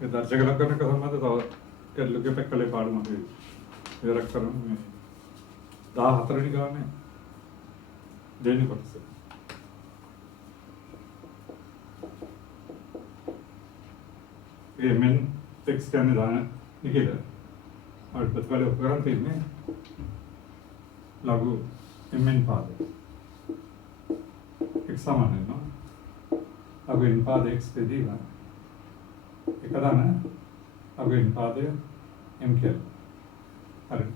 ඒ දර්ශක ලක්ෂණක සම්බන්ධ තව කෙල්ලුගේ පැක්කලේ පාඩුමක් ඉවරක් කරමු මේ 14 වෙනි ගානේ දෙවෙනි කොටස. men text කියන්නේ දාන නිකේද අපිට ප්‍රතිඵල උපකරණ තියෙන්නේ ලඝු mn පාදය x සමානයි නෝ ලඝු n පාදය x දෙදීම එක දාන ලඝු n පාදය m කියලා හරි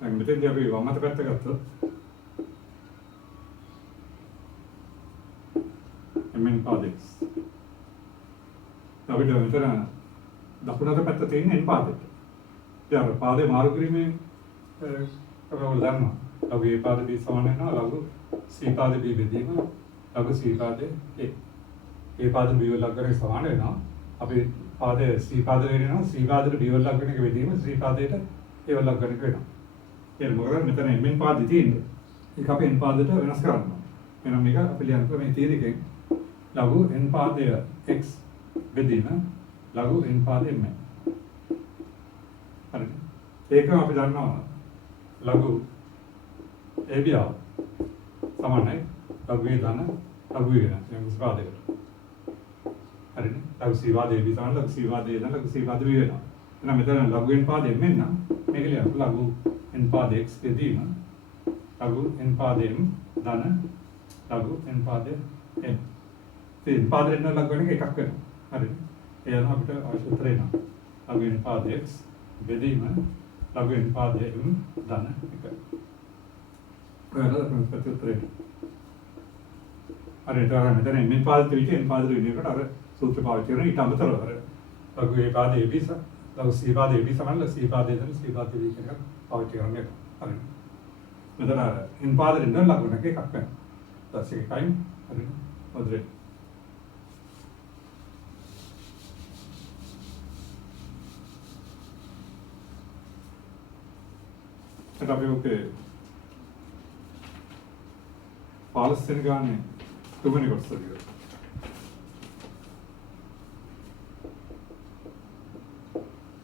දැන් මෙතෙන්දී අපි වම් අත පැත්ත ගත්තොත් mn පාදය x අපිට මෙතන දකුණු අත පැත්ත තියෙන n පාදයට. දැන් පාදේ මාරු කිරීමේ අපවල දන්නවා. ලඝු a පාද b සමාන වෙනවා ලඝු c පාද b බෙදීම ලඝු c පාදේ a පාද b වල ලග්ගණය සමාන වෙනවා. අපි පාදේ c පාද වෙනවා c පාදයට b වල ලග්ගණයක බෙදීම c පාදයට a වල ලග්ගණයක වෙනවා. ඒක මොකද මෙතන mn පාදේ තියෙන්නේ. ඒක අපි n පාදයට වෙනස් කරනවා. එහෙනම් මේක අපි ලියන්න මේ තීරකෙන් ලඝු n පාදය x බෙදීම ලඝු n පාදය m. හරි. ඒකම අපි දන්නවා ලඝු ab සමානයි ලඝු a ධන ලඝු a වෙන යම් පාදයකට. හරිනේ. ලඝු c පාදය ab සමාන ලඝු c පාදය a ධන ලඝු c පාදය b වෙනවා. එහෙනම් මෙතන ලඝු n පාදය m නම් මේක ලියන්න ලඝු n පාදය x බෙදීම ලඝු n පාදය m ධන ලඝු n පාදය m. ඉතින් පාදයෙන් ලග්ගණයක එකක් වෙනවා. හරි. ඒ අනුව අපිට අවශ්‍ය උත්තරය එනවා. ලඝු n පාදය x බෙදීම ලඝු n පාදය m ධන 1. ඔයාලා ප්‍රශ්න උත්තරය. හරි. ඒතරම් මෙතන n පාදයට විදිහට n පාදයට විදිහට අර සූත්‍ර පාවිච්චි කරන ඊට අමතරව අර ලඝු a පාදය ab ලඝු c පාදය ab සමාන ලඝු c පාදය ධන c පාදය b කියන එක පාවිච්චි කරන්නේ. හරි. මෙතන අර n පාදයෙන් ලග්ගණයක එකක් වෙනවා. ඊට එකයි හරි. ඔදරේ ඒක අපි ඔකේ 15 වෙනි ගානේ තුන්වෙනි කොටස දිගට.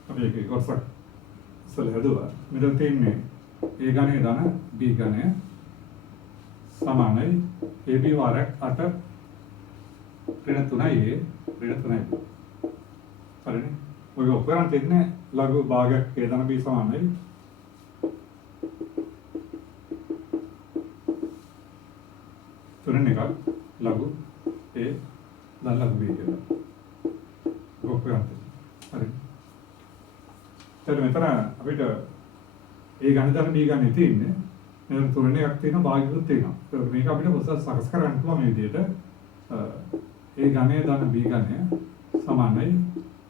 අපි ඒක කොටසක් ඉස්සෙල්ලා හදුවා. මෙතන තියෙන්නේ A ගණයේ ධන B ගණය සමානයි AB වාරයක් 8 ඍණ 3යි A ඍණ 3යි. හරිනේ. ඔය උපකරණ තියෙන්නේ ලඝු භාගයක් A ධන B සමානයි තුනෙන් එකක් ලඝු a ධන ලඝු b කියලා. උපකරණ. හරි. එතකොට මෙතන අපිට a ගණන ධන b ගණනේ තියෙන්නේ මෙතන තුනෙන් එකක් තියෙනවා භාගිකුත් තියෙනවා. ඒකට මේක අපිට පොසස් සකස් කරගන්න පුළුවන් මේ විදිහට a ගණයේ ධන b ගණය සමානයි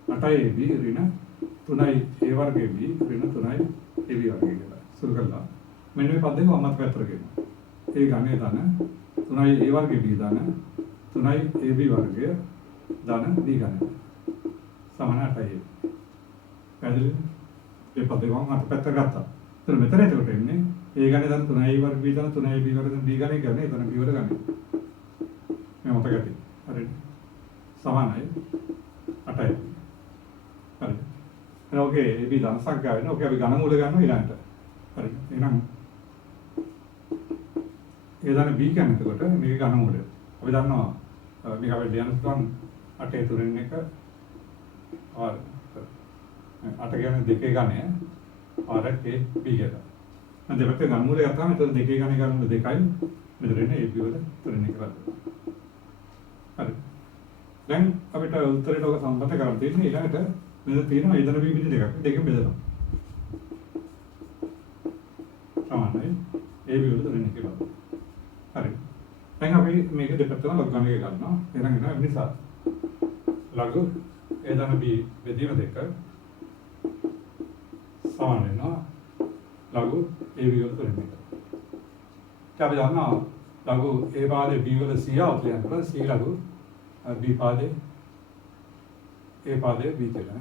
8ab ඍණ 3යි a වර්ගයේ b ඍණ 3යි ab වර්ගය කියලා. සුළු කළා. මෙන්න මේ පදේ වමත් පැත්තට ගෙනවා. a ගණයේ ධන 3යි a වර්ගයේ b ධන 3යි ab වර්ගය ධන b ගණය සමාන 8යි. පැහැදිලිද? මේ පදේ වම අත පැත්ත ගත්තා. එතන මෙතන එතකොට එන්නේ a ගණයේ ධන 3යි වර්ග b ධන 3යි b වර්ග b ගණය කියන්නේ එතන b වල ගණය. මේ මතක ඇති. හරිද? සමානයි 8යි. හරිද? එහෙනම් ඔකේ ab ධන සංඛ්‍යාව වෙනවා. ඔකේ අපි ඝන මූල ගන්නවා ඊළඟට. හරිද? එහෙනම් ඒ ධන b කියන්නේ එතකොට මේක ඝන මූලය. අපි දන්නවා මේක අපිට ලියන්න පුළුවන් 8 තුනෙන් එක r 8 කියන්නේ දෙකේ ඝනය r a b කියලා. මම දෙපැත්තේ ඝන මූලය ගත්තාම එතන දෙකේ ඝනය ඝන මූල 2යි මෙතන එන්නේ ab වල තුනෙන් එක කරලා. හරි. දැන් අපිට උත්තරයට ඔක සම්බන්ධ කරලා තියෙන්නේ ඊළඟට මෙතන තියෙනවා a ධන b විදි දෙකක්. දෙකෙන් බෙදනවා. සමානයි ab වල තුනෙන් එක කරලා. හරි. දැන් අපි මේක දෙපැත්තම ලග්ගණයක ගන්නවා. එහෙනම් එනවා නිසා ලඝු a ධන b බෙදීම 2 සමාන වෙනවා ලඝු ab වල තුනෙන් එක. අපි දන්නවා ලඝු a පාදේ b වල c આવත් ලියනකොට c ලඝු b පාදේ a පාදේ b කියලා.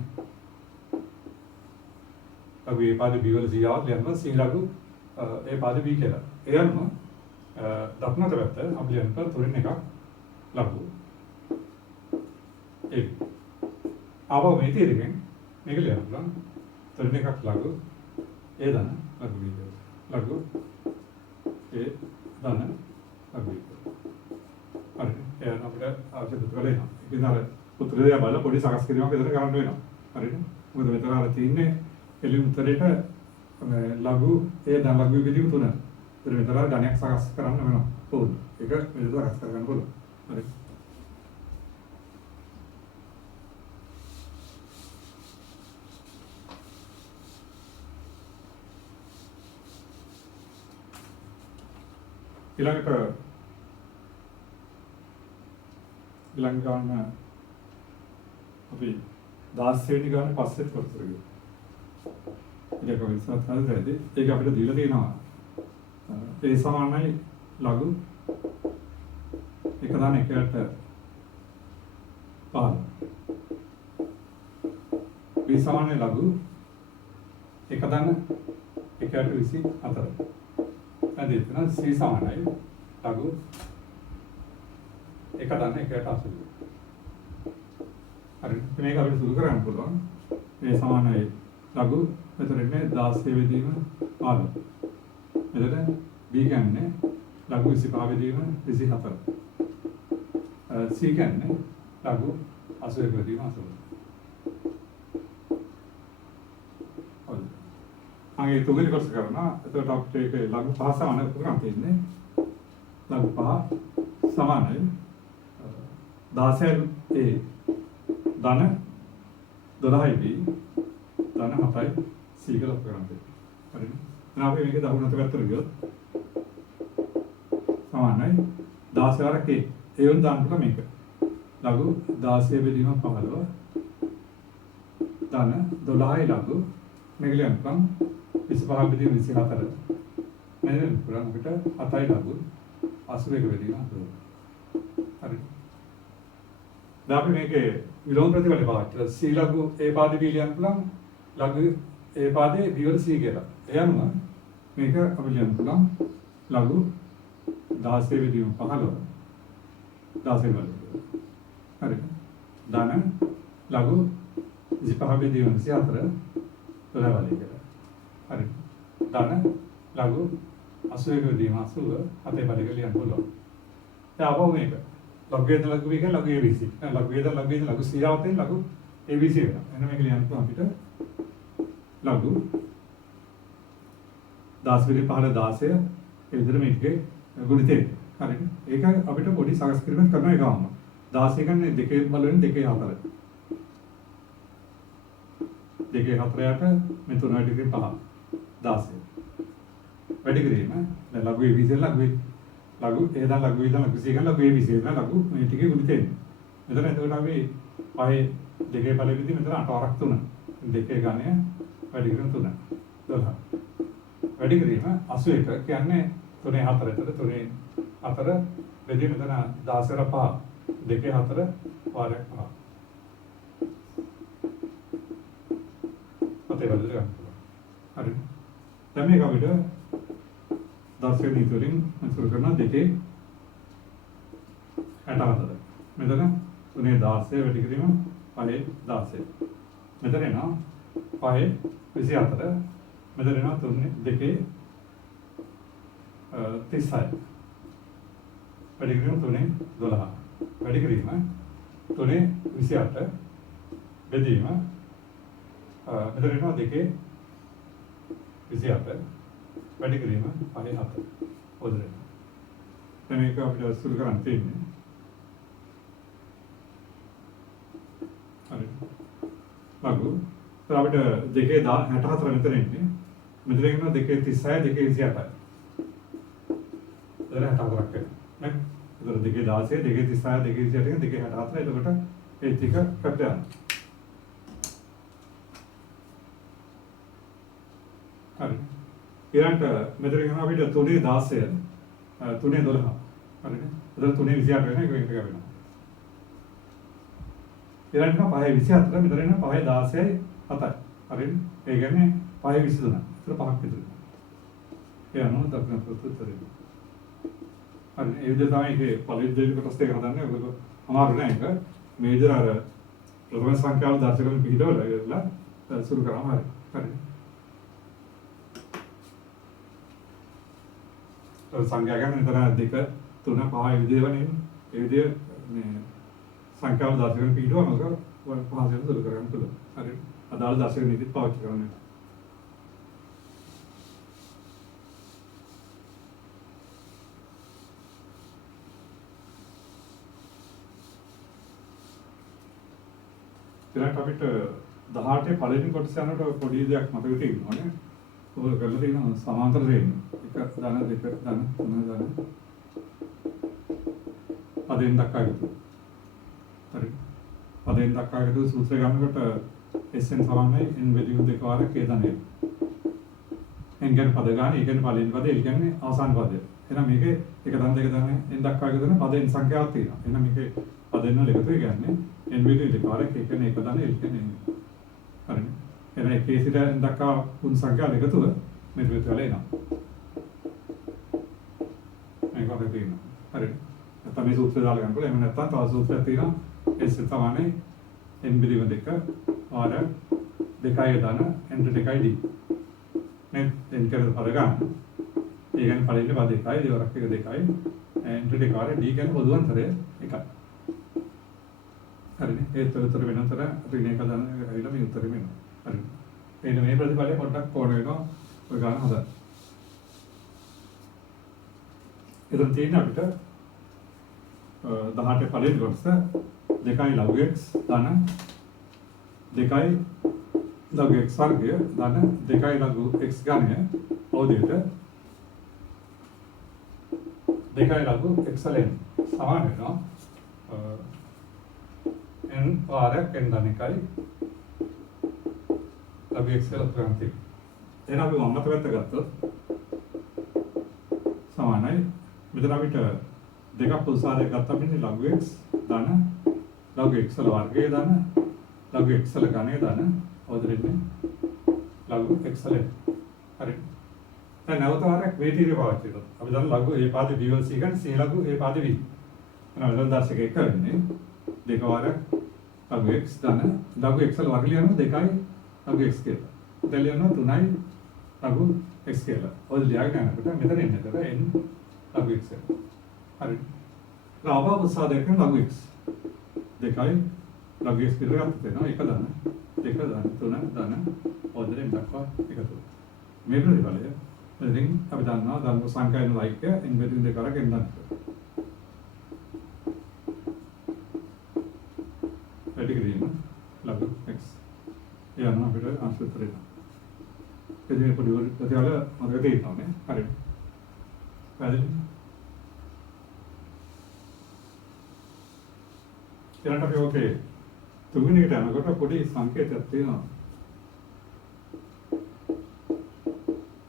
ලඝු a පාදේ b වල c આવත් ලියනකොට c ලඝු a පාදේ b කියලා. ඒ අනුව දක්නත පැත්ත අපි ලියන්න තුනෙන් එකක් ලඝු ab. ආපහු මේ තීරකෙන් මේක ලියන්න පුළුවන්. තොරණ එකක් ලඝු ඒ දන ලඝු බී කියලා. ලඝු ඒ දන ලඝු බී කියලා. හරි. එහෙනම් අපිට අවශ්‍ය පුතේ එනවා. ඉතින් අර පුතේ දෙය බලලා පොඩි සකස් කිරීමක් විතර කරන්න වෙනවා. හරිද? මොකද මෙතන අර තියෙන්නේ එළිය උත්තරේට ලඝු ඒ දන ලඝු බී තුන. ඉතින් මෙතන ගණයක් සකස් කරන්න වෙනවා. ඕන. ඒක මෙතන සකස් කරගන්න පුළුවන්. හරි. ඊළඟ ගාන අපි 16 වෙනි ගාන පස්සෙත් කරතර ගියා. ඒක විශ්වාස කරද්දී ඒක අපිට දීලා තියෙනවා. ඒ සමානයි ලඝු එක දාන එකට 5. B සමානයි ලඝු එක දාන එකට 24. නැදි එතන C සමානයි ලඝු එක දාන එකට 80. හරි මේක අපිට සුදු කරන්න පුළුවන්. මේ සමානයි ලඝු මෙතන ඉන්නේ 16 වෙදීම 15. මෙතන B කියන්නේ ලඝු 25 වෙදීම 24. C කියන්නේ ලඝු 81 වෙදීම 80. ආයේ තුන්වෙනි කොටස කරනවා. එතකොට අපිට ඒක ලඝු 5 සමාන උපකරණ තියෙන්නේ. ලඝු 5 සමානයි 16 A ධන 12යි B ධන 7යි C කියලා උපකරණ තියෙනවා. හරිද? එහෙනම් අපි මේක 13 පැත්තට ගියොත් සමානයි 16 ක A වුන් දාන්න පුළුවන් මේක. ලඝු 16 බෙදීම 15 ධන 12යි ලඝු මේක ලියන්න පුළුවන් 25 බෙදීම 24 මෙන්න පුළුවන් අපිට 7යි ලඝු 81 බෙදීම 80. හරි. දැන් අපි මේකේ විලෝම ප්‍රතිඵල පාඩට C ලඝු A පාදේ B ලියන්න පුළුවන් ලඝු A පාදේ B වල C කියලා. ඒ අනුව මේක අපි ලියන්න පුළුවන් ලඝු 16 බෙදීම 15 16 වල. හරි. ධන ලඝු 25 බෙදීම 24 12 වල කියලා. හරි. ධන ලඝු 81 බෙදීම 80 7 වල ලියන්න පුළුවන්. දැන් අපෝ මේක ලඝු වේද ලඝු B කියන ලඝු ABC. ලඝු වේද ලඝු C આવතෙන් ලඝු ABC වෙනවා. එහෙනම් මේක ලියන්න පුළුවන් අපිට ලඝු 10 බෙදීම 15 16 ඒ විදිහට මේකේ ගුණිතය. හරිද? ඒක අපිට පොඩි සකස් කිරීමක් කරනවා ඒකම. 16 කියන්නේ දෙකේ බලවෙන දෙකේ 4. දෙකේ 4 යට මේ 3 ඩිග්‍රී 5 16. වැඩි කිරීම දැන් ලඝු ABC ලඝු ඒ දා ලඝු විදා ලඝු C කියන ලඝු ABC කියන ලඝු මේ ටිකේ ගුණිතය. මෙතන එතකොට අපි 5 දෙකේ බලෙවිදී මෙතන 8 වරක් 3. දෙකේ ගණය වැඩි කිරීම 3 12. වැඩි කිරීම 81 කියන්නේ 3 4 එතකොට 3 4 බෙදී මෙතන 16 5 දෙකේ 4 වාරයක් 5. අපේ වලට ගන්න පුළුවන්. හරි. දැන් මේක අපිට 10 වෙනි තුලින් අසුර කරන දෙකේ 64. මෙතන 3 16 වැඩි කිරීම 5 16. මෙතන එනවා 5 24. මෙතන එනවා 3 දෙකේ 36. වැඩි කිරීම 3 12. වැඩි කිරීම 3 28 බෙදීම මෙතන එනවා දෙකේ 28 වැඩි කිරීම 5 7 පොදරේ. දැන් මේක අපිට සුළු කරන්න තියෙන්නේ. හරි. ලඝු. ඒත් අපිට දෙකේ 64 මෙතන ඉන්නේ. මෙතන ඉන්නවා දෙකේ 36 දෙකේ 28යි. එතන 64ක් වෙනවා. නේ? එතන දෙකේ 16 දෙකේ 36 දෙකේ 28 දෙකේ 64 එතකොට ඒ ටික කැප යනවා. හරි. ඊළඟට මෙතන ගිහම අපිට 3 16 3 12 හරිනේ. එතන 3 28 වෙන එක වෙනවා. ඊළඟට 5 24 මෙතන එන 5 16 7යි. හරිනේ. ඒ කියන්නේ 5 23. ඒතර 5ක් විතර. ඒ අනුව දක්න ප්‍රතිඋත්තරේ. හරි. ඒ විදිහට තමයි ඒකේ පළවෙනි දෙක කොටස් දෙක හදන්නේ. ඔයගොල්ලෝ අමාරු නෑ ඒක. මේ විදිහට අර ප්‍රථම සංඛ්‍යාව දර්ශකවල පිටවලා සුරු කරාම හරි. හරි. සංඛ්‍යා ගන්න විතර 2 3 5 විදිහව නෙමෙයි. ඒ විදිහ මේ සංඛ්‍යාව දර්ශකවල පිටවම පහසෙන් සුරු කරගන්න පුළුවන්. හරි. අදාළ දර්ශක නීතිත් පාවිච්චි කරන්න. ඊළඟට අපිට 18 පළවෙනි කොටස යනකොට පොඩි දෙයක් මතක තියෙනවානේ. ඔය කරලා තියෙනවා සමාන්තර ශ්‍රේණි. 1 ධන 2 ධන 3 ධන පදෙන් දක්වා ගියු. හරි. පදෙන් දක්වා ගියු සූත්‍රය ගන්නකොට SN සමානයි n වෙදියු දෙක වාරයක් ඒ ධනෙ. n කියන්නේ පද ගන්න, ඒ කියන්නේ පළවෙනි පදේ, ඒ කියන්නේ අවසාන පදය. එහෙනම් මේකේ 1 ධන 2 ධන n දක්වා ගියු දෙන පදෙන් සංඛ්‍යාවක් තියෙනවා. එහෙනම් මේකේ පදෙන් වල එකතු කියන්නේ n වෙදියු දෙක වාරයක්, ඒ කියන්නේ 1 ධන, ඒ කියන්නේ හරි. එහෙනම් එකේ සිට n දක්වා පුන් සංඛ්‍යාව එකතුව මේ විදිහට වල එනවා. මේක වගේ තියෙනවා. හරි. නැත්නම් මේ සූත්‍රය දාලා ගන්නකොට එහෙම නැත්නම් තව සූත්‍රයක් තියෙනවා. S සමානයි n බෙදීම 2 වාර 2යි ධන n 2යි d. මේ n කියලා පද ගන්න. ඒ කියන්නේ පළවෙනි පද 1යි, දෙවරක් එක 2යි, n 2 වාර d කියන්නේ පොදු අන්තරය 1යි. හරිනේ. ඒ උත්තර වෙනතර ඍණ එක ධන ඇවිල්ලා මේ උත්තරෙ වෙනවා. හරි. එන්න මේ ප්‍රතිඵලය පොඩ්ඩක් කොන වෙනවා. ඔය ගන්න හදන්න. එතන තියෙන අපිට 18 පළවෙනි කොටස 2යි ලඝු x ධන 2යි ලඝු x වර්ගය ධන 2යි ලඝු x ඝනය අවදියට 2යි ලඝු x ලෙන් සමාන වෙනවා n වාරයක් n ධන 1යි ලඝු x ලක්‍රාන්ති. එහෙනම් අපි වම් අත පැත්ත ගත්තොත් සමානයි මෙතන අපිට දෙකක් පුරුසාරයක් ගත්තම ඉන්නේ ලඝු x ධන ලඝු x වර්ගය ධන ලඝු x ඝනය ධන අවදිරෙන්නේ ලඝු x ලෙන්. හරි. දැන් නැවත වාරයක් වේටීරිය පාවිච්චි කරනවා. අපි දැන් ලඝු a පාදේ b වල c ගන්න c ලඝු a පාදේ b. එහෙනම් වෙන දර්ශක එක වෙන්නේ දෙක වාරයක් ලඝු x ධන ලඝු x වර්ගය යනවා 2යි ලඝු x කියලා. දැන් යනවා 3යි ලඝු x කියලා. ඔය ලියාගෙන යනකොට මෙතන එන්නතර n ලඝු x. හරි. රාවා උත්සාහයක් කරන ලඝු x 2යි ලඝු x කියලා ගන්න වෙනවා 1 ධන 2 ධන 3 ධන ඔදෙන් දක්වා එකතු. මේ ප්‍රතිඵලය ඉතින් අපි දන්නවා ධර්ම සංඛ්‍යාවෙන් ලයික් එක n බෙදීම දෙක කරගෙන ගන්න. වැඩි කිරීම ලඝු x. එයාම අපිට අංශුත්‍රය. එදින පොඩි ප්‍රතිඵල මතක තියෙනවා නේ. හරි. පැහැදිලි. ඊළඟට අපි ඔකේ තුන්වෙනි එකට යනකොට පොඩි සංකේතයක් තියෙනවා.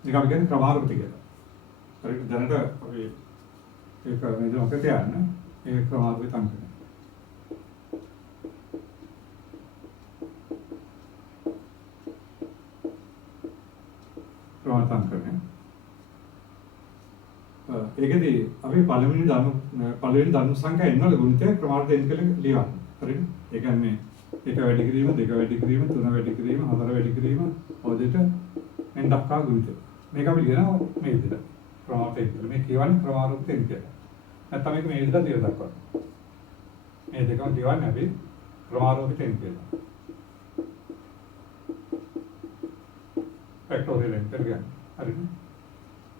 ඒක අපි කියන්නේ ක්‍රමානුගත කියලා. හරි දැනට අපි ඒක මේ මොකද තියන්න ඒ ක්‍රමානුගත අංකය. ක්‍රමානුගත අංකය. ඒකදී අපි පළවෙනි ධර්ම සංඛ්‍යා n වල ගුණිතය ක්‍රමානුගත n කියලා ලියවන්න. හරිද? ඒ කියන්නේ 1 වැඩි කිරීම 2 වැඩි කිරීම 3 වැඩි කිරීම 4 වැඩි කිරීම ඔයදෙට n දක්වා ගුණිතය. මේක අපි ලියනවා මේ විදිහට. ක්‍රමානුගත n කියලා. මේ කියවන්නේ ක්‍රමානුගත n කියලා. නැත්නම් මේක මේ විදිහට ලියලා දක්වන්න. මේ දෙකම කියවන්නේ අපි ක්‍රමානුගත n කියලා. ෆැක්ටෝරියල් n කියලා. හරිද?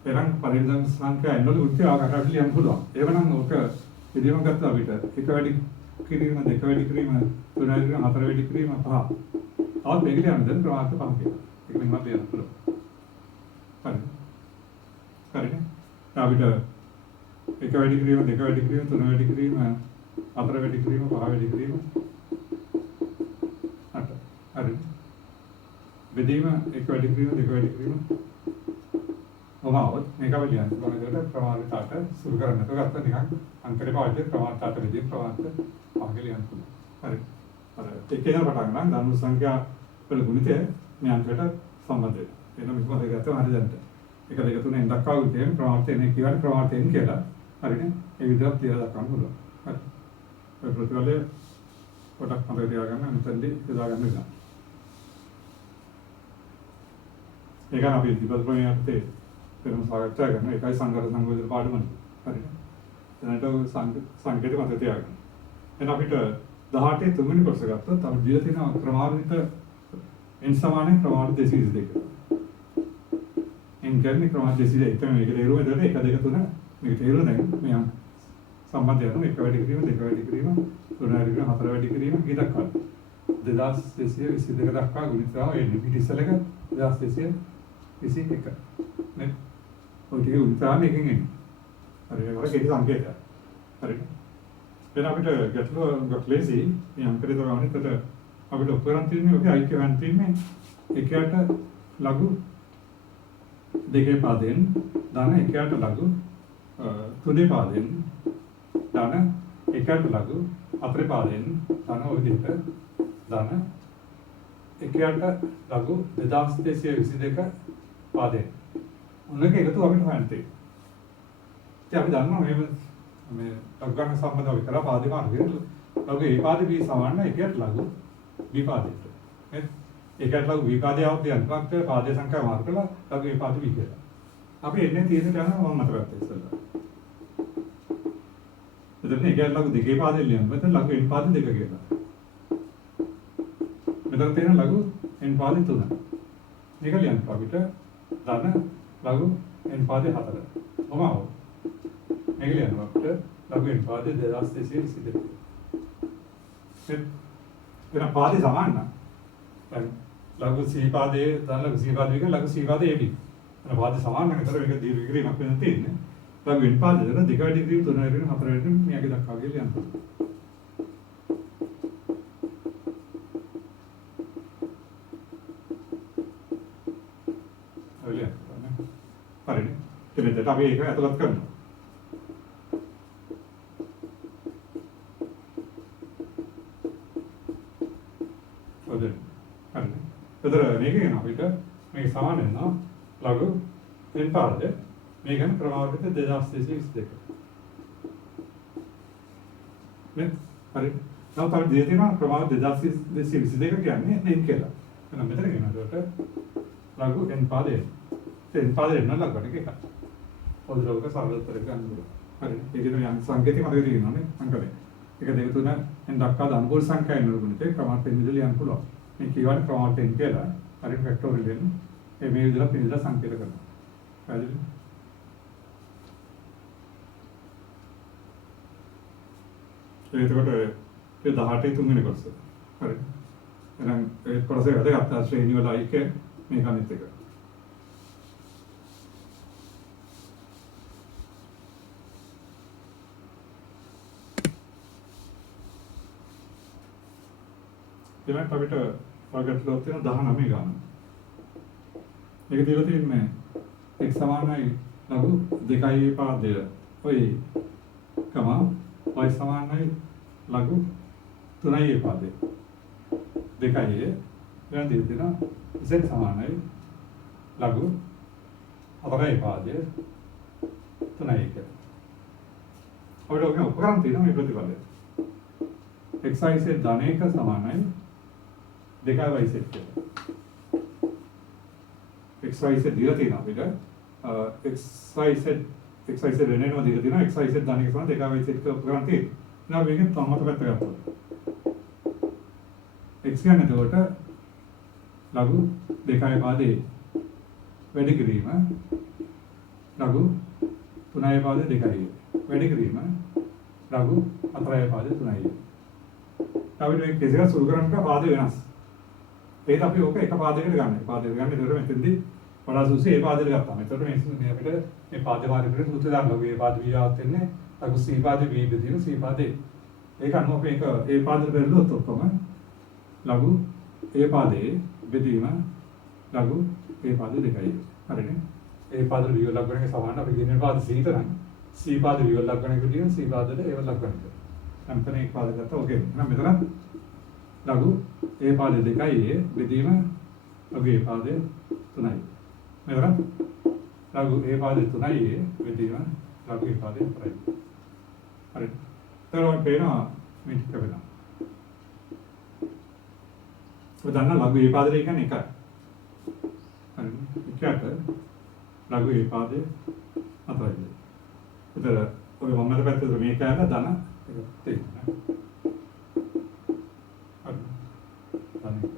එනම් පරිණාම සංඛ්‍යා n වල උත්තර ආකාරයට ලියන්න පුළුවන්. ඒවනම් ඔක ඉදීම ගත්තා අපිට 1 වැඩි කිරීම 2 වැඩි කිරීම 3 වැඩි කිරීම 4 වැඩි කිරීම 5. තවත් මේක ලියන්න දැන් ක්‍රමානුගත 5 කියලා. ඒක මෙහෙම ලියන්න පුළුවන්. හරි. හරිනේ. අපිට 1 වැඩි කිරීම 2 වැඩි කිරීම 3 වැඩි කිරීම 4 වැඩි කිරීම 5 වැඩි කිරීම 8. හරි. බෙදීම 1 වැඩි කිරීම 2 වැඩි කිරීම ඔමාවත් මේක අපි ලියන්න ඕන දෙයට ප්‍රමාණිතට සුරු කරන්න. ඒක ගත්තා නිකන් අංකේ පාවිච්චි ප්‍රමාණිතට විදිහ ප්‍රමාණිත පහක ලියන්න පුළුවන්. හරි. අර එකේන පටන් ගන්න ධර්ම සංඛ්‍යා වල ගුණිතය මේ අංකයට සම්බන්ධ වෙනවා. එනම් මේක මතක ගත්තා හරි දැන්ට. 1 2 3 n දක්වා ගුණිතයෙන් ප්‍රමාණිතය නේ කියන්නේ ප්‍රමාණිතයෙන් කියලා. හරිනේ. ඒ විදිහට තියලා දක්වන්න පුළුවන්. හරි. ඔය ප්‍රතිඵලය පොඩක් මතක තියාගන්න මෙතනදී යොදා ගන්න වෙනවා. ඒක අපි විපත් ප්‍රමේයයන්ට වෙනම සාකච්ඡා කරන එකයි සංඝාර සංයෝජන පාඩමනේ. හරිද? දැනට සංකේත මතක තියාගන්න. එහෙනම් අපිට 18 තුන්වෙනි කොටස ගත්තොත් අපි දීලා තියෙන ක්‍රමානුවිත n සමානයි ක්‍රමානුවිත 222. n කියන්නේ ක්‍රමානුවිත 222. එතන මේක තේරුම එතකොට 1 2 3 මේක තේරුම දැන් මේ සම්බන්ධය අනුව 1 වැඩි කිරීම 2 වැඩි කිරීම 3 වැඩි කිරීම 4 වැඩි කිරීම කී දක්වා 2222 දක්වා ගුණිතව එන්නේ පිට ඉස්සලක 2221 නේ ඔය ටික උන්තාම එකකින් එන්නේ හරි ඒක කෙටි සංකේතයක් හරිද දැන් අපිට ගැටලුව ලේසි මේ අංකේ තමයි එතකොට අපිට උපකරණ තියෙන්නේ ඔකේ අයික්‍ය වන් තියෙන්නේ එකයට ලඝු දෙකේ පාදයෙන් ධන එකයට ලඝු තුනේ පාදයෙන් ධන එකයට ලඝු හතරේ පාදයෙන් ධන ඔය විදිහට ධන එකයට ලඝු 2222 පාදයෙන් උනක එකතු අපිට හොයන්න තියෙන්නේ. ඉතින් අපි දන්නවා මේ ලඝු ගණන සම්බන්ධව විතර පාදේ මාර්ගය ලඝු A පාදේ B සමාන එකයට ලඝු B පාදයට. නේද? එකයට ලඝු B පාදේ આવුත් යනකොට පාදේ සංඛ්‍යාව මාර්ග කළා ලඝු A පාදේ B කියලා. අපි එන්නේ තියෙන යනවා මම මතක ගත්තා ඉස්සෙල්ලා. එතන එකයට ලඝු දෙකේ පාදේ ලියන්න. මෙතන ලඝු n පාදේ දෙක කියලා. මෙතන තියෙන ලඝු n පාදේ 3. මේක ලියන්න අපිට ධන ලඝු n පාදේ 4. කොහොමද? මේක ලියන්න අපිට ලඝු n පාදේ 2222. එතන පාදේ සමාන නම් දැන් ලඝු c පාදේ ධන ලඝු c පාදේ එක ලඝු c පාදේ ab. එතන පාදේ සමාන නම් ඒතර මේක දීර්ඝ කිරීමක් වෙන තියෙන්නේ. ලඝු n පාදේ දෙක දෙක වැඩි කිරීම 3 වැඩි කිරීම 4 වැඩි කිරීම මේක දක්වා කියලා ලියන්න. හරිනේ. එතෙන්ට අපි ඒක ඇතුළත් කරනවා. හරිනේ. එතන මේක කියන අපිට මේක සමාන වෙනවා ලඝු n පාදේ මේක ගන්න ක්‍රමාවලිත 2222. නේ? හරි. now තමයි දෙය තියෙනවා ක්‍රමාවලිත 2222 කියන්නේ n කියලා. එහෙනම් මෙතන කියනකොට ලඝු n පාදේ n පාදේ n ලඝු එකයි. පොදුරවක සරල උත්තරයක් ගන්න පුළුවන්. හරි. ඒකේ මේ සංකේතය මතක තියෙනවානේ අංකනේ. 1 2 3 n දක්වා අනුකූල සංඛ්‍යා එන්න ඕනේ. ක්‍රමාවලිත n විදිහට ලියන්න පුළුවන්. මේ කියවන ක්‍රමාවලිත n කියලා හරි ෆැක්ටෝරියල් n මේ විදිහට සංකේත කරනවා. හරිද? එතකොට ඒ 18 තුන්වෙනි කොටස. හරි. එහෙනම් ඒ කොටසේ වැදගත් ශ්‍රේණි වල අයික මේක අනිත් එක. ඊළඟට අපිට වර්ගත්ලෝ තියෙන 19 ගන්න. මේක දීලා තියෙන්නේ x සමානයි ලඝු 2a පාදය. ඔය කම y සමානයි ලඝු 3a පාදය. 2a දැන් දීලා තියෙනවා z සමානයි ලඝු 4a පාදය 3a කියලා. ඔය ඔක උපකරණ තියෙනවා මේ ප්‍රතිඵලය. xi z ධන 1 සමානයි 2y z කියලා. xy z දීලා තියෙනවා අපිට xy z වෙනම දීලා තියෙනවා xy z ධන 1 සමාන 2y z කියලා උපකරණ තියෙනවා. now මේකෙන් තවමත පැත්ත ගත්තා. x කියන්නේ එතකොට ලඝු 2y පාදේ වැඩි කිරීම ලඝු 3y පාදේ 2y වැඩි කිරීම ලඝු 4y පාදේ 3y. අපිට මේ කෙසේවත් සුළු කරන්න පාදේ වෙනස්. ඒක අපි ඕක එක පාදයකට ගන්න. පාදයකට ගන්න. ඒතර මෙතෙන්දී වඩා සුසු ඒ පාදයට ගත්තාම. ඒතර මේ අපිට මේ පාදේ මාර්ගයට සූත්‍රය දාන්න ඕනේ. ඒ පාද වියාවත් වෙන්නේ ලඝු c පාදේ b බෙදීම c පාදේ. ඒක අනුව අපි ඒක ඒ පාදයට බෙදුවොත් ඔක්කොම ලඝු a පාදේ බෙදීම ලඝු a පාදේ 2යි. හරිනේ. ඒ පාදේ වියල් ලඝු ගණනක සමාන අපි කියන පාද c තරම් c පාදේ වියල් ලඝු ගණනක විදිහට c පාදේ a ලඝු ගණනක. අන්තනේ එක පාදයක් ගත්තා. ඕකේ. එහෙනම් මෙතන ලඝු a පාදේ 2යි බෙදීම ලඝු a පාදේ 3යි. මෙතන ලඝු a පාදේ 3යි බෙදීම ලඝු a පාදේ 4යි. හරි. තරම් පේනවා මේ ටික වෙනවා. ඔය දන්න ලඝු ඒ පාදේ කියන්නේ එකයි. හරිද? එකට ලඝු ඒ පාදේ අතරයි. ඒතර ඔය වම් අත පැත්තේ මේ කෑම ධන එක තියෙනවා. හරි. ධන එක.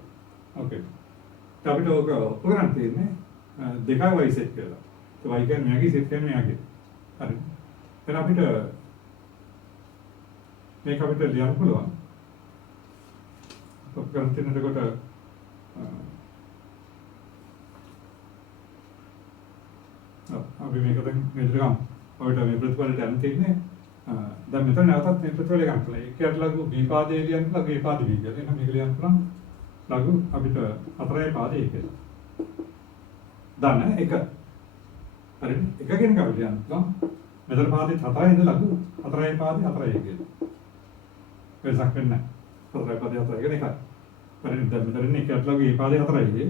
ඕකේ. අපිට ඔක උපකරණ තියෙන්නේ දෙකයි y සෙට් කියලා. ඒ y කියන්නේ මෙයාගේ සෙට් කියන්නේ මෙයාගේ. හරි. එහෙනම් අපිට මේක අපිට ලියන්න පුළුවන්. උපකරණ තියෙන එකට අපි මේක දැන් මෙතන අපිට මේ ප්‍රතිඵලයට යන්න තියෙන්නේ දැන් මෙතන නැවතත් මේ ප්‍රතිඵලය ගන්න පුළුවන්. ඒකට ලඝු b පාදයේ ලියන්න ලඝු a පාද b කියලා. එහෙනම් මේක ලියන්න පුළුවන් ලඝු අපිට හතරේ පාදයේ කියලා. ධන 1. හරිද? එකකින් කවුද ලියන්න පුළුවන්. මෙතන පාදේ 4 ඉඳලා ලඝු හතරේ පාදේ 4 කියලා. වෙනසක් වෙන්නේ නැහැ. හතරේ පාදේ 4 කියන එකයි. හරිද? දැන් මෙතන එකට ලඝු a පාදේ 4යි.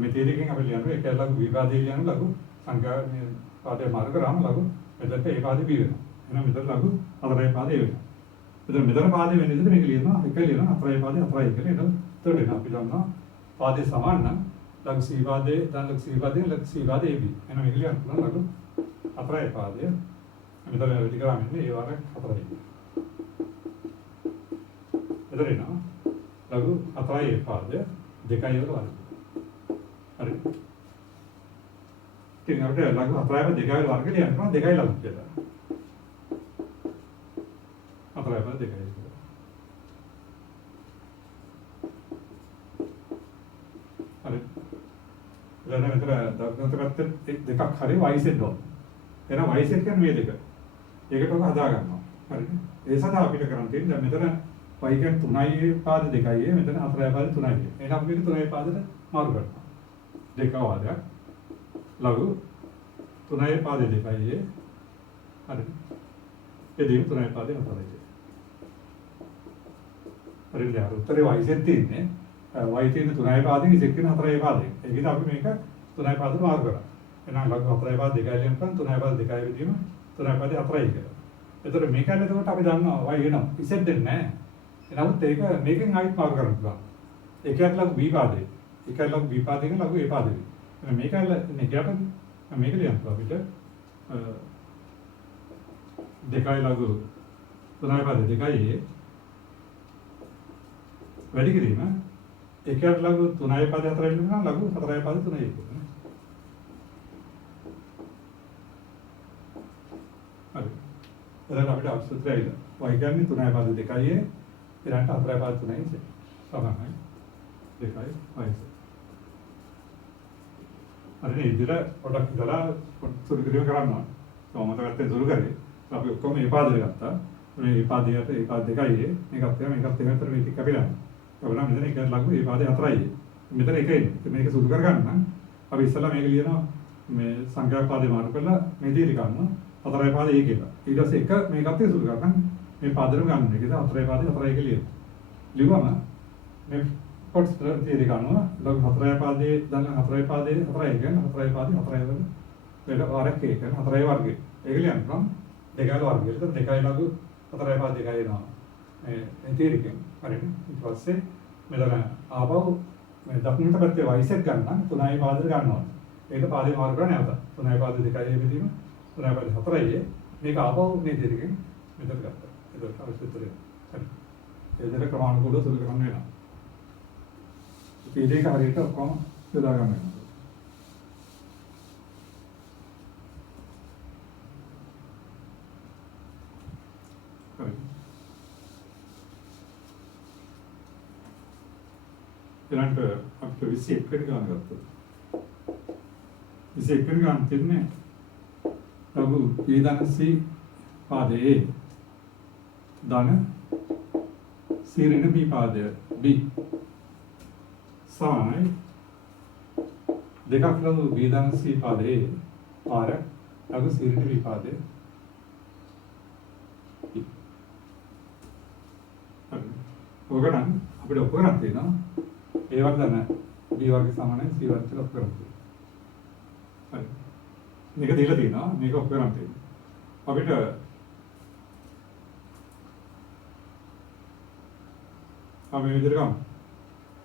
මේ තීරකෙන් අපි ලියන්නේ එකට ලඝු b පාදයේ ලියන්න ලඝු සංඛ්‍යා මේ පාදේ මාර්ග කරාම ලඝු මෙතනට a පාදේ b වෙනවා. එහෙනම් මෙතන ලඝු හතරේ පාදේ a වෙනවා. මෙතන පාදේ වෙන විදිහට මේක ලියනවා එක ලියනවා හතරේ පාදේ 4යි කියලා. එතකොට එතකොට අපි දන්නවා පාදේ සමාන නම් ලඝු c පාදේ දැන් ලඝු c පාදේ ලඝු c පාදේ ab. එහෙනම් මේක ලියන්න පුළුවන් ලඝු හතරේ පාදේ මෙතන වැඩි කරාම ඉන්නේ ඒ වගේ 4යි. එතකොට එනවා ලඝු හතරේ පාදේ 2යි වල වර්ගය. හරි. ඉතින් අපිට ලඝු හතරේ පාදේ 2යි වල වර්ගය ලියන්න පුළුවන් 2යි ලඝු කියලා. හතරේ පාදේ 2යි. දැන් මෙතන දකුණත පැත්තේ දෙකක් හරි y සෙට් ඕන. එහෙනම් y සෙට් කියන්නේ මේ දෙක. ඒකට ඔක හදා ගන්නවා. හරිද? ඒ සඳහා අපිට කරන්න තියෙන්නේ දැන් මෙතන y කියන්නේ 3යි පාද 2යි මෙතන 4යි පාද 3යි. එහෙනම් මේක 3යි පාදට මාරු කරනවා. දෙක වාදයක්. ලඝු 3යි පාද 2යි. හරිද? එදින 3යි පාද 4යි. හරිද? අර උත්තරේ y සෙට් තියෙන්නේ y තියෙන 3යි පාදෙන් ඉසෙක් වෙන 4යි පාදෙන්. ඒකද අපි මේක 3යි පාදට මාරු කරා. එහෙනම් ලඝු 4යි පාද 2යි ලියන්න පුළුවන් 3යි පාද 2යි විදීම 3යි පාද 4යි කියලා. එතකොට මේකෙන් එතකොට අපි දන්නවා y වෙනවා. ඉසෙක් දෙන්නේ නැහැ. එනමුත් ඒක මේකෙන් ආයෙත් මාරු කරන්න පුළුවන්. ඒකත් ලඝු b පාදේ. ඒකත් ලඝු b පාදේක ලඝු a පාදේ. එහෙනම් මේක නෙගියට මේක ලියන්න පුළුවන් අපිට 2යි ලඝු 3යි පාද 2යි වැඩි කිරීම ඒකත් ලඝු 3යි පාද 4යි වෙනවා ලඝු 4යි පාද 3යි කියලා. හරි. එතන අපිට අවශ්‍යත්‍රයයි y කියන්නේ 3යි පාද 2යි ඊළඟට 4යි පාද 3යි සමානයි 2යි y. හරි ඉතින් පොඩක් ඉතලා සුළු කිරීම කරනවා. කොහොමද ගත්තේ සුළු කරේ. අපි ඔක්කොම මේ පාදේ ගත්තා. මේ පාදයට ඒ පාද 2යි මේකත් මේකත් එකතර මේ ටික කපිලා. ඔබලා මෙතන එක ලඝු ඒ පාදේ 4යි. මෙතන එකයි. මේක සුදු කර ගන්න නම් අපි ඉස්සෙල්ලා මේක ලියනවා මේ සංඛ්‍යා පාදේ මාරු කරලා මේ දීලි ගන්නවා 4යි පාදේ ඒ කියලා. ඊට පස්සේ එක මේකත් සුදු කරගන්න මේ පාදෙම ගන්න. ඒකද 4යි පාදේ 4යි කියලා ලියනවා. ලියුවම මේ කොටස් දීලි ගන්නවා ලඝු 4යි පාදේ දැන් 4යි පාදේ 4යි කියන්නේ 4යි පාදේ 4යි වල වෙන වරක් එක 4යි වර්ගය. ඒක ලියන්න නම් 2යි වර්ගය. එතකොට 2යි ලඝු 4යි පාදේ 2යි එනවා. මේ තීරකෙන් හරිද? ඊට පස්සේ මෙතන ආපහු මේ දකුණට පැත්තේ y සෙට් ගන්න නම් 3යි පාදෙට ගන්නවා. ඒක පාදේ මාරු කරලා නැවත 3යි පාදේ 2යි වෙදීම 3යි පාදේ 4යි මේක ආපහු මේ තීරකෙන් මෙතන ගත්තා. ඒක අවශ්‍යතරේ. හරි. ඒ දෙක ක්‍රමානුකූලව සුදු කරන්න වෙනවා. ඉතින් ඒක හරියට ඔක්කොම යොදා ගන්න වෙනවා. හරි. ඊළඟට අපිට 21 වෙනි ගාන ගත්තා. 21 වෙනි ගාන තියන්නේ ලඝු ඊදනසි පාදේ ධන සීරණ b පාදය b සමානයි දෙකක් ලඝු ඊදනසි පාදේ පාර ලඝු සීරණ b පාදේ ඔගණන් අපිට ඔපකරන් තියෙනවා ඒ වර්ග ධන b වර්ග සමානයි c වර්ග කියලා ඔපකරන් තියෙනවා. හරි. මේක දීලා තියෙනවා මේක ඔපකරන් තියෙනවා. අපිට අපි මේ විදිහට ගමු.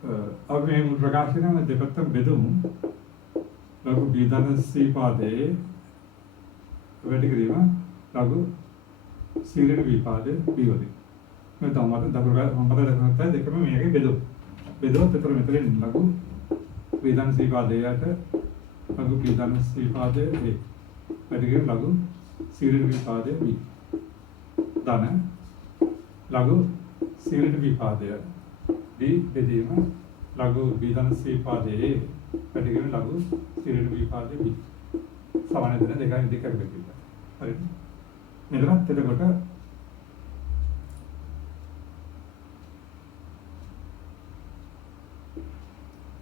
अब मैं मूल प्रकाश में देपत्तम बेदुम लघु बीधन सी पादे वेटिक्रीमा लघु सीरिन विपादे बीवदी मैं तो हमारे दबरता है देखो मैं ये बेदो बेदो तेरे में लघु बीधन सी पादे याते लघु बीधन सी पादे ए वेटिक्रीम लघु सीरिन विपादे बी दाना लघु सीरिन विपादे बी बेदीमा लघु बीधन सी पादे वेटिक्रीम लघु सीरिन विपादे बी सामान्य दिन देखा बेकिला अरे मेरा तेरे कोटा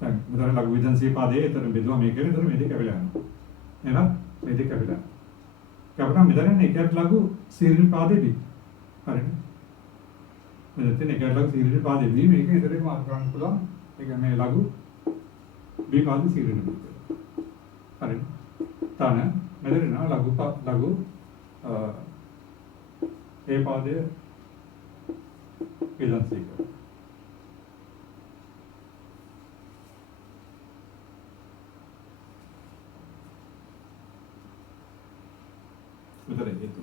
मेरा लघु बीधन सी पादे तेरे बेदवा में क्या तेरे मेरे क्या बिला है ना मेरे क्या बिला क्या पता मेरा ने क्या लघु सीरिन पादे भी अरे मेरे ने क्या लघु सीरिन पादे भी मेरे क्या तेरे मार्गान पुला एक मैं लघु बी पादे सीरिन भी अरे ताना मेरे ना लघु ए पादे बीधन सी का उधर है तो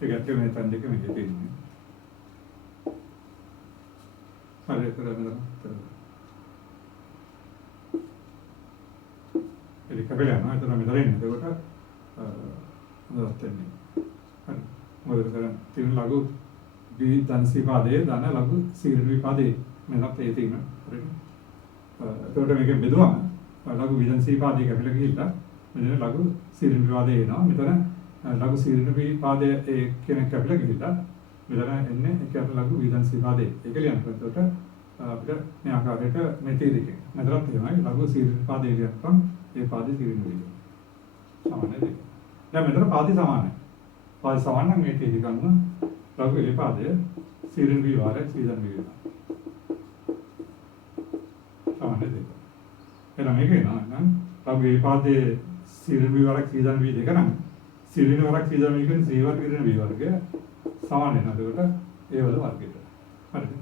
ठीक है मैं तंदे के मैं कहती हूँ अरे तेरा मेरा jadi kabelana itu namanya lain itu kan ada teknik kan mulai dari tim lagu di dan sifade dan lagu sirvi pade menap itu ini itu udah mereka berdua lagu dan sifade kabel kita menjadi lagu sirvi pade ini misalnya lagu sirvi pade kena kabel kita misalnya ini kita lagu dan sifade ekalian itu kan අපිට මේ ආකාරයට මෙතේ දෙකේ මෙතනත් එහෙමයි ලඝු සීරින් පාදේ ඉලියක්කම් ඒ පාදේ සීරින් වෙයි සමානයි දෙක දැන් මෙතන පාදේ සමානයි පාදේ සමාන නම් මේ තේදි ගන්න ලඝු ඒ පාදය සීරින් විවාර සීදන් විවාර සමානයි දෙක එහෙනම් මේක නේද ලඝු ඒ පාදේ සීරින් විවාර සීදන් වී දෙක නම් සීරින් වරක් සීදන් වී කියන්නේ සී වර්ග කියන වී වර්ගය සමාන වෙනවා එතකොට ඒ වල වර්ගයට හරිද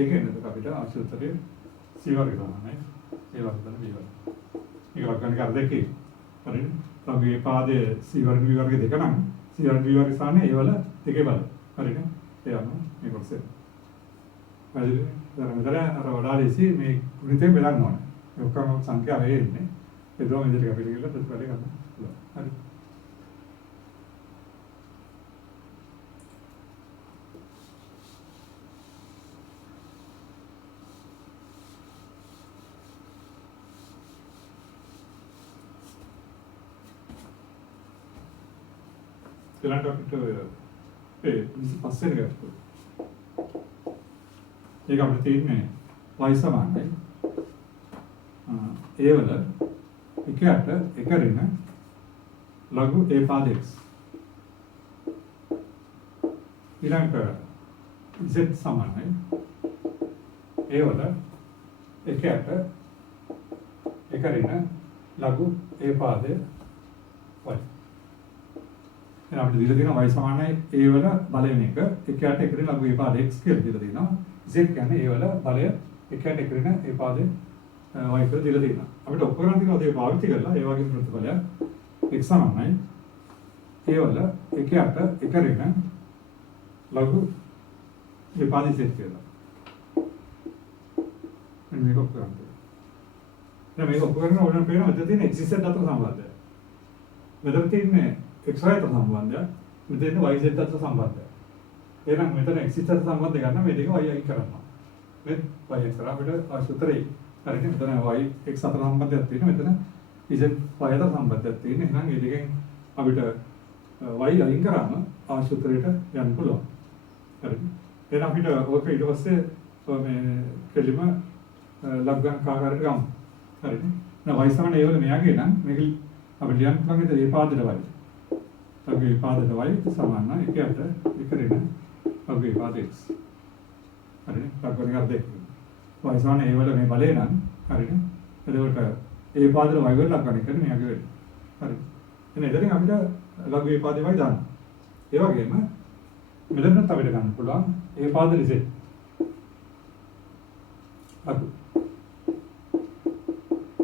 एक है ना तो काफी टाइम आशुत तरीके सीवर के दाना है ये वाला दाना बीवर एक वाक्य निकाल देखिए पर तब ये पादे सीवर बीवर के देखा ना सीवर बीवर के सामने ये वाला देखे वाला पर इन्हें ये आना एक और से अरे जरा अरे इसी में पुनिते मिला नॉन ये उसका संख्या है इन्हें ये दो में जगह पे लेके तो पहले करना अरे ඉලන්ට අපිට ඒ 25 වෙනි ගත්තා. ඒක අපිට තියෙන්නේ y සමානයි. ඒ වල එකට එක ඍණ ලඝු a පාද x. ඊළඟට z සමානයි. ඒ වල එකට එක ඍණ ලඝු a පාද y. එහෙනම් අපිට දීලා තියෙනවා y සමානයි a වල බලය මේක එකට එක ඍණ ලඝු a පාද x කියලා දීලා තියෙනවා. z කියන්නේ a වල බලය එකට එක ඍණ a පාද y කියලා දීලා තියෙනවා. අපිට ඔක්කොම තියෙනවා ඒක පාවිච්චි කරලා ඒ වගේ ප්‍රතිඵලයක් x සමානයි a වල එකට එක ඍණ ලඝු a පාද z කියලා. මේක ඔක්කොම කරන්නේ. දැන් මේක ඔක්කොම කරන ඕනම පේනවා මෙතන තියෙන x z අතර සම්බන්ධය. මෙතන තියෙන්නේ x y අතර සම්බන්ධය. මෙතන y z අතර සම්බන්ධය. එහෙනම් මෙතන x z අතර සම්බන්ධය ගන්න මේ දෙක y අයින් කරනවා. මේ y අයින් කරා අපිට ආශුතරේ හරියට මෙතන y x අතර සම්බන්ධයක් තියෙනවා. මෙතන z y අතර සම්බන්ධයක් තියෙනවා. එහෙනම් මේ දෙකෙන් අපිට y අයින් කරාම ආශුතරයට යන්න පුළුවන්. හරිද? එහෙනම් අපිට ඕක ඊට පස්සේ මේ කෙලිම ලබ්ගන් කාකාරයට ගමු. හරිද? දැන් y සමාන a වල මෙයාගේ නම් මේක අපිට ලියන්න පුළුවන් ඒ පාදයට y. අපේ පාදයට y සමාන එකට එක ඍණ අපේ පාද x. හරිද? ලබ්ගන් එක දෙක. y සමාන a වල මේ බලය නම් හරිද? එතකොට ඒ පාදයට y වල ලබ්ගන් එක මෙයාගේ වෙන්නේ. හරිද? එහෙනම් එතනින් අපිට ලඝු a පාදේ y දාන්න. ඒ වගේම මෙතනත් අපිට ගන්න පුළුවන් a පාදෙ z. ලඝු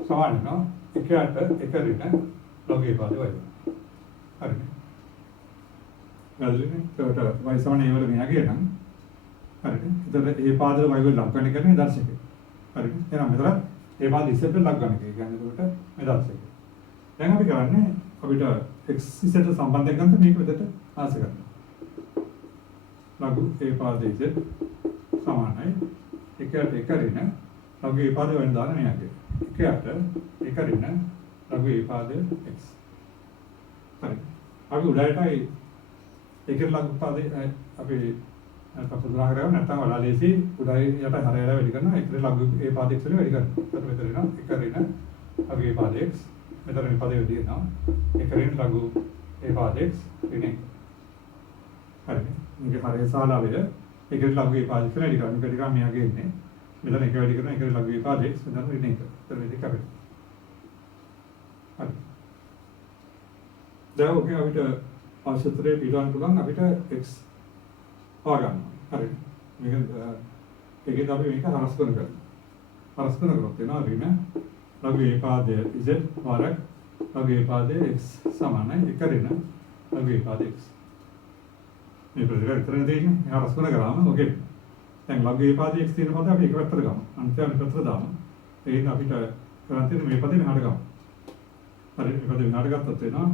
සමාන වෙනවා එකයට එක ඍණ ලඝු ඒ පාදේ වයි. හරිනේ. වැදගත්නේ. ඒකට y සමාන a වල මෙයාගේ නම් හරිනේ. එතකොට ඒ පාදවල y වල ලබ් ගන්න කියන්නේ දර්ශකය. හරිනේ. එහෙනම් මෙතන ඒ පාද ඉස්සෙල්ට ලබ් ගන්න එක. ඒ කියන්නේ එතකොට මේ දර්ශකය. දැන් අපි කරන්නේ අපිට x ඉස්සෙල්ට සම්බන්ධයෙන් ගන්න මේක විදිහට ආස කරනවා. ලඝු ඒ පාදයේ z සමානයි එකයට එක ඍණ ලඝු ඒ පාදේ වෙන දාන මෙයාගේ. එකයට එක ඍණ ලඝු ඒ පාදයේ x. හරි. අපි උඩටයි ඒකේ ලඝු පාදේ අපි පොදුනා කරගෙන නැත්නම් වඩා ලේසි උඩයි යට හරයලා වැඩි කරනවා ඒකේ ලඝු ඒ පාදයේ x වලින් වැඩි කරනවා. එතකොට මෙතන එනවා එක ඍණ ලඝු ඒ පාදයේ x. මෙතන මේ පදේ වැඩි වෙනවා. එක ඍණ ලඝු ඒ පාදයේ x ඍණ 1. හරිනේ. මේක හරිය සාලාවේ ඒකේ ලඝු ඒ පාදයේ වැඩි කරනවා. මේක ටිකක් මෙයාගේ ඉන්නේ. මෙතන එක වැඩි කරනවා ඒකේ ලඝු ඒ පාදයේ x මෙතන ඍණ 1. එතන මේ දෙක අපිට. හරි. දැන් ඔකේ අපිට ආශ්‍රිතයේ පිළිවන් පුළුවන් අපිට x හොයාගන්න. හරි. මේක ඒකෙන් අපි මේක හරස් කරනවා. හරස් කරනකොට එනවා ඍණ ලඝු ඒ පාදයේ z වරක් ලඝු ඒ පාදයේ x සමානයි එක ඍණ ලඝු ඒ පාදයේ x. මේ ප්‍රතිකාර විතරනේ දෙන්නේ. හරස් කරගාම ඔකේ. දැන් ලඝු ඒ පාදයේ x තියෙන පද අපි එක පැත්තට ගමු. අන්තිම පැත්තට දාමු. ඒකෙන් අපිට කරන් තියෙන මේ පදේ මෙහාට ගමු. හරි. මේ පදේ මෙහාට ගත්තොත් වෙනවා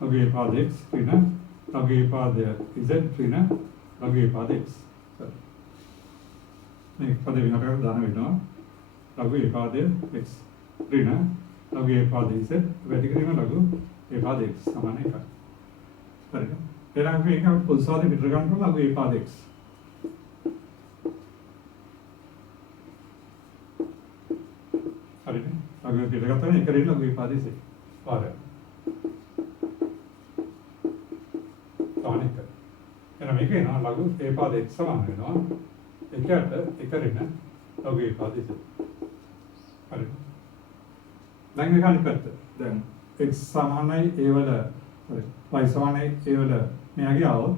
ලඝු ඒ පාදයේ x ඍණ ලඝු ඒ පාදයේ z ඍණ ලඝු ඒ පාදයේ x. මේ පදේ මෙහාට දාන වෙනවා ලඝු ඒ පාදයේ x ඍණ ලඝු ඒ පාදයේ z වැඩි කිරීම ලඝු ඒ පාදයේ x සමාන එකයි. හරිද? එහෙනම් අපි ඒක පොදු සාධක පිටර ගන්නකොට ලඝු ඒ පාදයේ x. හරිද? ලඝු ඒ පිටර ගත්තාම එක ඍණ ලඝු ඒ පාදයේ z. පාරය. සානික. එහෙනම් මේක එනවා ලඝු ඒ පාදයේ x සමාන වෙනවා එකයට එක ඍණ ලඝු ඒ පාදයේ z. හරි. දැන් මේක අනිත් පැත්ත. දැන් x සමානයි a වල හරි y සමානයි a වල මෙයාගේ આવොත්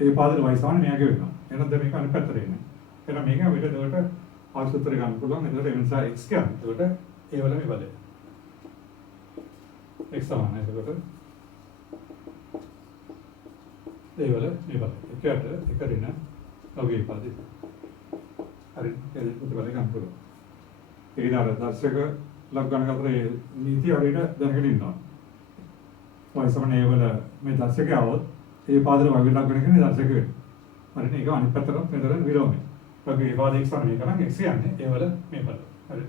ඒ පාදේ y සමාන මෙයාගේ වෙනවා. එහෙනම් දැන් මේක අනිත් පැත්තට එන්නේ. එහෙනම් මේක අපිට එතකොට ආශ්‍රිතර ගන්න පුළුවන්. එතකොට ඒ නිසා x කියන්නේ එතකොට a වල මේ පදේ. x සමානයි එතකොට a වල මේ පදේ. එකයට එක ඍණ ලඝු ඒ පාදේ. හරි. ඒක උඩ ගන්න පුළුවන්. ඒ විදිහට දර්ශක ලබ් ගන්න අතර නීති හරියට දැනගෙන ඉන්නවා. y සමාන a වල මේ දර්ශකය આવොත් ඒ පාදවල වගේ ලබ් ගන්න කියන්නේ දර්ශක වෙන්නේ. හරිනේ. ඒක අනිත් පැත්තට මෙතන විලෝමයි. ලඝු ඒ පාදයේ x සමාන මේක නම් x යන්නේ a වල මේ පද. හරි.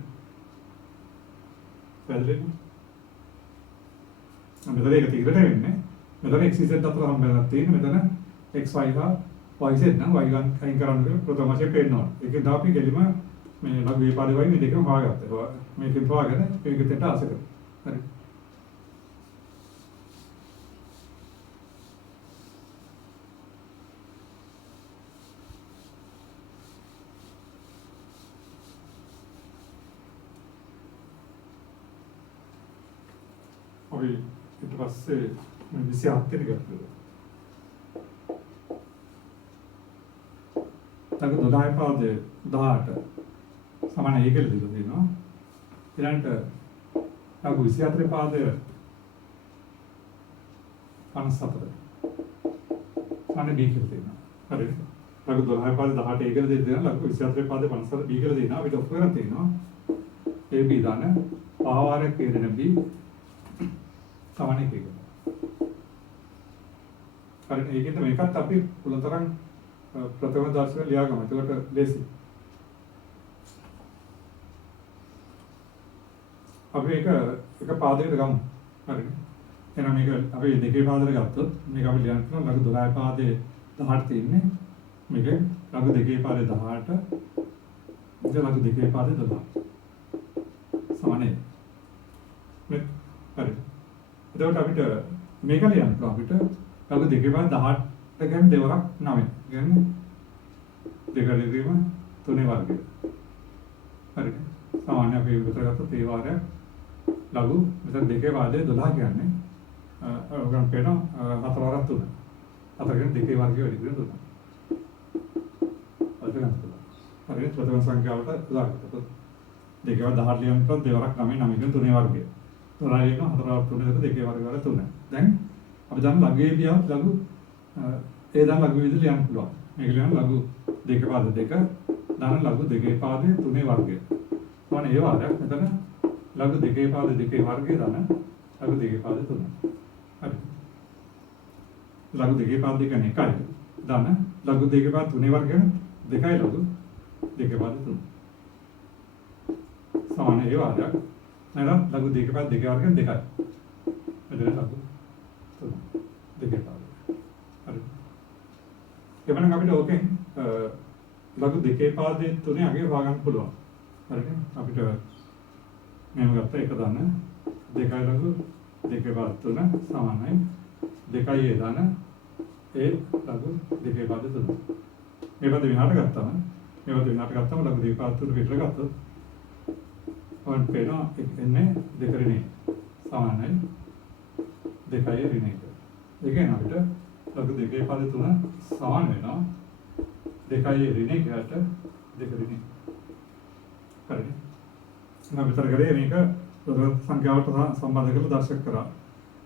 පැහැදිලිද? මෙතන ඒක තීරණය වෙන්නේ. මෙතන x z අතර සම්බන්ධයක් තියෙන මෙතන x y හා y z නම් y ගන්න අයින් කරන්න කියලා ප්‍රථම වශයෙන් පෙන්නනවා. ඒකෙන් තමයි අපි ගෙලිම මේ ලඝු ඒ පාදේ වයි මේ දෙකම හොයාගත්තා. මේකෙන් හොයාගෙන මේක දෙට ආස කරා. හරි. අපි ඊට පස්සේ 27 වෙනි ගැටලුව. ලඝු 12 පාදයේ 18 සමාන a කියලා දීලා තියෙනවා. ඊළඟට ලඝු 24 පාදය 54 සමාන b කියලා තියෙනවා. හරිද? ලඝු 12 පාදයේ 18 a කියලා දීලා තියෙනවා. ලඝු 24 පාදයේ 54 b කියලා දෙනවා. අපිට ඔෆ් කරලා තියෙනවා. a b දාන පාවාරයක් හේදෙන b සමාන 1 කියලා. හරිද? ඒකෙන්ද මේකත් අපි පුලතරම් ප්‍රථම දර්ශන ලියා ගමු. එතකොට ලේසි. අපි එක පාදයකට ගමු. හරිද? එහෙනම් මේක අපි දෙකේ පාදයකට ගත්තොත් මේක අපි ලියන්න පුළුවන් ලඝු 12 පාදයේ 18 තියෙන්නේ. මේක ලඝු දෙකේ පාදයේ 18 ඉතින් ලඝු දෙකේ පාදයේ 12 සමානයි. මේ හරි. එතකොට අපිට මේක ලියන්න පුළුවන් අපිට ලඝු දෙකේ පාදයේ 18 ගැන දෙවරක් 9. කියන්නේ දෙක දෙකේම 3 වර්ගය. හරිද? සාමාන්‍ය අපි විතර ගත්තොත් ඒ වාරයක් ලඝු මෙතන දෙකේ පාදයේ 12 කියන්නේ ඔයගොල්ලන් පේනවා 4 වරක් 3. 4 කියන්නේ දෙකේ වර්ගය වැඩි කරන 3. අද ගන්න පුළුවන්. හරිද? ප්‍රථම සංඛ්‍යාවට දාගත්තා. දෙකව 18 ලියනකොට දෙවරක් 9 9 තුනේ වර්ගය. 3 ලියන 4 3 දෙකේ වර්ගය වල 3. දැන් අපි දැන් ලඝුවේ ගියත් ලඝු ඒ දැන් ලඝු විදිහට ලියන්න පුළුවන්. මේක ලියන ලඝු දෙක පාද දෙක දාන ලඝු දෙකේ පාදේ තුනේ වර්ගය. මොන ඒ වාරයක් මෙතන ලඝු දෙකේ පාද දෙකේ වර්ගය දාන ලඝු දෙකේ පාද 3. හරි. ලඝු දෙකේ පාද දෙක නේ 1යි. දාන ලඝු දෙකේ පාද තුනේ වර්ගය 2යි ලඝු දෙකේ පාද 3. සමාන ඒ වාරයක් නේද? ලඝු දෙකේ පාද දෙකේ වර්ගය 2යි. මෙතන ලඝු 3 දෙකේ පාද. හරි. එවනම් අපිට ඕකෙන් ලඝු දෙකේ පාදේ තුනේ අගේ හොයාගන්න පුළුවන්. හරිද? අපිට මෙහෙම ගත්තා එක දාන්න 2යි ලඝු දෙකේ පාද 3 සමානයි 2යි ඒ දාන්න ඒ ලඝු දෙකේ පාද 3. මේ පද විනාට ගත්තම ලඝු දෙකේ පාද 3 විතර ගත්තොත් ඔන්න පේනවා එන්නේ දෙක ඍණේ සමානයි 2යි ඍණ 1. ඒ කියන්නේ අපිට ලඝු දෙකේ පාද 3 සමාන වෙනවා 2යි ඍණ 1ට 2 ඍණ. හරිද? එහෙනම් විතර කරේ මේක ප්‍රථම සංඛ්‍යාවට සම්බන්ධ කරලා දර්ශක කරා.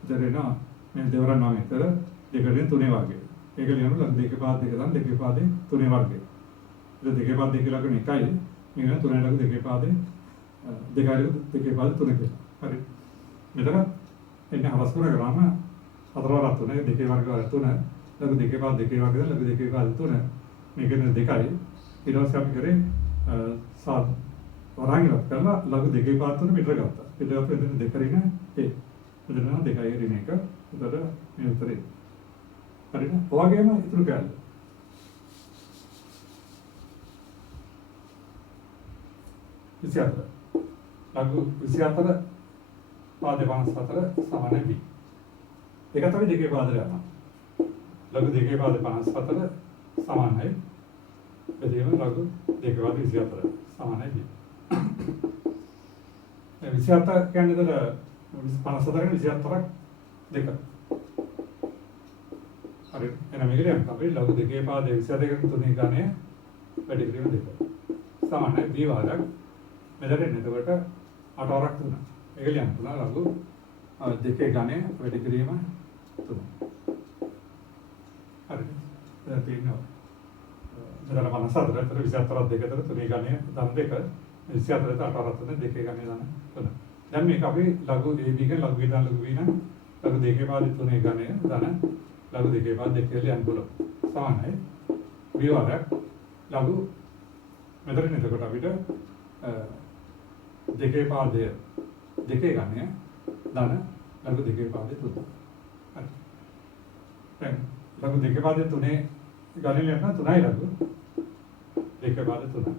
ඉතින් එනවා මේ දෙවරන් 9 විතර 2 ඍණ 3 වර්ගය. ඒක ලියමු ලඝු දෙකේ පාද දෙක දාන්න දෙකේ පාදේ 3 වර්ගය. ඉතින් දෙකේ පාද දෙක ලඝු 1යි මේක 3 ලඝු දෙකේ පාදේ 2යි දෙකේ පාද 3 කියලා. හරි. මෙතන එන්නේ හවස් කරගාම 4 වරක් 3 දෙකේ වර්ග වල 3 ලඝු දෙකේ පාද දෙකේ වර්ගද ලඝු දෙකේ පාද 3 මේක නේ 2යි. ඊට පස්සේ අපි කරේ සාත් වරාංගිවත් කරලා ලඝු දෙකේ පාද 3 පිටර ගත්තා. ඊට පස්සේ එතන දෙක රින ඒ. එතන 2යි රින 1. එතකොට මේ උත්තරේ. හරිද? ඔයගෙම ඉතුරු කැලේ. විසියතර. ලඝු 24 පාද 54 සමානයි b. ඒක තමයි දෙකේ පාදට යනවා. ලඝු දෙකේ පාද 54 සමානයි බෙදීම ලඝු දෙකේ පාද 24 සමානයි b. මේ 24 කියන්නේ එතන 54 24ක් දෙක. හරි. එහෙනම් මේක ලියන්න අපි ලඝු දෙකේ පාද 22 තුනේ ගණය වැඩි කිරීම දෙක. සමානයි b වාරයක් මෙතන එතකොට 8 වරක් 3. ඒක ලියන්න පුළුවන් ලඝු දෙකේ ගණය වැඩි කිරීම 3. හරි. දැන් තියෙනවා. මෙතන 54 අතර 24ක් දෙක අතර තුනේ ගණය ධන දෙක 24ට 8 වරක් 3 දෙකේ ගණය ධන 3. දැන් මේක අපි ලඝු AB එක ලඝු ගේ දාන ලඝු B නම් ලඝු දෙකේ පාද තුනේ ගණය ධන ලඝු දෙකේ පාද දෙක කියලා ලියන්න පුළුවන්. සමානයි b වරක් ලඝු මෙතන එතකොට අපිට දෙකේ පාදය දෙකේ ගණය ධන ලඝු දෙකේ පාදය 3. හරි. දැන් ලඝු දෙකේ පාදය 3 ගණය ලියන්න 3යි ලඝු දෙකේ පාද 3.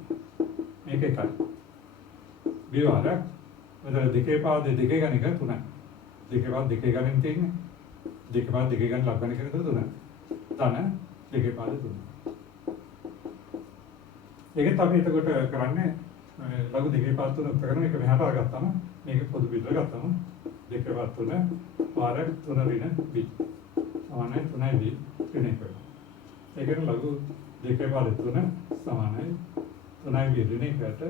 මේක එකයි. b වරක් මෙතන දෙකේ පාදය දෙකේ ගණක 3යි. දෙකේ පාද දෙකේ ගණන් තියෙන්නේ. දෙකේ පාද දෙකේ ගණන් ලබන එක විතර 3යි. ධන දෙකේ පාද 3. ඒකත් අපි එතකොට කරන්නේ ලඝු දෙකේ පාද 3 උත්තර කරන එක මෙහාට අරගත්තාම මේක පොදු පිටර ගත්තාම දෙකේ පාද 3 වාරයක් 3 ඍණ b සමානයි 3යි b ඍණ 1. ඒ කියන්නේ ලඝු දෙකේ පාද 3 සමානයි 3යි b ඍණ 1ට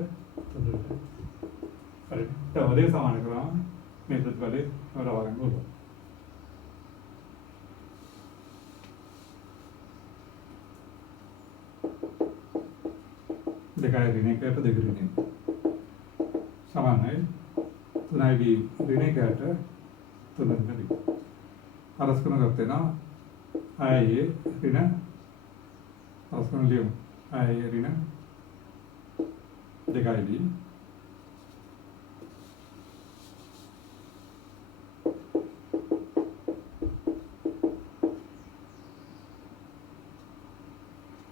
3 ඍණ. හරි. දැන් ඔය සමාන කරාම මේ ප්‍රතිඵලේ හොරවා ගන්න ඕන. දෙකයි ඍණ 1ට 2 ඍණ 1. සමානයි 3යි b ඍණ 1ට 3 ඍණ 2. අරස් කරන ගත්තේනවා i ඍණ අරස් කරන ලියමු i ඍණ 2යි b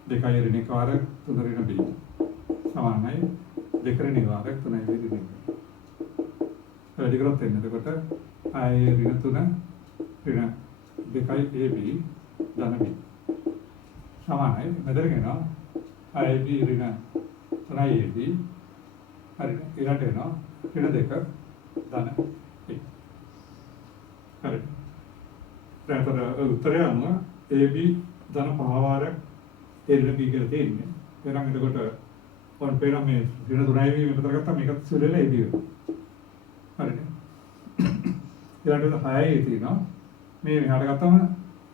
දෙකයි ඍණ 1 වාරයක් 3 ඍණ b සමානයි 2 ඍණ වාරයක් 3යි b ඍණ 1. වැඩි කරොත් එන්නේ එතකොට i ඍණ 3 ඍණ 2යි ab ධන b සමානයි මෙතන කියනවා ib ඍණ 3යි ab හරි ඊළඟට එනවා ඍණ 2 ධන a. හරි. දැන් උත්තරය අනුව ab ධන 5 වාරයක් ඍණ b කියලා තියෙන්නේ. එහෙනම් එතකොට ඔන්න පේනවා මේ ඍණ 3යි මේ මෙතන ගත්තා මේකත් ඉස්සර වෙලා AB වෙනවා. හරිනේ. ඊළඟට 6යි තියෙනවා. මේ මෙහාට ගත්තම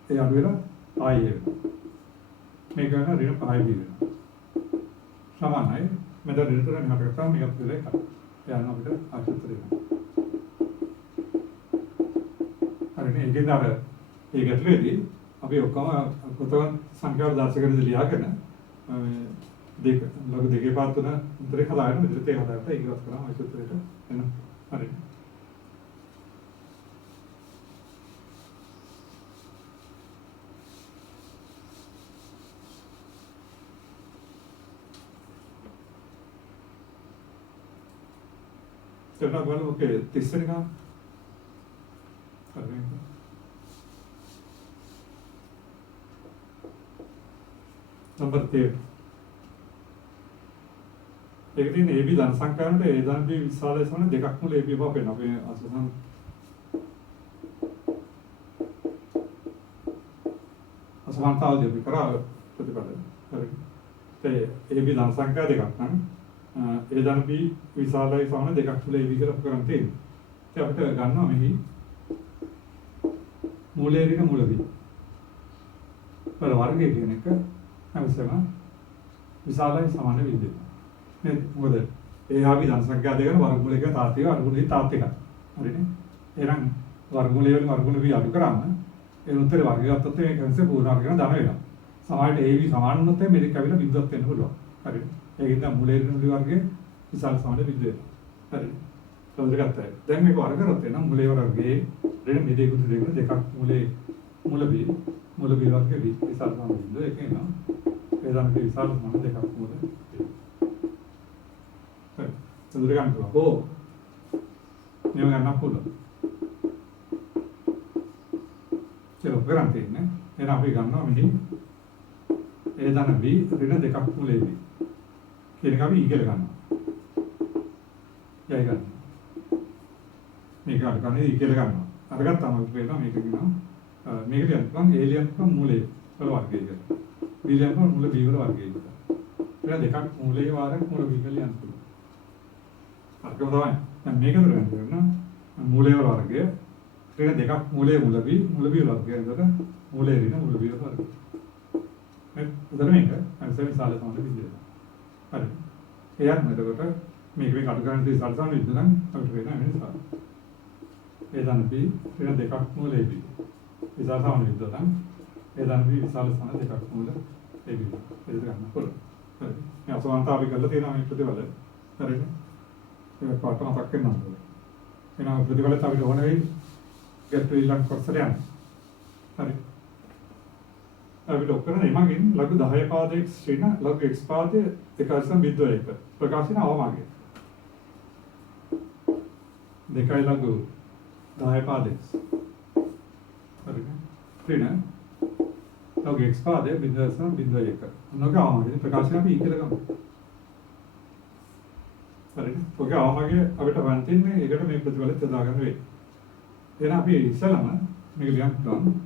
ඒ අඩු වෙලා ආයෙ වෙනවා. මේක ගන්න ඍණ 5යි වෙනවා. සමානයි. මෙතන ඍණ 3 මෙහාට ගත්තම මේකත් වෙලා එකයි. යන්න අපිට ආශිර්වාද දෙනවා. හරිනේ. ඒකෙන් අර ඒ ගැටලුවේදී අපි ඔක්කොම කොතන සංඛ්‍යාව දර්ශකයේදී ලියාගෙන දෙක ලඝු දෙකේ පාත් තුන උත්තරේ හදාගෙන මෙතන තේ හදාගත්තා. ඒක ඉවත් කරාම ඒ සූත්‍රයට එන හරි. Terus බලමු ඔකේ 30 වෙනි ගාන. හරි. නම්බර් 13. ඒක තියෙන AB ධන සංඛ්‍යාවන්ට A ධන B විශාල සමන දෙකක් මුල AB බව පේනවා. අපි අසසන් අසමන්තාවදී අපි කරා ප්‍රතිපද. හරි. ඒ AB ධන සංඛ්‍යා දෙකක් නම් A ධන B විශාලයි සමන දෙකක් මුල AB කියලා කරන් තියෙනවා. ඉතින් අපිට ගන්නවා මෙහි මූලයේ ඍණ මූල B. වල වර්ගය කියන එක හැමසෙම විශාලයි සමාන විදිහට. නේද? මොකද ඒ ආවි ධන සංඛ්‍යා දෙකන වර්ගමූල එක තාත් එක වර්ගමූල තාත් එකක්. හරිනේ? එහෙනම් වර්ගමූලය වලින් වර්ගමූල B අඩු කරාම ඒ උත්තරේ වර්ගය ගත්තොත් මේක හැමසෙම පූර්ණාංක කරන ධන වෙනවා. සමහරවිට AB සමාන වුණොත් මේක කැවිලා බිඳුවක් වෙන්න පුළුවන්. හරිනේ? ඒකින්ද මූලයේ ඍණ මූල වර්ගයේ විශාල සමාන බිඳුව වෙනවා. හරිනේ? තවදගත්තා. දැන් මේක වර්ග කරොත් එනම් මූලයේ වර්ගයේ ඍණ මෙදේ කුතු දෙක දෙකක් මූලයේ මූල B මූල B වර්ගයේ විශාල සමාන බිඳුව ඒක එනවා. ඒ ධන B විශාල සමාන දෙකක් මූල සඳර ගන්න පුළුවන්. ඕ. නියම ගන්න පුළුවන්. චලෝ කරන් තියෙන්නේ. එහෙනම් අපි ගන්නවා මෙහි A ධන B ඍණ දෙකක් මුලේදී. කියන එක අපි ඉගෙන ගන්නවා. යයි ගන්න. මේක අර ගන්නේ ඉගෙන ගන්නවා. අරගත්තාම අපි වෙනවා මේක කියනවා. මේක කියනවා A ලියන්න පුළුවන් මූලයේ වල වර්ගය කියලා. B ලියන්න පුළුවන් මූල B වල වර්ගය කියලා. ඍණ දෙකක් මූලයේ වාරයක් මූල B කියලා ලියන්න පුළුවන්. අර්ගම තමයි. දැන් මේක දරගන්න කරනවා මූලයේ වර්ගය ඍණ දෙකක් මූලයේ මූල B වර්ගය. එතකොට මූලයේ ඍණ මූල B වර්ගය. මේ උදේ මේක අන්සර් විශාල සමාන විදියට. හරි. එයාත් එතකොට මේක අඩු කරන්න තියෙන විශාල සමාන විදියට නම් අපිට වෙන නිසා. ඒ ධන B ඍණ දෙකක් මූලයේ B විශාල සමාන විදියට නම් ඒ ධන B විශාල සමාන දෙකක් මූල AB. ඒක ගන්න පුළුවන්. හරි. මේ අසමානතාවය කරලා තියෙනවා මේ ප්‍රතිවල. හරිනේ. ඒක පාට මතක් වෙනවා. එහෙනම් ප්‍රතිඵලත් අපිට ඕන වෙයි ගැටළු ඊළඟ කොටසට යන්න. හරි. අපිට ඔක්කොම එමගින් ලඝු 10 පාදයේ ශ්‍රීන ලඝු x පාදයේ 1.01 ප්‍රකාශන අවමාගය. දෙකයි ලඝු 10 පාදයේ. හරිනේ. ශ්‍රීන ලඝු x පාදයේ 0.01 අනෝග අවමාගය ප්‍රකාශන අපි ඉගෙන ගමු. හරිනේ. ඔක අවමගේ අපිට වන් තින්නේ ඒකට මේ ප්‍රතිඵලෙත් යොදා ගන්න වෙයි. එහෙනම් අපි ඉස්සලම මේක ලියන්න පුළුවන්.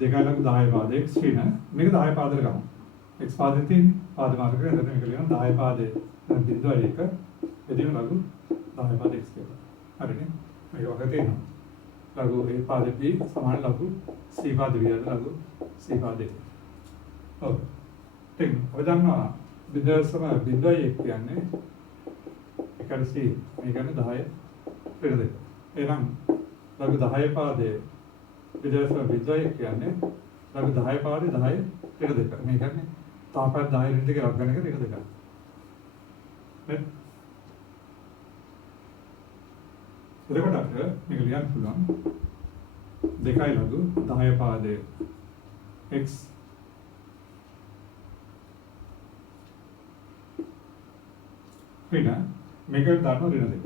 දෙකයි ලඝු 10 පාදයේ x ශ්‍රීන මේක 10 පාදවල ගමු. x පාදයේ තියෙන පාද මාර්ගය එතන මේක ලියන්න 10 පාදයේ 0.1 එදින ලඝු 10 පාදයේ x කියලා. හරිනේ. මේක වගේ තියෙනවා. ලඝු a පාදයේ b සමාන ලඝු c පාදයේ විදිහට ලඝු c පාදයේ. ඔව්. දැන් ඔය දන්නවා විදර්ශන 0.1 කියන්නේ ඒකට C මේ කියන්නේ 10 පෙර දෙක. එහෙනම් ලඝු 10 පාදයේ විදර්ශන 0.1 කියන්නේ ලඝු 10 පාදයේ 10 පෙර දෙක. මේ කියන්නේ තාපය 10 රින් දෙක රත් ගන්න එක දෙක දෙකක්. හරි. එතකොට අපිට මේක ලියන්න පුළුවන් දෙකයි ලඝු 10 පාදයේ x ඍණ මේක දාන්න ඍණ දෙක.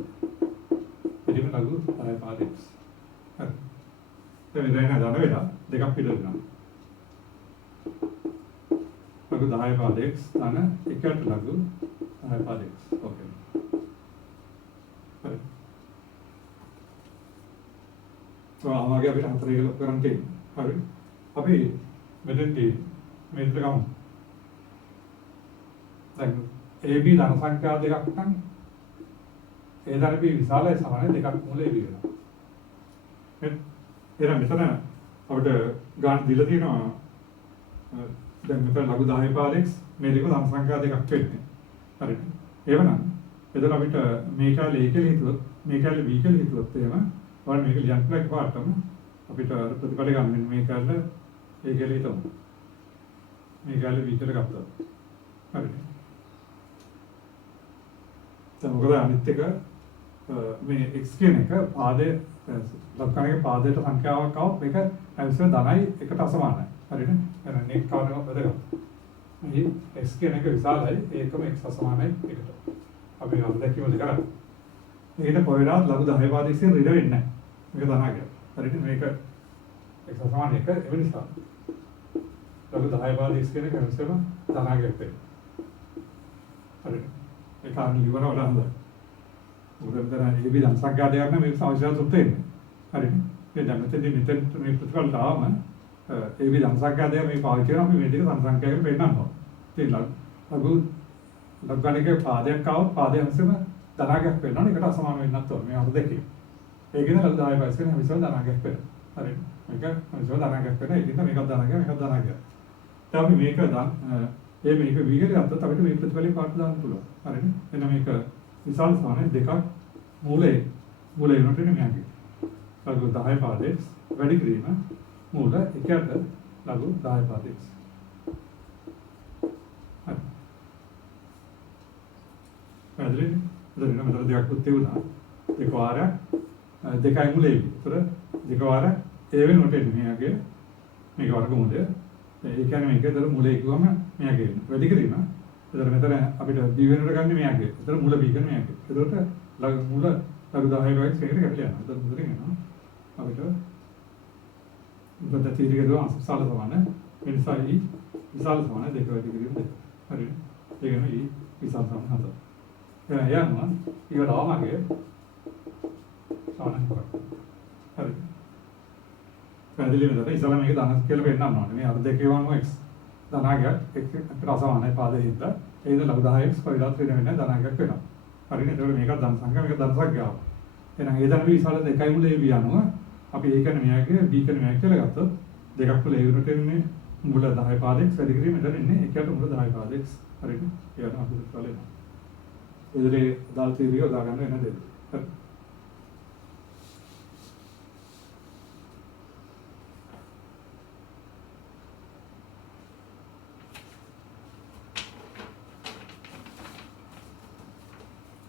එදිම ලඝු 10 පාදයේ. හරි. දැන් දැන් දාන වෙලා දෙකක් පිට වෙනවා. ලඝු 10 පාදයේ දාන එකට ලඝු 10 පාදයේ. ඕකේ. හරි. ආමාගේ අපිට හතර එක කරන් තියෙනවා. හරි. අපි මෙතෙන්දී මේකට ගමු. දැන් AB ධන සංඛ්‍යා දෙකක් නම් ඒ ධන B විශාලයි සමානයි දෙකක් මූල AB වෙනවා. එහෙනම් මෙතන අපිට ගන්න දීලා තියෙනවා දැන් මෙතන ලඝු 10 පාදෙක් මේ දෙක ධන සංඛ්‍යා දෙකක් වෙන්නේ. හරිද? එවනම් එතන අපිට මේ කාලේ A කියලා හිතුවොත් මේ කාලේ B කියලා හිතුවොත් එහෙම වල මේක ලියන්න පුළුවන් පාඩම අපිට ප්‍රතිඵල ගන්න මේ කාලේ A කියලා හිතමු. මේ කාලේ B කියලා ගත්තා. හරිද? දැන් මොකද අනිත් එක මේ x කියන එක පාදයේ ලක්ෂණයේ පාදයට සංඛ්‍යාවක් આવොත් මේක ඇවිස්සෙන ධනයි එකට අසමානයි. හරිද? එහෙනම් නෙක් කවනවා බදගන්න. මේ x කියන එක විශාලයි ඒකම x අසමානයි එකට. අපි අද දැක්කම දෙක කරා. මේකට කොහෙවත් ලඝු 10 පාදයෙන් ඍණ වෙන්නේ නැහැ. මේක ධනාගය. හරිද? මේක x අසමාන එක ඒ නිසා ලඝු 10 පාදයෙන් කියන එක හැමසෙම ධනාගයක් වෙනවා. හරිද? ඒක අනිවාර්යව වඩා උදේට AB ධන සංඛ්‍යා දෙයක් නම් මේක අවශ්‍යතාව තුත් වෙන්නේ. හරිද? ඒ දැන් මෙතනදී මේ ප්‍රතිඵල දාම AB ධන සංඛ්‍යා දෙක මේ පාවිච්චි කරලා අපි මේ දෙක ධන සංඛ්‍යාවකට පෙන්නනවා. ඒ ලඝු ලඝුගණිකේ පාදයක් આવොත් පාදය හැමසෙම ධනාගයක් වෙනවා. ඒකට අසමාන වෙන්නත් ඕනේ. මේ අර දෙකේ. ඒකෙන් ලඝු 10 පාස් කරන හැමසෙම ධනාගයක් වෙනවා. හරිද? මේක හැමසෙම ධනාගයක් වෙනවා. ඒකෙන් මේකක් ධනාගයක් මේකක් ධනාගයක්. දැන් අපි මේක මේක විගල ගත්තොත් අපිට මේ ප්‍රතිඵලේ පාට දාන්න පුළුවන්. හරිද? එන්න මේක විශාල සමානයි දෙකක් මූලයේ වෙනට නෙමෙයි. ලඝු 10 පාදෙක් වැඩි කිරීම මූල එකට ලඝු 10 පාදෙක්. හරි. පැහැදිලිද? එතන මෙතන දෙකක් උත් තියුණා. දෙක වාරයක් දෙකයි මූලයේ. ඒතර දෙක වාරයක් ඒ වෙනට එන්නේ මෙයාගේ මේක වර්ගමූලය. ඒ කියන්නේ මේකේතර මූලයේ කිව්වම මෙයාගේ වැඩි කිරීම. එතන මෙතන අපිට B වෙනට ගන්න මෙයාගේ. එතන මූල B ගන්න මෙයාගේ. එතකොට මූල ලඝු 10 වගේ සෙකට කැපිලා යනවා. එතන මුලින් එනවා. අපිට උපත තීරිය දුව අසල සමාන වෙනසයි විශාල සමාන දෙක වැඩි කිරීම දෙක. හරිද? ඒ කියන්නේ විශාල සමාන හත. එහෙනම් යනවා ඊට ආවමගේ සමාන කරා. හරිද? පැහැදිලි වෙනද? ඉස්සලා මේක ධන කියලා පෙන්නන්න ඕනේ. මේ අර දෙකේ වань x ධනාගයක් එකට අසමානයි පාදයෙන්ද. ඒද ලඝු 10x කොයිදාත් වෙන ධනාගයක් වෙනවා. හරිද? එතකොට මේක ධන සංඛ්‍යා මේක ධන සංඛ්‍යාව. එහෙනම් ඒ ධන විශාල දෙකයි මුල AB යනවා. අපි ඒ කියන්නේ මෙයාගේ B කියන්නේ මෙයා කියලා ගත්තොත් දෙකක් මුල A වෙනට එන්නේ මුල 10 පාදෙක් වැඩි කිරීම මෙතන එන්නේ එකට මුල 10 පාදෙක්. හරිද? ඒකට අපි බලමු. ඉදිරියේ දාල් තීරිය දාගන්න වෙන දෙයක්. හරි.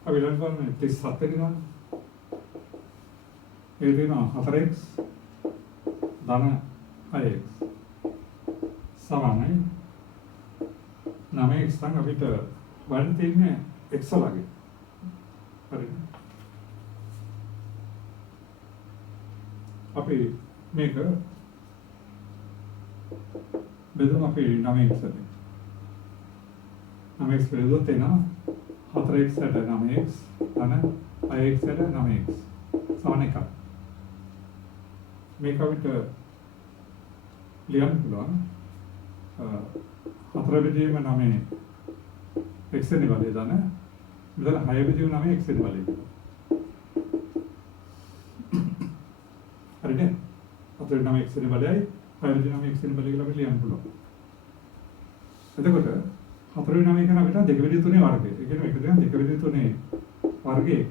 අපි ඊළඟ ගන්න 37 වෙනි ගන්න. ඒ දෙනවා 4x ධන 6x සමානයි 9x නම් අපිට වඩ තියෙන්නේ x වගේ. හරිද? අපි මේක බෙදමු අපි 9x වලින්. 9x බෙදුවොත් එනවා 4x යට 9x ධන 6x යට 9x සමාන 1. මේක අපිට ලියන්න පුළුවන් 4 බෙදීම 9 x වෙනි බලය ධන මෙතන 6 බෙදීම 9 x වෙනි බලය. හරිද? 4 9 x වෙනි බලයයි 6 බෙදීම 9 x වෙනි බලය කියලා අපිට ලියන්න පුළුවන්. එතකොට 4 වෙනි 9 කියන අපිට 2 බෙදීම 3 වර්ගය. ඒ කියන්නේ 1 2 බෙදීම 3 වර්ගය x.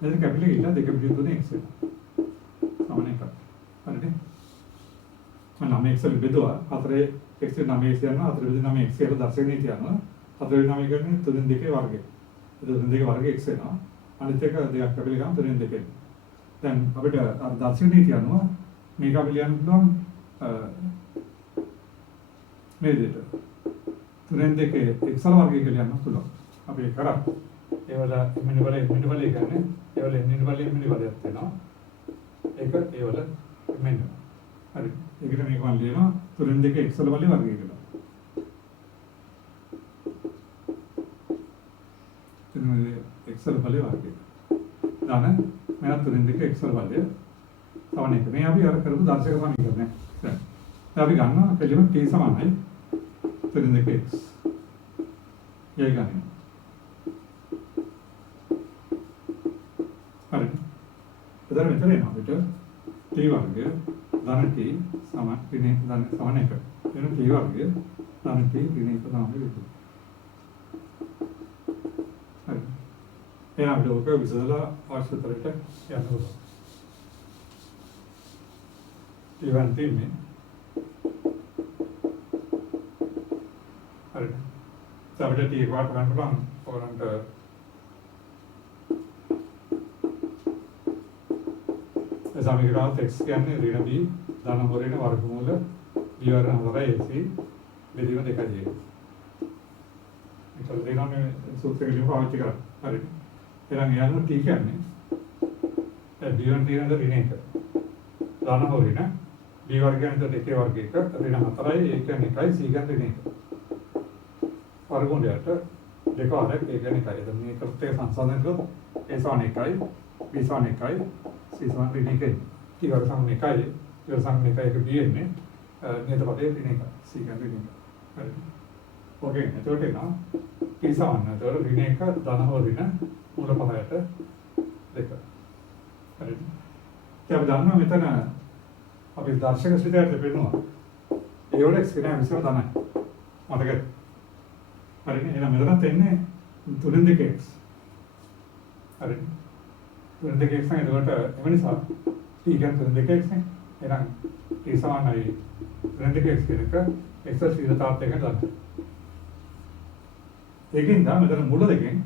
දැන් කැපිටල් එක 2 බෙදීම 3 x වෙනවා. සමාන 1. හරිද? මම 9x වලින් බෙදුවා 4 x 9x යනවා 4 බෙදීම 9x කියලා දර්ශනීය තියනවා. 4 වෙනි 9 කියන්නේ 3 2 වර්ගය. ඒ 3 2 වර්ගය x වෙනවා. අනිත් එක දෙකක් කැපිටල් ගාම 3 2. දැන් අපිට අර දර්ශනීය තියනවා මේක අපි ලියන්න පුළුවන් මේ දෙයට 3 2 x වර්ගය කියලා ලියන්න පුළුවන්. අපි ඒක කරා. ඒ වල මිනි බලය ගන්න. ඒ වල මිනි බලයක් වෙනවා. ඒක ඒ වල මෙන්න. හරි. ඒකට මේක මම ලියනවා 3 2 x වල බලය වර්ගය කියලා. 3 2 x වල බලය වර්ගය. දාන මම 3 2 x වල බලය තවන එක. මේ අපි අර කරපු දර්ශක සමීකරණය. දැන් අපි ගන්නවා පිළිම t සමානයි 3 2 x. ඒ ගන්න. හරි. එතන මෙතන එනවා අපිට t වර්ගය ධන t සමාන ඍණ ධන සමාන 1. එන t වර්ගය ධන t ඍණ 1 තමයි වෙන්නේ. හරි. එහෙනම් අපිට ඔක විසඳලා අවශ්‍ය තරමට යන්න ඕන. ඉවන් තින්නේ. හරි. අපිට t වාට ගන්න පුළුවන් ඕනන්ට සමීකරණ x කියන්නේ ඍණ b ධන හොරේන වර්ගමූල b වර්ග 4ac බෙදීම 2යි. ඒක දෙනෝනේ සූත්‍රයෙන් පාවිච්චි කරා. හරි. එහෙනම් එයාලම t කියන්නේ b1 තියෙනද ඍණ 1. ධන හොරේන b වර්ග කියන්නේ 2 වර්ගයක ඍණ 4යි a කියන්නේ 1යි c කියන්නේ ඍණ 1. වර්ගමූලයට දෙක වරක් a කියන්නේ 1යි. එතන මේ කෘත්‍ය සංසන්දනය කරොත් a සමාන 1යි b සමාන 1යි c සමාන ඍණ 1යි. t වර්ග සමාන 1යි a සමාන 1යි b එන්නේ නේද පදේ ඍණ 1යි c කියන්නේ ඍණ 1යි. හරි. ඕකේ එතකොට එනවා t සමාන එතකොට ඍණ 1 ධන හෝ ඍණ මූල පහයට 2. හරි. දැන් අපි දන්නවා මෙතන අපි දර්ශක සිතයට දෙන්නවා ඒ වල x කියන විසම තමයි. මතකද? හරිනේ. එහෙනම් මෙතනත් එන්නේ 3 2x. හරි. 3 2x නම් එතකොට එම නිසා t කියන්නේ 3 2x නේ. එහෙනම් t සමානයි 3 2x කියන එක x ශීලතාවත් එක ගන්න. ඒකෙන් තමයි මෙතන මුල දෙකෙන්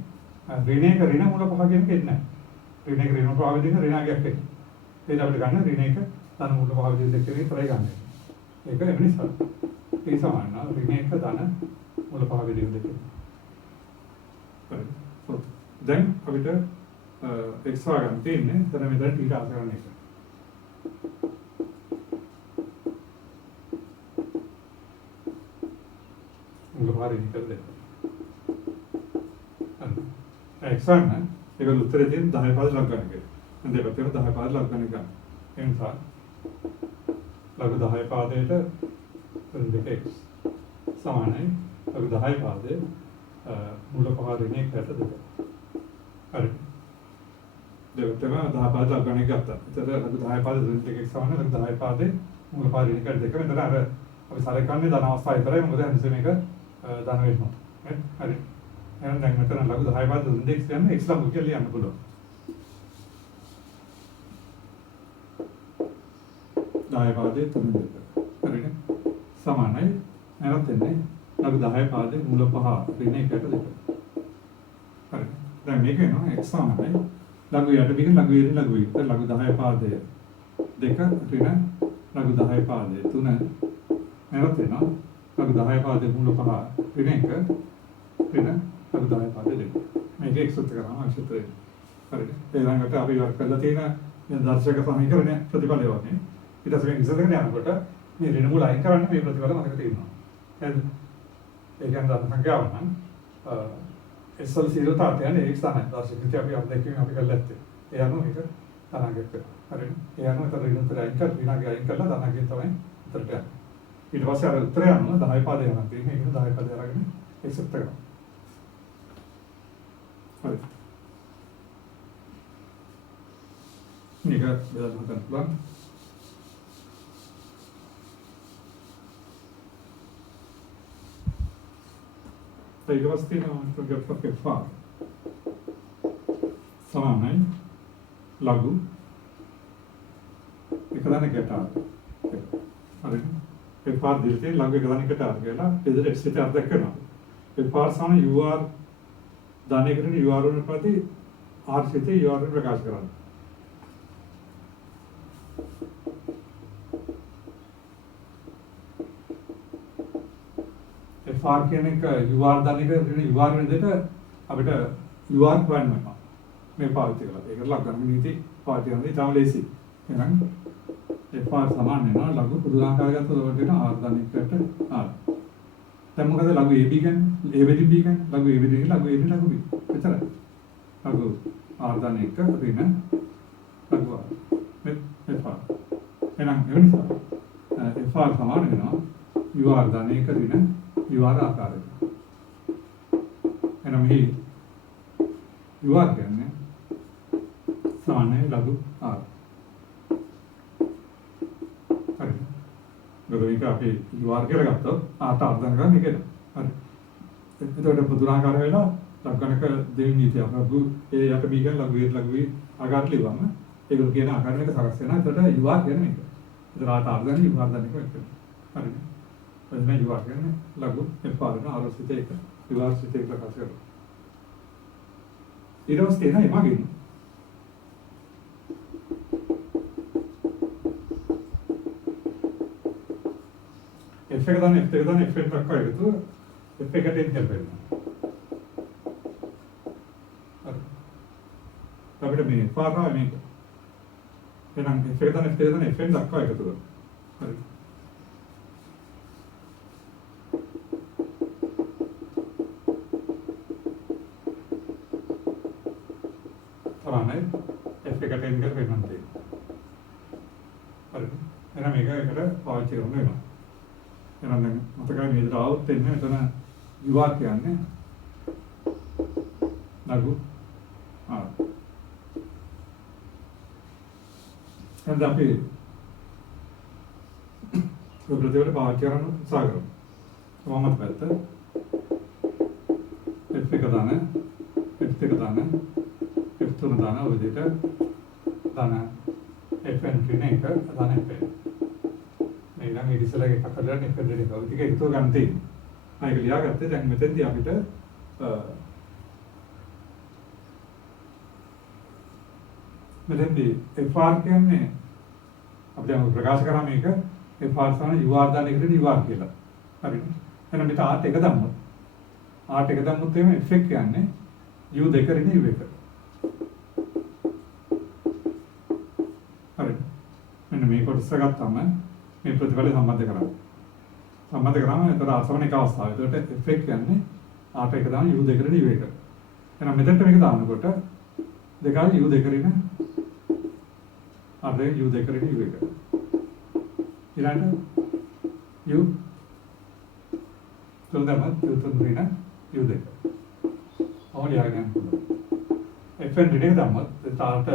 ඍණ 1 ඍණ මූල පහ කියන එක එන්නේ නැහැ. ඍණ 1 ඍණ ප්‍රවාහ විදිහට ඍණාගයක් එන්නේ. ඒක අපිට ගන්න ඍණ 1 ධන මූල පහ විදිහට දෙකේ විතරයි ගන්න. ඒක එම නිසා t සමාන ඍණ 1 ධන මූල පහ විදිහට දෙකේ. හරි. දැන් අපිට x ගන්න තියෙන්නේ එතන මෙතන t ආස කරන එක. මූල පහ ඍණ කර දෙන්න. x ගන්න ඒක උත්තරේ තියෙන 10 පාද ලක් ගන්න එක. දැන් දෙපැත්තේම 10 පාද ලක් ගන්න එක. ඒ නිසා ලඝු 10 පාදයට 2x සමානයි ලඝු 10 පාදයේ මූල පහ ඍණ 1ට 2. හරි. දෙපැත්තේම 10 පාද ලක් ගන්න එක ගත්තා. එතකොට ලඝු 10 පාදයේ ඍණ 2x සමානයි ලඝු 10 පාදයේ මූල පහ ඍණ 1ට 2. මෙතන අර අපි සලකන්නේ ධන අවස්ථාව විතරයි. මොකද හැන්ස මේක ධන වෙනවා. හරි. එහෙනම් දැන් මෙතන ලඝු 10 පාද 2x කියන්නේ x ලඝු කියලා ලියන්න පුළුවන්. 10 පාදයේ 3 2. හරිනේ. සමානයි. නැවත එන්නේ ලඝු 10 පාදයේ මූල පහ ඍණ 1ට 2. හරි. දැන් මේක වෙනවා x සමානයි ලඝු යට බිග ලඝු යට ලඝු යට ලඝු 10 පාදයේ 2 ඍණ ලඝු 10 පාදයේ 3 නැවත එනවා ලඝු 10 පාදයේ මූල පහ ඍණ 1 ඍණ ලඝු 10 පාදයේ 2. මේක x උත්තර කරාම අවශ්‍යයි. හරිද? ඊළඟට අපි වර්ක් කරලා තියෙන දර්ශක සමීකරණය ප්‍රතිඵලය වගේ ඊට පස්සේ ඉස්සරහට යනකොට මේ ඍණ මූල අයින් කරන්න මේ ප්‍රතිඵල මතක තියෙනවා. හරිද? ඒ කියන්නේ ධන සංඛ්‍යාව නම් S වල 0 තාත් යන්නේ x තමයි. දර්ශක විදිහට අපි අත්දැකීම් අපි කරලා ඇත්තේ. ඒ අනුව මේක ධනාගයක් වෙනවා. හරිද? ඒ අනුව ඒතර ඍණ උත්තර අයින් කරලා ඍණාගය අයින් කරලා ධනාගය තමයි උත්තරට යන්නේ. ඊට පස්සේ අර උත්තරය අනුව 10 පාදේ යනවා. තියෙන්නේ ඒක 10 පාදේ අරගෙන x උත්තර කරනවා. හරි. මේක බෙදලා ගන්න පුළුවන්. ඊට පස්සේ තියෙනවා ගොඩක් එපා. සමානයි ලඝු එක දණකට ආර. හරිද? එපා දිලේ ලඝු එක දණකට ආර කියලා දෙදර x ට අර්ථ කරනවා. එපා සමාන ur ධනයකට ur වන ප්‍රති r සිතේ ur ප්‍රකාශ කරනවා. FR කියන එක UR ධනයක ඍණ UR වෙන දෙයට අපිට UR හොයන්න වෙනවා. මේ පාවිච්චි කරලා. ඒක ලක් ගන්න නීති පාවිච්චි කරන ඉතාලම ලේසි. එහෙනම් FR සමාන වෙනවා ලඝු පුදුලාකාර ගත්තොත් ඔකට වෙන R ධනයකට R. දැන් මොකද ලඝු AB කියන්නේ? A වෙදි B කියන්නේ? ලඝු A වෙදි ලඝු A වෙදි ලඝු B. එච්චරයි. ලඝු R ධනයක ඍණ ලඝු R. මේ FR. එහෙනම් ඒ නිසා FR සමාන වෙනවා UR ධනයක ඍණ UR ආකාරයට. එහෙනම් මෙහි UR කියන්නේ සාමාන්‍ය ලඝු R. හරි. මේක අපි UR කියලා ගත්තොත් ආට අර්ධන ගන්න එක. හරි. එතකොට පුදුනාකාර වෙලා ලක්ගණක දෙවෙනි නීතිය ලඝු A යට B කියන ලඝු A ලඝු B ආකාරයට ලියවම ඒගොල්ලෝ කියන ආකාරයට මේක සකස් වෙනවා. එතකොට UR කියන්නේ මේක. එතකොට ආට අර්ධන UR අර්ධන එක වෙනවා. හරිද? එතන UR කියන්නේ ලඝු F ආරන ආරෝසිත එක. UR සිත එක ප්‍රකාශ කරනවා. ඊට පස්සේ එනවා එමාගෙන් F එක දාන F එක දාන F එක දක්වා එකතු F එකට එන්න වෙනවා. හරි. අපිට මේ පාරා මේක. එහෙනම් F එක දාන F එක දාන F එක දක්වා එකතු කරනවා. හරි. තරන්නේ F එකට එන්න කියලා වෙනම තියෙනවා. හරි. එහෙනම් මේක එකට පාවිච්චි කරන්න වෙනවා. එහෙනම් දැන් මතකයි මේ විදිහට આવුත් එන්නේ මෙතන UR කියන්නේ ලඝු R. එහෙනම් අපි ඔය ප්‍රතිවල පාවිච්චි කරන්න උත්සාහ කරමු. කොහොමද පැත්ත F එක දාන F එක දාන F තුන දාන ඔය විදිහට දාන FN කියන එක දාන FN. ඊළඟ ඉතිසලගේ එකක් කරලා නෙෆෙන්ඩර් එක. ඔය ටික එකතු ගන්න තියෙනවා. ඒක ලියාගත්තේ දැන් මෙතෙන්දී අපිට මෙතෙන්දී FR කියන්නේ අපි දැන් ප්‍රකාශ කරා මේක FR සමාන UR දාන එකට UR කියලා. හරිද? එහෙනම් මෙතන R එක දැම්මොත් R එක දැම්මොත් එimhe F එක කියන්නේ U දෙක ඍණ U එක. හරිද? මෙන්න මේ කොටස ගත්තම මේ ප්‍රතිඵල සම්බන්ධ කරා. සම්බන්ධ කරාම එතන අසමන එක අවස්ථාව. ඒකට F එක කියන්නේ R එක දාන U දෙක ඍණ U එක. එහෙනම් මෙතනට මේක දානකොට දෙකයි U දෙක ඍණ R U දෙක ඍණ U එක. ඊළඟට U තුන දාම U තුන ඍණ U දෙක. ඔහොම ලියාගෙන යන්න. FN ඍණ එක දාමත් තාට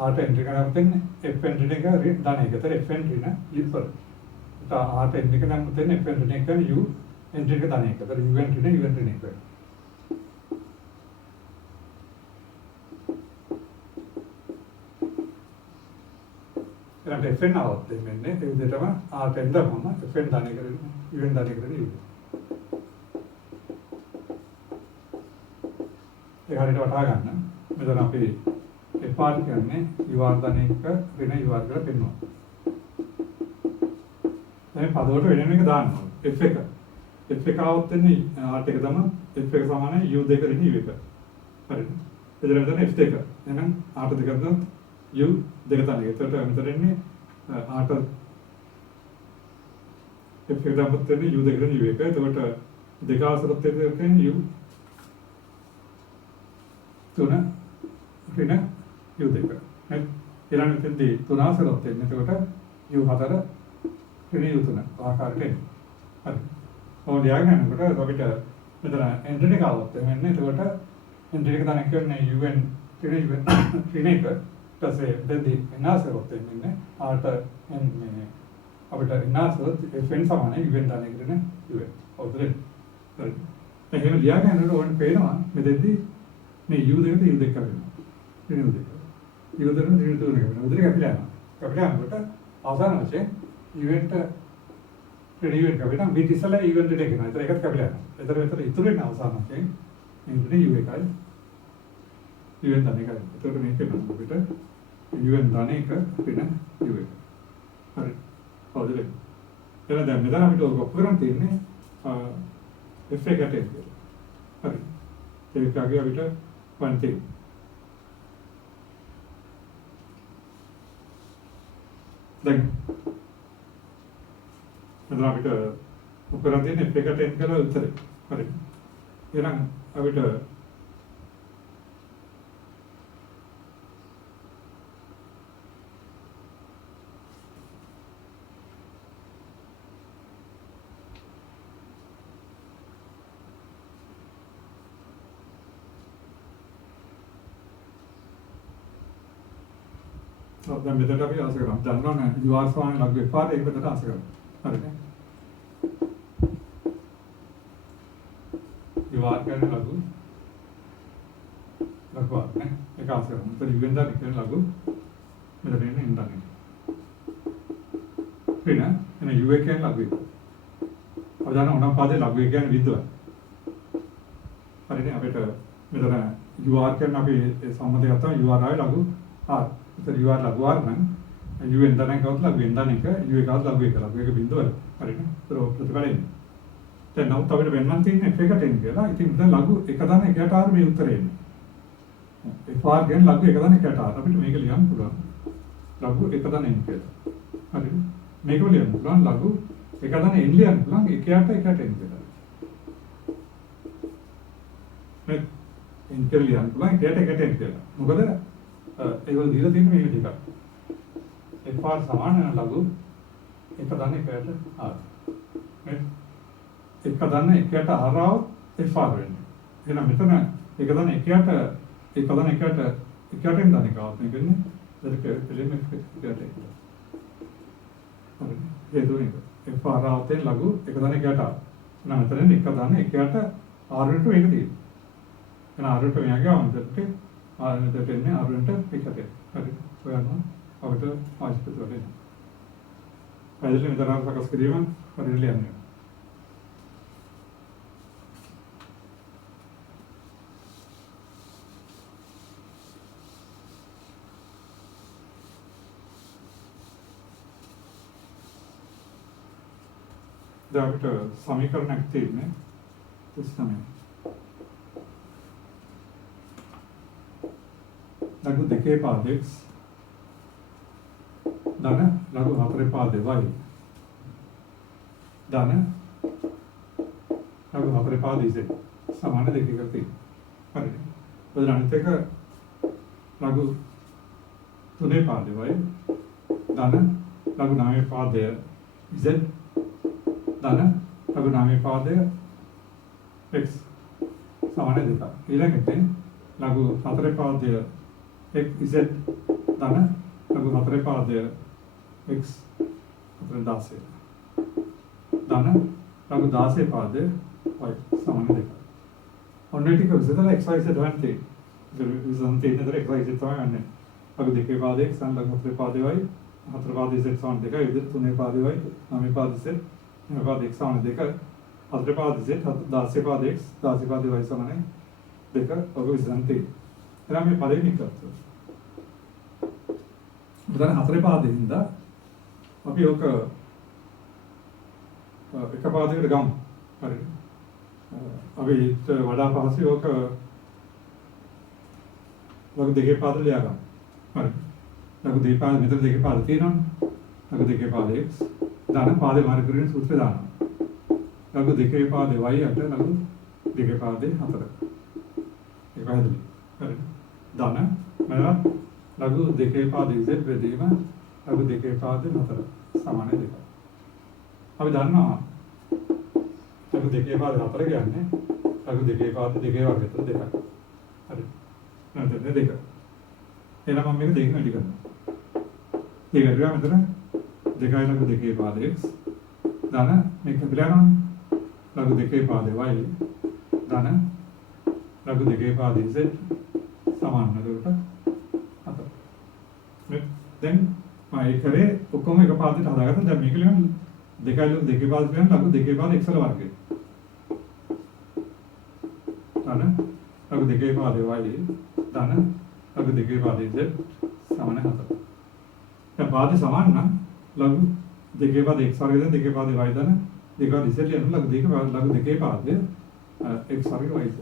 R එන්ට්‍රි කරනකොට එන්නේ FN ඍණ එක දාන එක. ඒතර FN ඍණ ඉස්සර. R එන්ට්‍රි කරනකොට එන්නේ FN ඍණ එක U එන්ට්‍රි එක දාන එක. ඒතර UN ඍණ එක. ඊළඟට FN આવත් එන්නේ ඒ විදිහටම R එන් දාමම FN දාන එක UN දාන එක නේ. ඒ හරියට වටහා ගන්න. මෙතන අපි FR කියන්නේ UR දාන එක ඍණ UR කියලා පෙන්වනවා. දැන් පදවලට වෙනම එක දාන්න ඕනේ. F එක. F එක આવත් එන්නේ R එක තමයි F එක සමානයි U දෙක ඍණ U එක. හරිද? එතන මෙතන F දෙක. එහෙනම් R දෙක ගත්තොත් U දෙක තමයි. ඒකට මෙතන එන්නේ R F එක දාපුත් එන්නේ U දෙක ඍණ U එක. එතකොට දෙක අතරත් එන්නේ U තුන ඍණ U දෙක. හරි. ඊළඟ මෙතනදී තුන අතරත් එන්නේ. එතකොට U හතර ඍණ U තුන ආකාරයට එන්නේ. හරි. ඔය ලියාගෙන යනකොට අපිට මෙතන එන්ට්‍රි එක આવත් එන්නේ. එතකොට එන්ට්‍රි එක දාන කියන්නේ UN ඍණ එක ඊටසේ දෙදි එනාසරොත් එන්නේ. ආට එන්නේ අපිට එනාසරොත් FN සමානයි UN දාන එක ඍණ UN. ඔතන හරි. එහෙම ලියාගෙන යනකොට ඕන පේනවා මෙතෙන්දී මේ U දෙකට U දෙක කරනවා. ඍණ U දෙක. U දෙක ඍණ U තුන කරනවා. උදේ කැපිලා යනවා. කැපිලා යනකොට අවසාන වශයෙන් ඉවෙන්ට් රිනිවල් කැපිටම් බීට් ඉස්සලා ඉවෙන්ට් එක කරනවා. ඒතර ඒකත් කැපිලා යනවා. ඒතර ඉතුරු වෙන අවසාන වශයෙන් ඉන්ට්‍රි U එකයි ඉවෙන්ට් දාන එකයි. ඒතර මේක වෙනවා අපිට ඉවෙන්ට් දාන එක වෙන U එක. හරි. හවුද? එහෙනම් දැන් මෙතන අපිට ඔක කරන් තියෙන්නේ F එකට එන්න. හරි. ඒකගේ අපිට වන්ති. දැන් මෙතන අපිට උපකරණ තියෙන F එකට එන්න කියලා උත්තරේ. හරි. එහෙනම් අපිට දැන් මෙතනට අපි ආස කරමු. දන්නවනේ UR සමාන ලඝු FR ඒක මෙතනට ආස කරමු. හරිනේ. UR කියන්නේ ලඝු R නේ. ඒක ආස කරමු. එතන UN දා කියන්නේ ලඝු මෙතන එන්නේ N දන්නේ. හරිනේ. එන UA කියන්නේ ලඝු එක. අපි දන්න ඕනම පදේ ලඝු එක කියන්නේ බිඳුවයි. හරිනේ. අපිට මෙතන UR කියන්නේ අපි සම්මතය ගත්තාම UR ආවේ ලඝු R. ඉතින් UR ලඝු R නම් UN දන්නේ කවුද ලඝු N දන්නේ එක UA කවුද ලඝු එක ලඝු එක බිඳුවයි. හරිනේ. ඒතර ප්‍රතිඵලෙන්නේ. දැන් නමුත් අපිට වෙනනම් තියෙන F එකට එන්න කියලා. ඉතින් දැන් ලඝු එක දන්න එකට R මේ උත්තරේ එන්නේ. FR කියන්නේ ලඝු එක දන්න එකට R. අපිට මේක ලියන්න පුළුවන්. ලඝු එක දන්න N කියලා. හරිද? මේක ලියන්න පුළුවන් ලඝු එක දන්න N ලියන්න පුළුවන් එකට N කියලා. මේ N කියලා ලියන්න පුළුවන් එකට N කියලා. මොකද ඒගොල්ලෝ දීලා තියෙන මේ ටික. FR සමාන ලඝු එක දන්න එකට R. මේ එක දන්න එකට R આવොත් FR වෙන්නේ. එහෙනම් මෙතන එක දන්න එකට N දන්න එක આવොත් මේ වෙන්නේ දෙක පිළිම එකට හරි හේතුව නේද FR આવතෙන් ලඝු එක දන්න එකට R. එහෙනම් මෙතන එක දන්න එකට R වලට මේක තියෙනවා. එහෙනම් R වලට මෙයා ගියාම මෙතනට R මෙතනට එන්නේ R වලට එකට. හරි. ඔයනවා අපිට ආශිර්වාද වෙන්න. පැහැදිලි මෙතන සකස් කිරීම පරිලි යන්නේ. දැන් අපිට සමීකරණයක් තියෙන්නේ 39. ලඝු දෙකේ පාද x ධන ලඝු හතරේ පාද y ධන ලඝු හතරේ පාද z සමාන දෙකකට තියෙනවා. හරිද? එතන අනිත් එක ලඝු තුනේ පාද y ධන ලඝු නවයේ පාදය z ධන ලඝු නවයේ පාදය x සමාන දෙකක්. ඊළඟට ලඝු හතරේ පාදය x z ධන ලඝු හතරේ පාදය x හතරෙන් 16 ධන ලඝු 16 පාදය y සමාන දෙකක්. ඔන්න ටික විසඳලා x y z වන්ටි. විසඳන තේිනතර x y z තමයි යන්නේ. ලඝු දෙකේ පාදය x ධන ලඝු හතරේ පාදය y හතර පාදය z සමාන දෙකයි. විදිහට තුනේ පාදය y නවයේ පාදය z නවයේ පාදය x සමාන දෙක. හතරේ පාදය z 16 පාදය x 16 පාදය y සමාන දෙක. ඔබ විසඳන තේ. එහෙනම් මේ පළවෙනි කරත් උදාහරණ හතරේ පාදේ ඉඳලා අපි ඔක එක පාදයකට ගමු. හරිද? අපිට වඩා පහසුයි ඔක ලඝු දෙකේ පාද ලියා ගන්න. හරිද? ලඝු දෙකේ පාද මෙතන දෙකේ පාද තියෙනවනේ. ලඝු දෙකේ පාද x දාන පාදේ මාර්ග කරගෙන සූත්‍රය දානවා. ලඝු දෙකේ පාදේ y යට ලඝු දෙකේ පාදේ 4. ඒක පැහැදිලි. හරිද? දාන මම ලඝු දෙකේ පාදේ z බෙදීම ලඝු දෙකේ පාදේ 4 සමාන දෙකක්. අපි දන්නවා ලඝු දෙකේ පාදේ 4 කියන්නේ ලඝු දෙකේ පාදේ දෙකේ වර්ගයට දෙකක්. හරි. නැත්නම් දෙක. එහෙනම් මම මේක දෙකෙන් වැඩි කරනවා. දෙක ගියා මෙතන දෙකයි ලඝු දෙකේ පාදේ x ධන මේක පිළිගන්නවනේ. ලඝු දෙකේ පාදේ y ධන ලඝු දෙකේ පාදේ z සමාන නේද? දැන් මම ඒ කරේ ඔක්කොම එක පාදයකට හදාගත්තා. දැන් මේක ලියන්න දෙකයි ලඝු දෙකේ පාදේ ලියන්න ලඝු දෙකේ පාදේ x වල වර්ගය. ධන ලඝු දෙකේ පාදේ y ධන ලඝු දෙකේ පාදේ z සමාන 4. දැන් පාදේ සමාන නම් ලඝු දෙකේ පාදේ x වර්ගය දෙකේ පාදේ y ධන දෙක පාදේ z ලියන්න ලඝු දෙකේ පාදේ x වර්ගය y z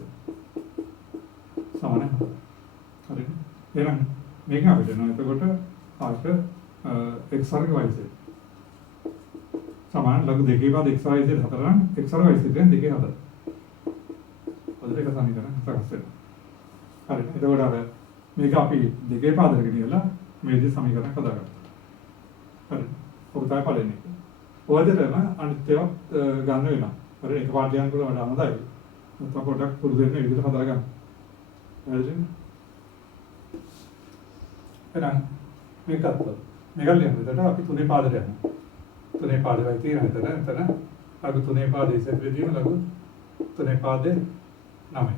සමාන 4. හරිද? එහෙනම් මේක අපිට නෝ එතකොට ආට x වර්ග y z සමාන ලඝු දෙකේ පාද x y z 4 නම් x වර්ග y z කියන්නේ දෙකේ 4. ඔය දෙක සමීකරණ සකස් වෙනවා. හරි. එතකොට අර මේක අපි දෙකේ පාදකට ගෙනියලා මේ විදිහේ සමීකරණ හදාගත්තා. හරි. ඔක තමයි පළවෙනි එක. ඔය දෙකම අනිත් ඒවා ගන්න වෙනවා. හරි. එක පාඩයක් යනකොට වඩා හොඳයි. නැත්නම් පොඩ්ඩක් පුරුදු වෙන්න විදිහට හදාගන්න. හරිද? එහෙනම් මේක අත්පොත්. මේක ලියන්න. එතකොට අපි තුනේ පාදයට යනවා. තුනේ පාදේ තියෙන එතන ලඝු තුනේ පාදේ ඉස්සෙල්ලදීම ලඝු තුනේ පාදේ 9.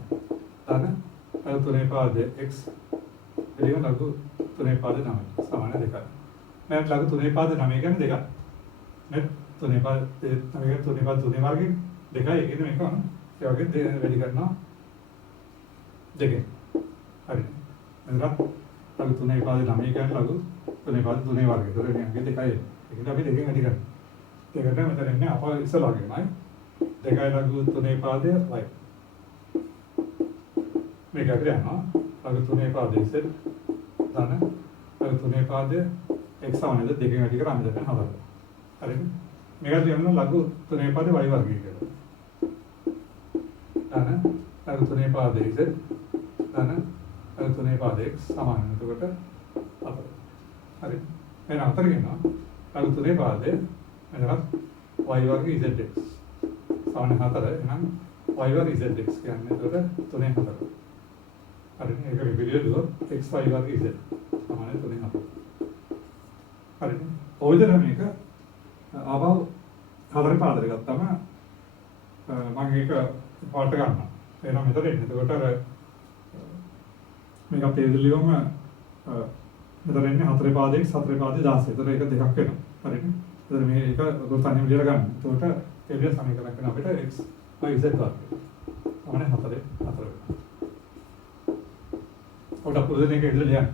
දාන ලඝු තුනේ පාදේ x එළියම ලඝු තුනේ පාදේ 9 සමාන 2යි. මේ ලඝු තුනේ පාදේ 9 කියන්නේ 2යි. නේ තුනේ පාදේ 9 තුනේ පාදේ තුනේ වර්ගයෙන් 2යි කියන මේක වань. ඒ වගේ වැඩි කරනවා 2. හරි. එතකොට ලඝු තුනේ පාදේ 9 කියන්නේ ලඝු තුනේ පාදේ තුනේ වර්ගය. ඒතර මේකේ 2යි. ඒකට අපි 2කින් වැඩි කරනවා. ඒකට මෙතන ඉන්නේ අප ඉස්සලා වගේමයි 2යි ලඝු තුනේ පාදය y. මේක අපිට යනවා ලඝු තුනේ පාදය ඉස්සෙල් දාන ලඝු තුනේ පාදය x සමානද 2කින් වැඩි කරාම මෙතන 4. හරිද? මේකට යනවා ලඝු තුනේ පාදය y වර්ගය කියලා. දාන ලඝු තුනේ පාදය ඉස්සෙල් දාන ලඝු තුනේ පාදය x සමාන. එතකොට 4. හරි. එහෙනම් 4 කියනවා ලඝු තුනේ පාදය එතකොට y වර්ග zx සමාන 4 එහෙනම් y වර්ග zx කියන්නේ එතකොට 3 4. හරිනේ ඒක විපරියදුව x y වර්ග z සමාන 3 4. හරිනේ ඔය විදිහට මේක ආවව හතරේ පාදයට ගත්තම මම ඒක පාට ගන්නවා. එහෙනම් මෙතන එන්නේ. එතකොට අර මේක අපේ ඉදිරියම මෙතන එන්නේ හතරේ පාදේ හතරේ පාදේ 16. එතකොට ඒක දෙකක් වෙනවා. හරිනේ. එතන මේක ගොතන්නේ විදියට ගන්න. එතකොට ඒ විදිහට සමීකරණ කරන අපිට x y z වර්ගය සමාන 4 4 වෙනවා. ඔකට පුරුදු දෙක ඉඳලා ලියන්න.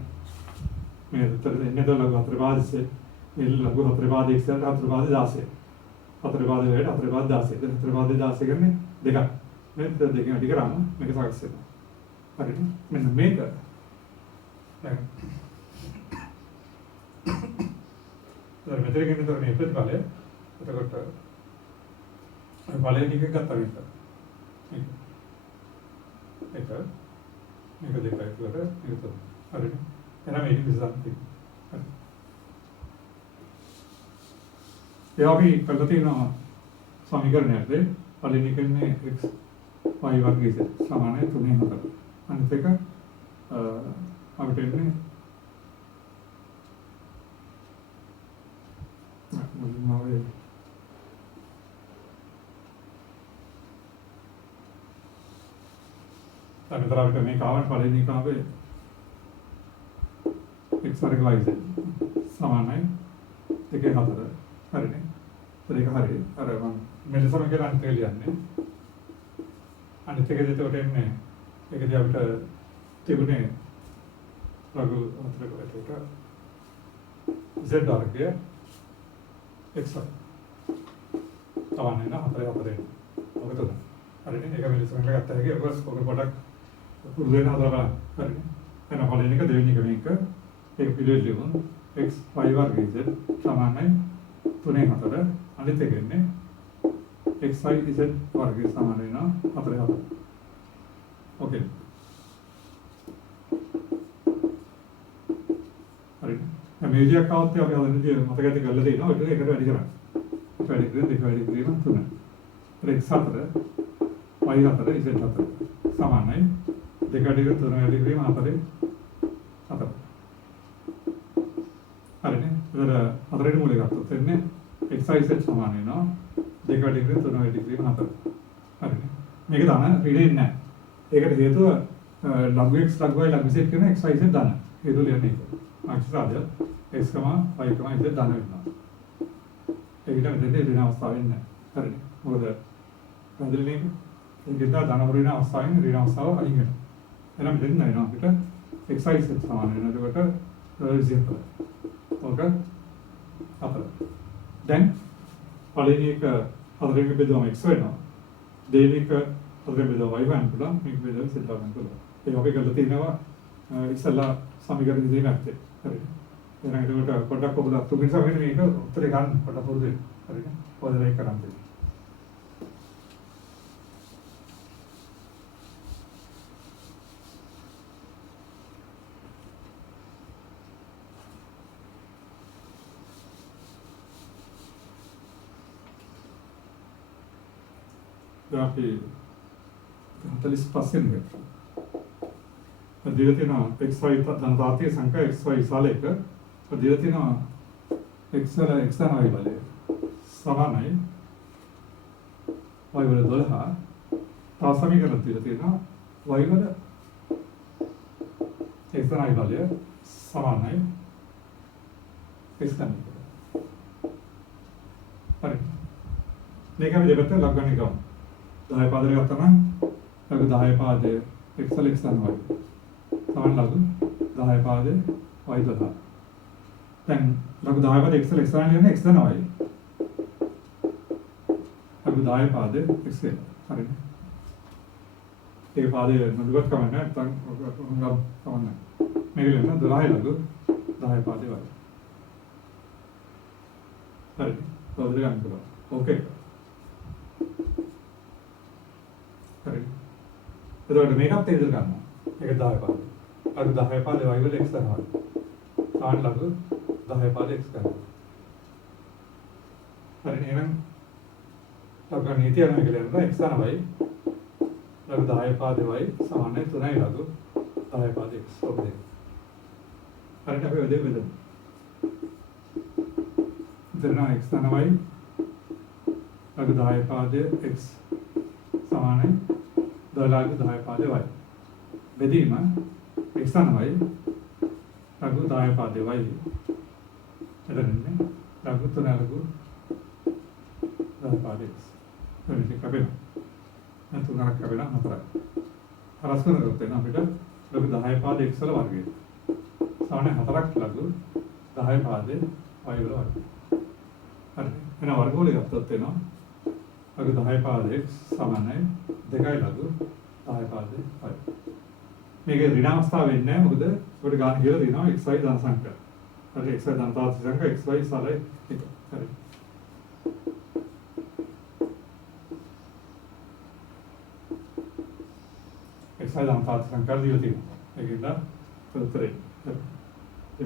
මේ උත්තර දෙන්නේ ලඝු හතරේ පාදේ මේ ලඝු හතරේ පාදේ x හතරේ පාදේ 16. හතරේ පාදේ වලට හතරේ පාදේ 16. එතන හතරේ පාදේ 16 කියන්නේ දෙකක්. මේ දෙකෙන් වැඩි කරාම මේක සකස් වෙනවා. හරිද? මෙන්න මේක දැන් මෙතන කියන්නේ මේ ප්‍රතිඵලය. එතකොට මේ බලය ටික ගත්තා විතර. මේක දෙකයි කියලා මේක තුන. හරිද? එහෙනම් මේක විසඳන්න තියෙනවා. ඒ අපි කරලා තියෙන සමීකරණයක්ද පළවෙනි කියන්නේ x y වර්ගය සමානයි 3 4. අනිත් එක අපිට එන්නේ මොනවාද අනිතර අපිට මේ කාවන් පළවෙනි කාවේ x වර්ග y z සමානයි 2 4. හරිනේ. ඒක හරියි. අර මම මෙලෙසම කියලා අන්තිම ලියන්නේ. අනිත් එකේ දෙතකොට එන්නේ ඒකදී අපිට තිබුණේ ලඝු හතරකට z වර්ගය xy. තවන්නේ නා 4 4. ඔක තුන. හරිනේ. ඒක මෙලෙසම ගත්තා හැකි. ඔක පොඩක් පුරුදු වෙන හදලා බලන්න. හරිනේ. එහෙනම් පළවෙනි එක දෙවෙනි එක මේක ඒක පිළිවෙල ලියමු. x y වර්ගය z සමානයි 3 4. අනිත් එක එන්නේ xy z වර්ගය සමාන වෙනවා 4 4. ඕකේ. හරි. මේ විදියක් આવත් අපි හදන්න තියෙන මතක ඇති කරලා දෙනවා. ඒක එකට වැඩි කරන්න. වැඩි කරගෙන දෙක වැඩි කිරීම 3. x 4 y 4 z 4 සමානයි 2 වැඩි කිරීම 3 වැඩි කිරීම 4 4. හරිනේ. ඒතර 4 මූලය ගත්තොත් එන්නේ xy z සමාන වෙනවා 2 වැඩි කිරීම 3 වැඩි කිරීම 4. හරිනේ. මේක දාන පිළිෙන්නේ නැහැ. ඒකට හේතුව ලඝු x ලඝු y ලඝු z කියන xy z දාන. හේතුව ලියන්නේ ඒක. අක්ෂරාද x, y, z දාන වෙනවා. ඒකට මෙතනදී ඍණ අවස්ථාව වෙන්නේ නැහැ. හරිනේ. මොකද පැහැදිලි නේද? ඒකෙන් දාන ඍණ අවස්ථාවෙන් ඍණ අවස්ථාව අයින් වෙනවා. එහෙනම් මෙතන නේනවා අපිට xy z සමාන වෙනවා. එතකොට 0. ඕක 4. දැන් පළවෙනි එක 4 බෙදුවම x වෙනවා. දෙවෙනි එක 4 බෙදුවම y වෙන්න පුළුවන්. මේක බෙදුවම z වෙන්න පුළුවන්. ඒක අපි කරලා තියෙනවා ඉස්සලා සමීකරණ දෙකක්. හරිද? එහෙනම් ඒකට පොඩ්ඩක් පොඩක් තුමින් සමීකරණ මේක උත්තරේ ගන්න පොඩ්ඩක් පුරුදු වෙන්න. හරිද? පොඩ්ඩක් ඒක කරන්න. අපි 45 වෙනිද. දීලා තියෙනවා xy ධනතාවයේ සංඛ්‍යා xy සාලයක දීලා තියෙනවා x වල x ධන y බලය සමානයි y වල 12. තව සමීකරණ දීලා තියෙනවා y වල x ධන y බලය සමානයි x ධන y. හරි. මේක අපි දෙපැත්ත ලක් ගන්න එකම. 10 පාදයක් ගත්තම ලඝු 10 පාදයේ x වල x ධන y සමාන ලඝු 10 පාදයේ y 12. දැන් ලඝු 10 පාදයේ x වල x ධන y x ධන y ලඝු 10 පාදයේ x වෙනවා. හරිද? ඒ පාදයේ නොදුවත් කම නැහැ. නැත්නම් උංගම් කමන්නේ. මේක ලෙන්න 12 ලඝු 10 පාදයේ y. හරිද? තවද ගන්න පුළුවන්. ඕකේ. හරි. එතකොට මේකත් තේරුම් ගන්නවා. ඒක 10 පාදේ. ලඝු 10 පාදේ y වල x කරනවා. සාන ලඝු 10 පාදේ x කරනවා. හරි එහෙනම් ලඝු නීතිය යනවා කියලා x ධන y ලඝු 10 පාදේ y සමානයි 3යි ලඝු 10 පාදේ x ඔබ දෙක. හරියට අපි ඔය දෙක බෙදමු. දෙනවා x ධන y ලඝු 10 පාදේ x සමානයි 12 10 පාදේ y. බෙදීම x ධන y ලඝු 10 පාදේ y එතනනේ ලඝු 3 ලඝු 10 පාදේ x. එනික කපෙනවා. තුනක් කපෙනවා 4යි. හරස් කරනකොට එන අපිට ලඝු 10 පාදේ x වල වර්ගය. සමානයි 4ක් ලඝු 10 පාදේ y වල වර්ගය. හරි. එන වර්ගවල ගත්තොත් එනවා ලඝු 10 පාදේ x සමානයි 2යි ලඝු 10 පාදේ y. මේකේ ඍණ අවස්ථාව වෙන්නේ නැහැ මොකද ඒකට ගන්න කියලා දෙනවා xy ධන සංඛ්‍යා. හරි xy ධන තාත්වික සංඛ්‍යා xy සරයි 1. හරි. xy ධන තාත්වික සංඛ්‍යා දීලා තියෙනවා. ඒකෙන්ද උත්තරේ.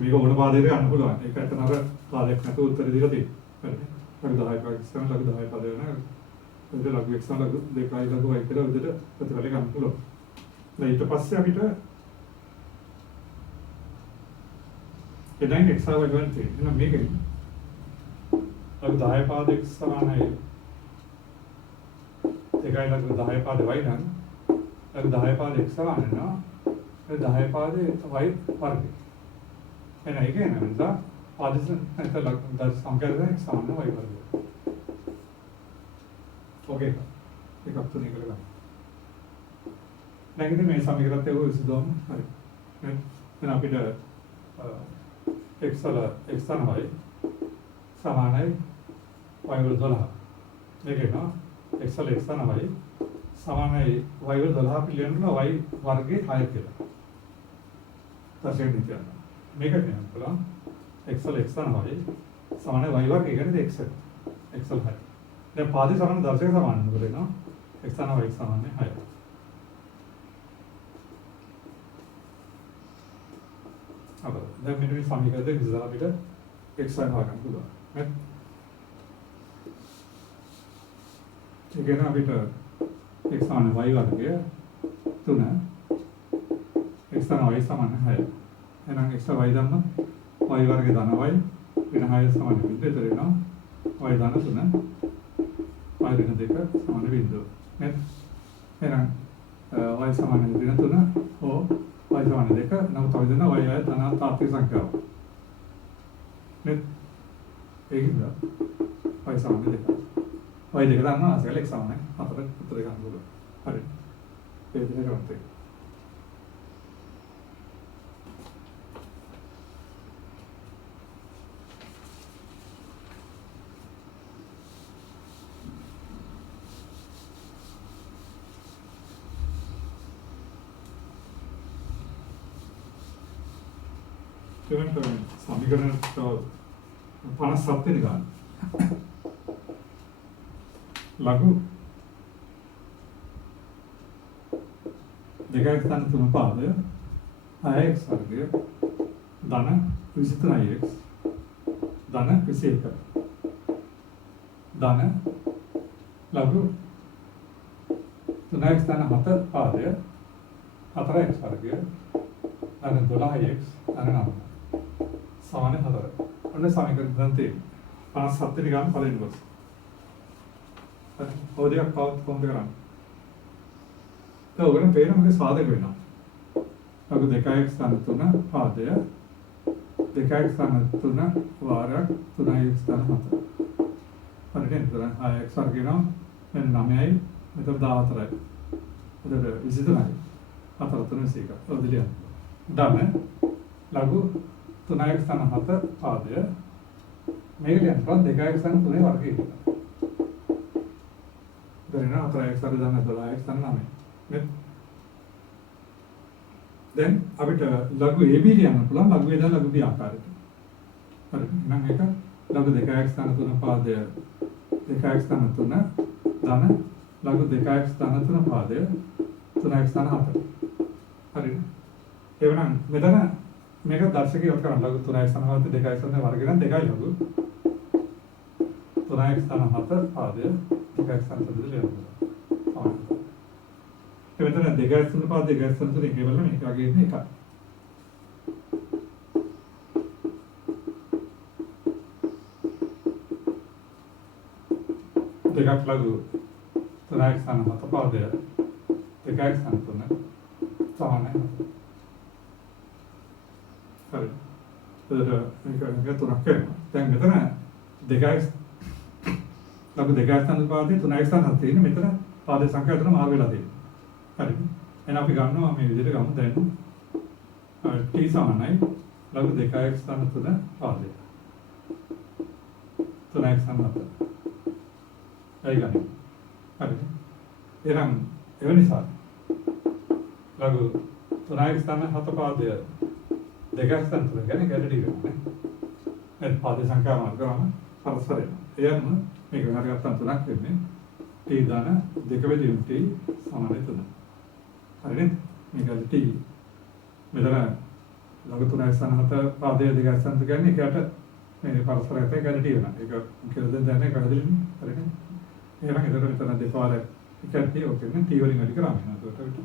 මේක ඕන පාදයකට ගන්න පුළුවන්. ඒක ඇත්තම අර පාදයක් නැතුව උත්තරේ දීලා තියෙනවා. හරි. ලඝු 10 පාදේ x ලඝු 10 පාදේ වෙනවා. ඒක ලඝු x ලඝු 2යි ලඝු y කියලා විදිහට ප්‍රතිඵල ගන්න පුළුවන්. දැන් ඊට පස්සේ අපිට එදයින් x y ගන්න තියෙනවා. මේකෙන් ලඝු 10 පාදේ x සමානයි 2යි ලඝු 10 පාදේ y නම් ලඝු 10 පාදේ x සමාන වෙනවා 10 පාදේ y වර්ගය. එහෙනම් ඒක නේද? පාදයෙන් නැත්නම් ලඝු සංඛ්‍යාවෙන් x සමාන y වර්ගය. ඕකේ. ඒක අපතුනේ කරගන්න. දැන් ඉතින් මේ සමීකරණත් ඒක විසඳුවම හරි. දැන් අපිට x වල x ධන y සමානයි y වල 12. මේක න x වල x ධන y සමානයි y වල 12 පිළිගන්නවා y වර්ගයේ 6 කියලා. තර්කයෙන් කියනවා. මේක කියනවා x වල x ධන y සමානයි y වර්ගය කියන්නේ x x වල 6. දැන් පාදේ සමාන දර්ශක සමාන මොකද වෙනවා? x ධන y සමානයි 6. अब දැන් මෙන්න මේ සමීකරණය විසඳලා අපිට x y හොයාගන්න පුළුවන්. හරි. ඒ කියන්නේ අපිට x සමාන y වර්ගය 3 x ධන y සමාන 6. එහෙනම් x y ධන y වර්ගය ධන y වෙන 6 සමාන බිඳුව. ඒතර එනවා y ධන 3 y ධන 2 සමාන බිඳුව. නේද? එහෙනම් y සමාන ධන 3 හෝ y සමාන 2 නම් තව දෙන y ධන තාත්වික සංඛ්‍යාව. නේද? ඒකද y සමාන 2. y 2 ගන්නවා අසල x සමානයි 4 උත්තර ගන්න පුළුවන්. හරි. ඒ විදිහට කරන්නේ. समीकरण तो 57 වෙනි ගන්න. ලඝු දෙකක් තන තුන පාදය 6x වර්ගය ධන 23x ධන 21 ධන ලඝු 3x ධන 7 පාදය 4x වර්ගය ධන 12x ධන 9 සමාන 4. ඔන්න සමීකරණ දැන් තියෙන්නේ. 57 වෙනි ගාන පළවෙනි කොටස. හරි. ඔය දෙකක් පවත් කොහොමද කරන්නේ? ඒක ඔයගොල්ලෝ පේන මොකද සාධක වෙනවා. ලඝු 2x ස්ථාන 3 පාදය 2x ස්ථාන 3 වාරයක් 3x ස්ථාන 4. හරිද? එතන 6x වර්ගිනවා මෙන්න 9යි මෙතන 14යි. එතකොට 23යි. 4 3 21. ඔය දෙලියන්. දන්න ලඝු 3x ස්ථාන 7 පාදය මේක යනකොට 2x ස්ථාන 3 වර්ගය කියලා. දැන් 4x වර්ග දාන්න 12x ස්ථාන 9. දැන් අපිට ලඝු AB ලියන්න පුළුවන් ලඝු A දා ලඝු B ආකාරයට. හරි. එහෙනම් ඒක ලඝු 2x ස්ථාන 3 පාදය 2x ස්ථාන 3 ධන ලඝු 2x ස්ථාන 3 පාදය 3x ස්ථාන 4. හරිද? එවනම් මෙතන මේක දර්ශකයක් කරන්න ලඝු 3x ස්ථාන 7 2x ස්ථාන වර්ගය නම් 2යි ලඝු 3x ස්ථාන 7 පාදය 2x ස්ථාන 3 ලියන්න. මෙතන 2x 3 පාද 2x 3 තුනේ එකවල මේක වගේ ඉන්නේ එකයි. දෙකක් ලඝු 3x ස්ථාන 7 පාදය 2x ස්ථාන 3 සමානයි. හරි. එතකොට මේක තුනක් වෙනවා. දැන් මෙතන 2x ලඝු 2x ස්ථාන පාදේ 3x ස්ථාන 7 තියෙන්නේ මෙතන පාද සංඛ්‍යා තුන මාරු වෙලා තියෙනවා. හරි. එහෙනම් අපි ගන්නවා මේ විදිහට ගමු දැන් t සමානයි ලඝු 2x ස්ථාන 3 පාදය 3x ස්ථාන 7. ඒ ගන්න. හරි. එහෙනම් ඒ නිසා ලඝු 3x ස්ථාන 7 පාදය 2x ස්ථාන 3 ගැන ගැටටි වෙනවා නේ. ඒ පාද සංඛ්‍යා මාරු කරාම පරස්පරය. එයම මේක හරියටම තුනක් වෙන්නේ t ධන 2 බෙදීම t සමානයි 3. හරිද? මේකද t මෙතන ලඝු 3x ස්ථාන 7 පාදය 2x ස්ථාන 3 කියන්නේ ඒකට මේ පරස්පරයට ගැටටි වෙනවා. ඒක කියලා දැන් දැනන්නේ පැහැදිලිනේ. හරිද? එහෙනම් එතකොට මෙතන දෙපාර එකට ඔක නේ t වලින් වැඩි කරාම එනවා. ඒකට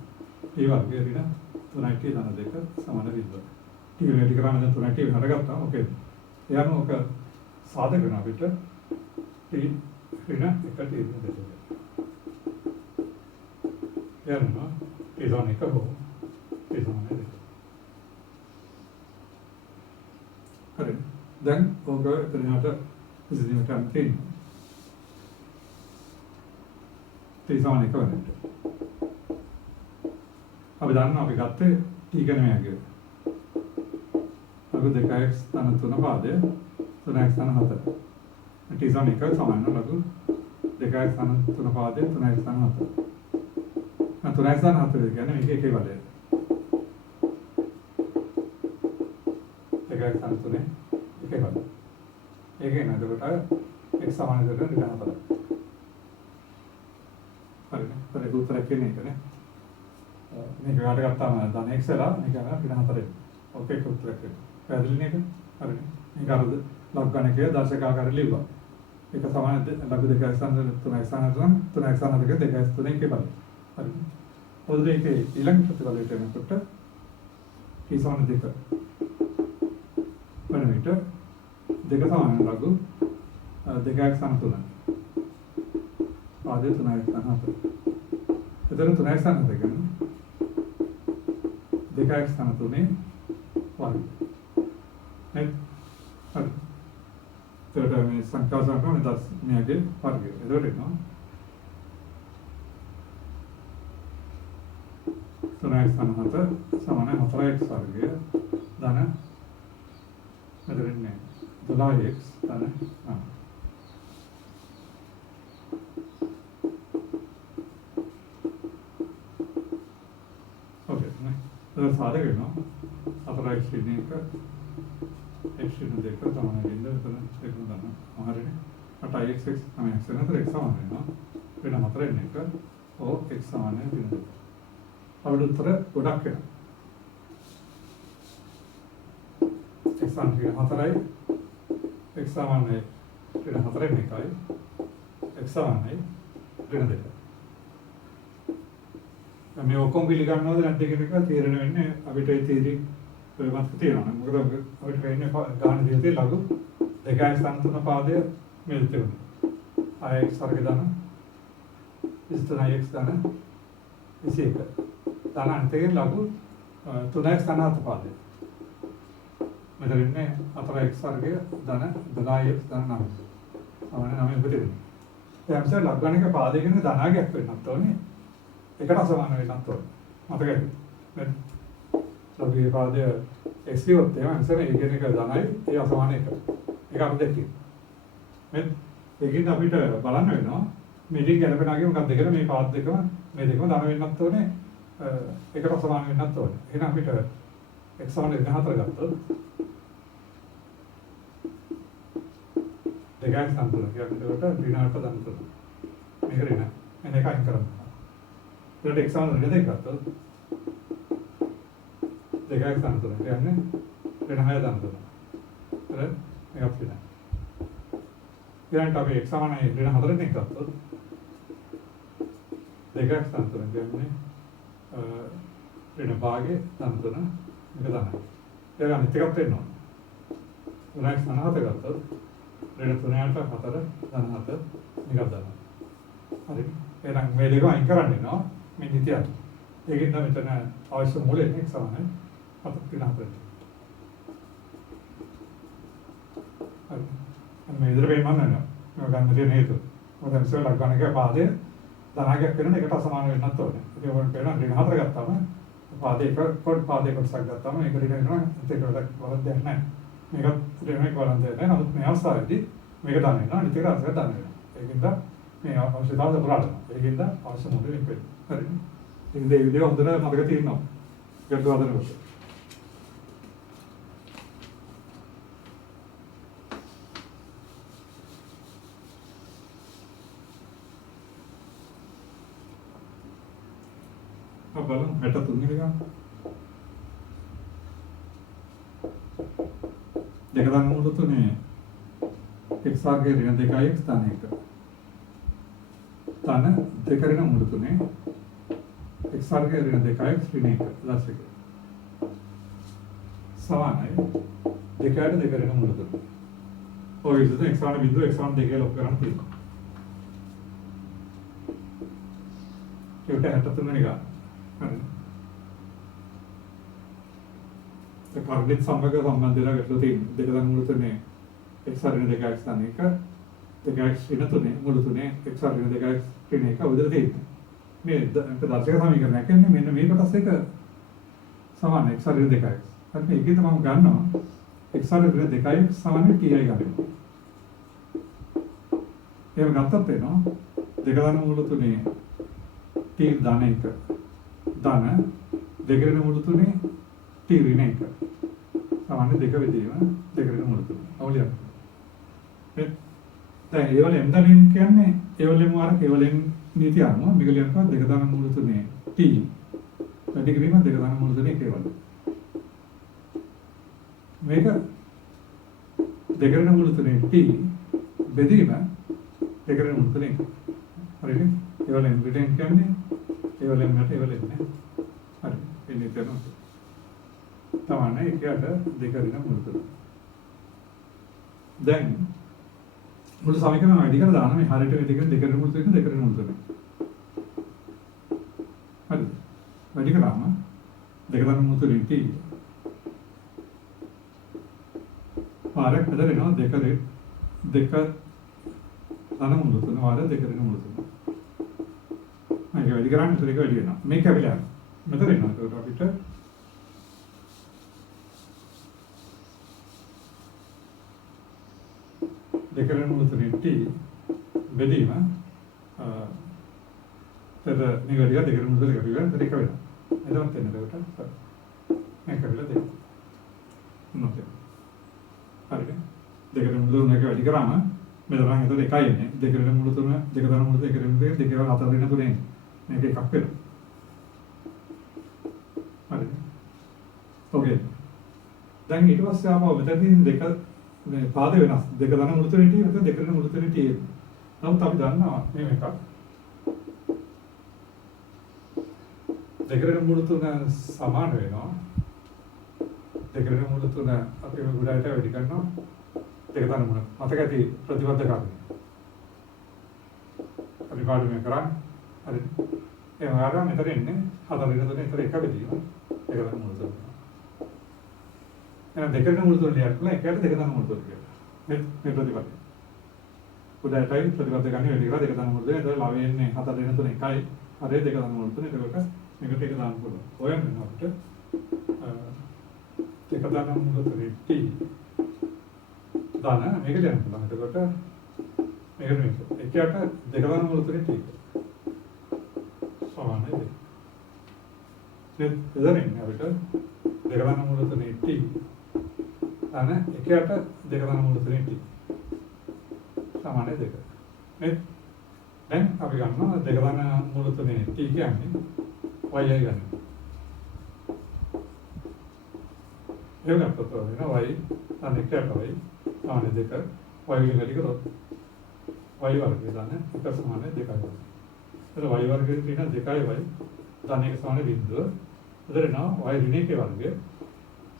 t වර්ගය ඍණ 3t ධන 2 සමාන විදිහට. t වලින් වැඩි කරාම දැන් 3t හටගත්තා. ඕකේ. එයාම ඔක සාධක වෙනවා අපිට t ඍණ 1t ඍණ 2. එයාම t ධන 1 හෝ t සමාන 2. හරි. දැන් ඔක එතනට විසඳීමට යන්න තියෙනවා. t සමාන 1 වෙනට. අපි දන්නවා අපි ගත්තේ t ගණනයගේ. ලඝු 2x ස්ථාන 3 පාදය 3x ස්ථාන 7. t සමාන 1 සමාන ලඝු 2x ස්ථාන 3 පාදය 3x ස්ථාන 7. 3x ස්ථාන 7 කියන්නේ මේක එකේ වලය. 2x ස්ථාන 3 එකේ වලය. ඒකේ නේද කොට x සමාන දෙකට ඍණ 4. හරිනේ. ඒක උත්තරයක් කියන්නේ ඒකනේ. මේක කාට ගත්තාම ධන x වෙලා මේක යනවා ඍණ 4. ඔකේ උත්තරයක් වෙනවා. පැහැදිලි නේද? හරිනේ. මේක අර ලඝු ගණකයේ දර්ශක ආකාරයට ලිව්වා. ඒක සමාන ලඝු 2x ස්ථාන 3x ස්ථාන 3x ස්ථාන 2 2x 3 එකේ බලය. හරිනේ. පොදුවේ ඒකේ ඊළඟ ප්‍රතිඵලයට එනකොට t සමාන 2 වෙන විට 2 සමාන ලඝු 2x ස්ථාන 3 පාදේ 3x ස්ථාන 4. එතන 3x ස්ථාන 4 ගන්න 2x ස්ථාන 3 වර්ග. හරි. එතකොට මේ සංඛ්‍යා සමග මේකේ වර්ගය. එතකොට එනවා 3x ස්ථාන 7 සමාන 4x වර්ගය ධන මෙතන 12x ධන 9. ඕකේ නේ. ඒක සාධක වෙනවා 4x ශ්‍රේණි 1 x ශ්‍රේණි 2 සමාන වෙන්නේ මෙතන ඒක ගන්න. හරිනේ. 8x තමයි x වෙනතර x සමාන වෙනවා. වෙන 4 එක o x සමාන වෙනවා. අපිට උත්තර ගොඩක් වෙනවා. x සමාන 4යි x සමානයි ඍණ 4 එකයි x සමානයි ඍණ 2. මේ ඔක්කොම පිළිගන්නවද නැද්ද කියන එක තීරණය වෙන්නේ අපිට ඒ තීරි ඔය මතක තියෙනවා. මොකද අපිට වෙන්නේ ගාන දිහේ ලඝු 2 ස්ථාන 3 පාදය මෙල් තිබුණා. ආයෙත් සර්ග දාන ස්ථාන x දාන 21. දාන අන්තයේ ලඝු 3 ස්ථාන 7 පාදය. මෙතන ඉන්නේ 4x වර්ගය ධන 12x ධන 9. සමාන 9 උපදිනවා. ඒ අංශ ලබ්ගණික පාදයකින් ධනාගයක් වෙන්නත් ඕනේ. එකට අසමාන වෙන්නත් ඕනේ. මතකයි. මේ ලබ්ගණික පාදය x වියොත් එහෙම අංශනේ ඒ කියන එක ධනයි ඒ අසමාන එක. ඒක අපි දැක්කේ. මේ ඒකින් අපිට බලන්න වෙනවා මේකෙන් ගැලපෙනාගේ මොකක්ද කියලා මේ පාද දෙකම මේ දෙකම ධන වෙන්නත් ඕනේ. එකට අසමාන වෙන්නත් ඕනේ. එහෙනම් අපිට x සමාන 4 ගත්තොත් දෙකක් සම්පූර්ණ කියලා අපිට ඍණාත්මක දන් කරනවා. මේක ඍණ. එන එක අයින් කරනවා. ඊට එක්සාම් වල දෙකක් ගත්තොත් දෙකක් සම්පූර්ණ කියන්නේ ඍණ 6 දන් කරනවා. හරි? මේකත් ඍණ. ඊළඟට අපි එක්සාම් වල ඍණ 4 දෙකක් ගත්තොත් දෙකක් සම්පූර්ණ කියන්නේ ඍණ භාගයේ දන් කරන මේක තමයි. ඒක අනිත් එකක් වෙන්න ඕන. උනාක් සනහත ගත්තොත් ऋण 3ට 4 ධන 7 මේකක් දානවා. හරි. එහෙනම් මේ දෙක අයින් කරන්න වෙනවා. මේ නිතිය. ඒකෙන් තමයි මෙතන අවශ්‍ය මූලය නේ සමානයි. 7 4. හරි. මේ ඉදිරිය වෙන්න නෑ. මේ ගන්න තියෙන හේතුව. මොකද ඉස්සෙල්ලා ගණක පාදයේ ධනාගයක් වෙනකොට ඒකට අසමාන වෙන්නත් ඕනේ. ඒක වුණ පේනවා ඍණ 4 ගත්තාම පාදේ එක කොට පාදේ කොටසක් ගත්තාම ඒක ඍණ වෙනවා. ඒක වලක් දෙයක් නෑ. මේකත් ඍණ වලක් දෙයක් නෑ. නමුත් මේ අවස්ථාවේදී මේක දන්නේ නැහැ. අනිත් එක අර්ථයක් දන්නේ නැහැ. ඒකින්ද මේ අවශ්‍යතාවය පුරාලන. ඒකින්ද අවශ්‍ය මොඩෙල් එක වෙයි. හරි. ඉතින් මේ විදිහ හොඳට මතක තියෙනවා. ගැටලු හදනකොට. බලමු 63 වෙනි ගන්න. දෙක ගන්න මුළු තුනේ x වර්ගයේ ඍණ 2x ධන 1. ධන 2 ඍණ මුළු තුනේ x වර්ගයේ ඍණ 2x ඍණ 1 ප්ලස් 1. සමානයි 2ට 2 ඍණ මුළු තුනේ. ඔය විදිහට x වර්ග බිඳුව x වර්ග 2 ලොක් කරන්න තියෙනවා. ඒකට 63 වෙනි ගන්න. හරි. ඒ කාර්යනික සම්බන්ධය ගැටලු තියෙන දෙක ගන්න මුළු තුනේ x ඍණ 2x ධන 1 2x ඍණ 3 මුළු තුනේ x ඍණ 2x ඍණ 1 උදේට තියෙනවා. මේ දර්ශක සමීකරණයක් කියන්නේ මෙන්න මේ කොටස් එක සමාන x ඍණ 2x. හරි මේකේ තමයි ගන්නවා x ඍණ 2x සමාන ti ගන්නවා. එහෙම ගත්තත් වෙනවා දෙක ගන්න මුළු තුනේ t ධන 1 ධන දෙක ඍණ මුළු තුනේ t ඍණ 1 සමාන දෙක විදිහම දෙක ඍණ මුළු තුනේ. අවලියක්. දැන් ඒ වල m ධනෙන් කියන්නේ ඒ වලම අර කේවලෙන් නීතිය අනුව මේක ලියනවා දෙක ධන මුළු තුනේ t වැඩි කිරීම දෙක ධන මුළු තුනේ කේවල. මේක දෙක ඍණ මුළු තුනේ t බෙදීම දෙක ඍණ මුළු තුනේ. හරිනේ? ඒ වලෙන් රිටර්න් කියන්නේ ඒ වලෙන් නැට ඒ වලෙන් නෑ. හරි. මේ නීතිය අනුව තමයි ඒකට දෙක ඍණ මුළු තුනේ. දැන් මුළු සමීකරණය වැඩි කරලා දාන්න මේ හරියට වෙදිකෙන් දෙක ඍණ මුළු තුනේ දෙක ඍණ මුළු තුනේ. හරි. වැඩි කරාම දෙක ධන මුළු තුනේ t පාරක් හදලා වෙනවා දෙක ධන මුළු තුනේ වාර දෙක ඍණ මුළු තුනේ. මේක වැඩි කරාම ඒක වැඩි වෙනවා. මේක කැපිලා මෙතන එනවා. ඒකට අපිට දෙක ඍණ මුළු තුනේ t බෙදීම තද මේක වැඩි දෙක ඍණ මුළු තුනේ කැපිලා ඒක වෙනවා. එතකොට එන්නේ ඒකට මේක කැපිලා දෙක. මොකද? හරිද? දෙක ඍණ මුළු තුනේ වැඩි කරාම මෙතන හිතට එකයි එන්නේ. දෙක ඍණ මුළු තුන දෙක ධන මුළු දෙක ඍණ දෙක දෙක වල හතර ඍණ තුනේ මේක එකක් වෙනවා. හරිද? ඔකේ. දැන් ඊට පස්සේ ආපහු මෙතනදී දෙක මේ පාද වෙනස්. දෙක ධන මුළු තුනේ t මෙතන දෙක ඍණ මුළු තුනේ t. නමුත් අපි දන්නවා මේ එකක්. දෙක ඍණ මුළු තුන සමාන වෙනවා t දෙකේ මුල තුන අපි මේ ගොඩට වැඩි කරනවා. දෙක තන මුල. මතක ඇති ප්‍රතිබද්ධ කාරණය. අපි පාඩුවේ කරන්නේ. හරි. ඒ වගේම මෙතන ඉන්නේ හතර වෙන තුනේ විතර එක බෙදීම. දෙක තන මුල තුන. එහෙනම් දෙකේ මුල තුන ලියන්න පුළුවන්. ඒකට දෙක තන මුල තුන කියලා. මේ ප්‍රතිබද්ධ. උදාටයි ප්‍රතිබද්ධ ගන්න වැඩි කරලා දෙක තන මුල තුනේ. ඒතර ළවෙ එන්නේ හතර වෙන තුන එකයි. හරි දෙක තන මුල තුන. ඒකට මේකට එක දාන්න පුළුවන්. ඔය වෙනකොට දෙක තන මුල තුනේ t දාන මේක දැන් පුළුවන්. එතකොට මේක එකට දෙක තන මුල තුනේ t සමානයි. එතනින් අපිට දෙක තන මුල තුනේ t දාන එකට දෙක තන මුල තුනේ t සමානයි 2. මේ දැන් අපි ගන්නවා දෙක තන මුල තුනේ t කියන්නේ y ගන්න. ඒක අපතෝ වෙනවා y අන්න එකට y සමානයි 2 y වලින් වැඩි කරොත් y වර්ගය දාන එක සමානයි 2යි. එතකොට y වර්ගයෙන් තියෙන 2y දාන එක සමානයි බිඳුව. එතකොට නා y ඍණ එකේ වර්ගය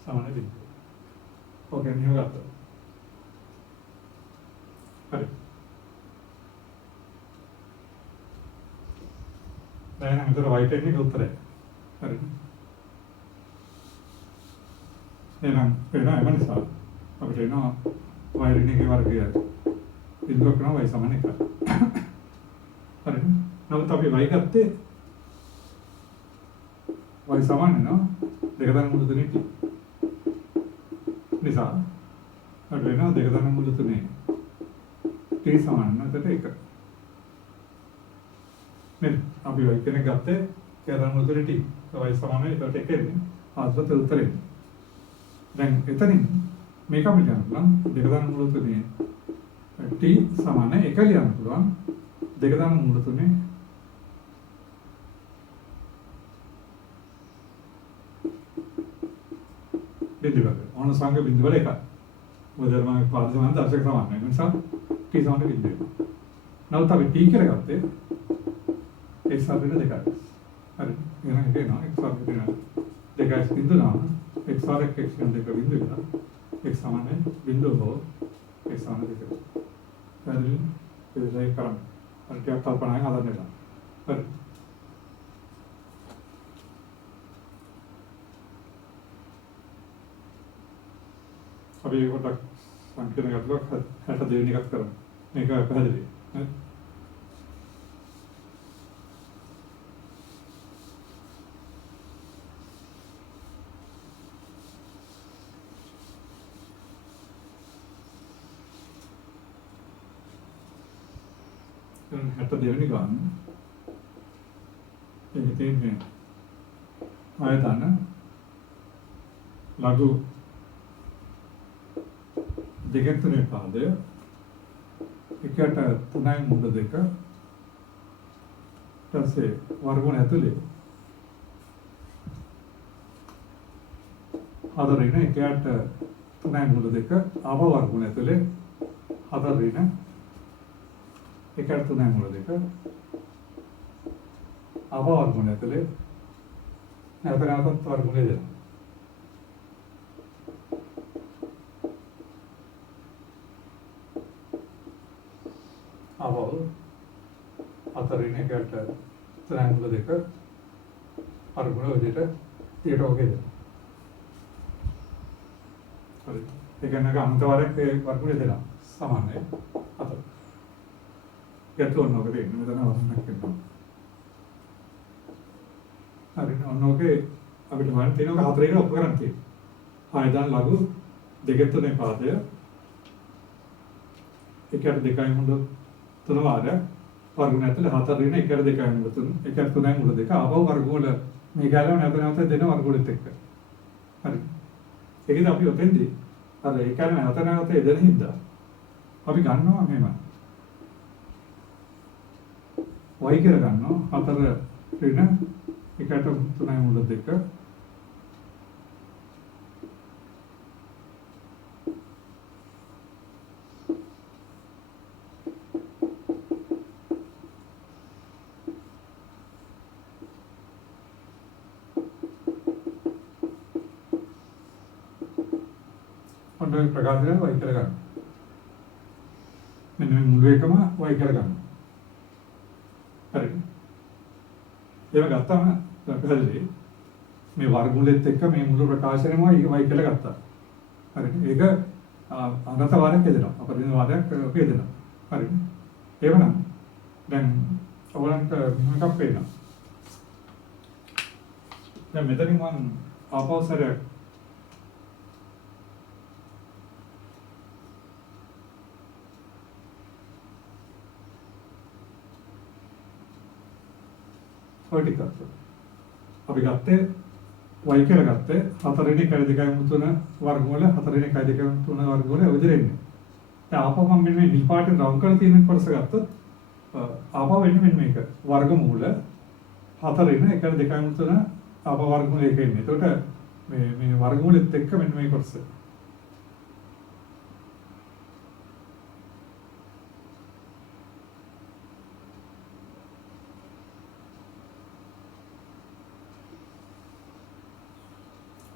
සමානයි බිඳුව. ඕකේ නියම ගත්තා. හරි. දැන් අතර y ටෙක්නික උත්තරය. හරි. එහෙනම් වෙනවා එම නිසා අපිට එනවා y ඍණ එකේ වර්ගය බිඳුවක් කරනවා y සමාන 1යි. හරි. නමුත් අපි y ගත්තේ y සමාන වෙනවා දෙක තන මුල තුනේ t. නිසා අපිට වෙනවා දෙක තන මුල තුනේ t සමාන නැත්නම් 1. මෙන්න අපි y කෙනෙක් ගත්තේ දෙක තන මුල තුනේ t. y සමාන වෙනවා ඒකට 1 එන්නේ. ආත්මත උත්තරේ. දැන් එතනින් මේක අපිට ගන්න දෙක තන මුල තුනේ t සමාන 1 ලියන්න පුළුවන්. දෙක තන මුල තුනේ බිඳුවක. ඕන සංඛ්‍ය බිඳුවල එකයි. මොකද මම පාද සමාන දර්ශක සමාන වෙන නිසා t සමාන බිඳුව. නමුත් අපි t කියලා ගත්තේ x වර්ගයට 2යි. හරි. එහෙනම් ඒක නා x වර්ගයට 2යි බිඳුව නා x වර්ග x කියන දෙක බිඳුව වෙනවා. x සමාන බිඳුව හෝ x සමාන 2. හරි. ඒක කරමු. හරි ටිකක් කල්පනායෙන් හදන්න වෙනවා. හරි. අපි පොඩ්ඩක් සංකීර්ණ ගැටලුවක් 62 වෙනි එකක් කරමු. මේක පැහැදිලි. හරි. දැන් 62 වෙනි ගන්න. ඒක තියෙන්නේ ආයතන ලඝු දෙකෙන් තුනේ පාදය එකට 3යි මුල 2 ඊට පස්සේ වර්ගුණ ඇතුලේ හතර ඍණ එකට 3යි මුල 2 ආව වර්ගුණ ඇතුලේ හතර ඍණ එකට 3යි මුල 2 ආව වර්ගුණ ඇතුලේ නැවත වර්ගුණේ දෙනවා. අවල් අතරින් එකට 3යි මුල 2 වර්ගුණ විදිහට තියට ඔකේද? හරි. ඒ කියන්නේ අන්තවරක් ඒ වර්ගුණේ දෙනවා. සමානයි. අතර. ගැටලුවක් නෝකද ඉන්නේ මෙතන වර්ණයක් වෙනවා. හරි. ඔන්නෝකේ අපිට වань තියෙනවා හතරේක ඔප්පු කරන් තියෙනවා. ආයතන ලඝු දෙකෙන් තුනේ පාදය එකට 2යි මුල 3 වාරයක් වර්ගුණ ඇතුලේ 4 ඍණ එකට 2යි මුල 3 එකට 3යි මුල 2 ආපහු වර්ගමූල මේ ගාලම නැවත නැවත දෙන වර්ගමූලෙත් එක්ක. හරි. ඒකද අපි ඔතෙන්දී අර ඒ කියන්නේ නැවත නැවත දෙන හින්දා අපි ගන්නවා මෙහෙම. y කියලා ගන්නවා 4 ඍණ එකට 3යි මුල 2 4 ඔන්න ප්‍රකාශ කරලා වයි කියලා ගන්න. මෙන්න මේ මුළු එකම වයි කියලා ගන්න. හරිද? ඒක ගත්තාම පැහැදිලි. මේ වර්ගමූලෙත් එක්ක මේ මුළු ප්‍රකාශනයම වයි කියලා ගත්තා. හරිද? ඒක අනන්ත වාරයක් හදෙනවා. අපරිමිත වාරයක් හදෙනවා. හරිද? එහෙනම් දැන් ඔයගලන්ට මොකක්ද පේනවා? දැන් මෙතනින් මම ආපෞසරයක් ටිකක් අපි ගත්තේ y කියලා ගත්තේ 4 වර්ගමූල 4 වර්ගමූල විදිහට. දැන් ආපහු මම මෙන්න මේ නිල් පාටෙන් රවුන්ඩ් කරලා තියෙන කොටස ගත්තොත් ආපහු වෙන්නේ මෙන්න මේක වර්ගමූල 4 ආපහු වර්ගමූල 1 එන්නේ. එතකොට මේ වර්ගමූලෙත් එක්ක මෙන්න මේ කොටස.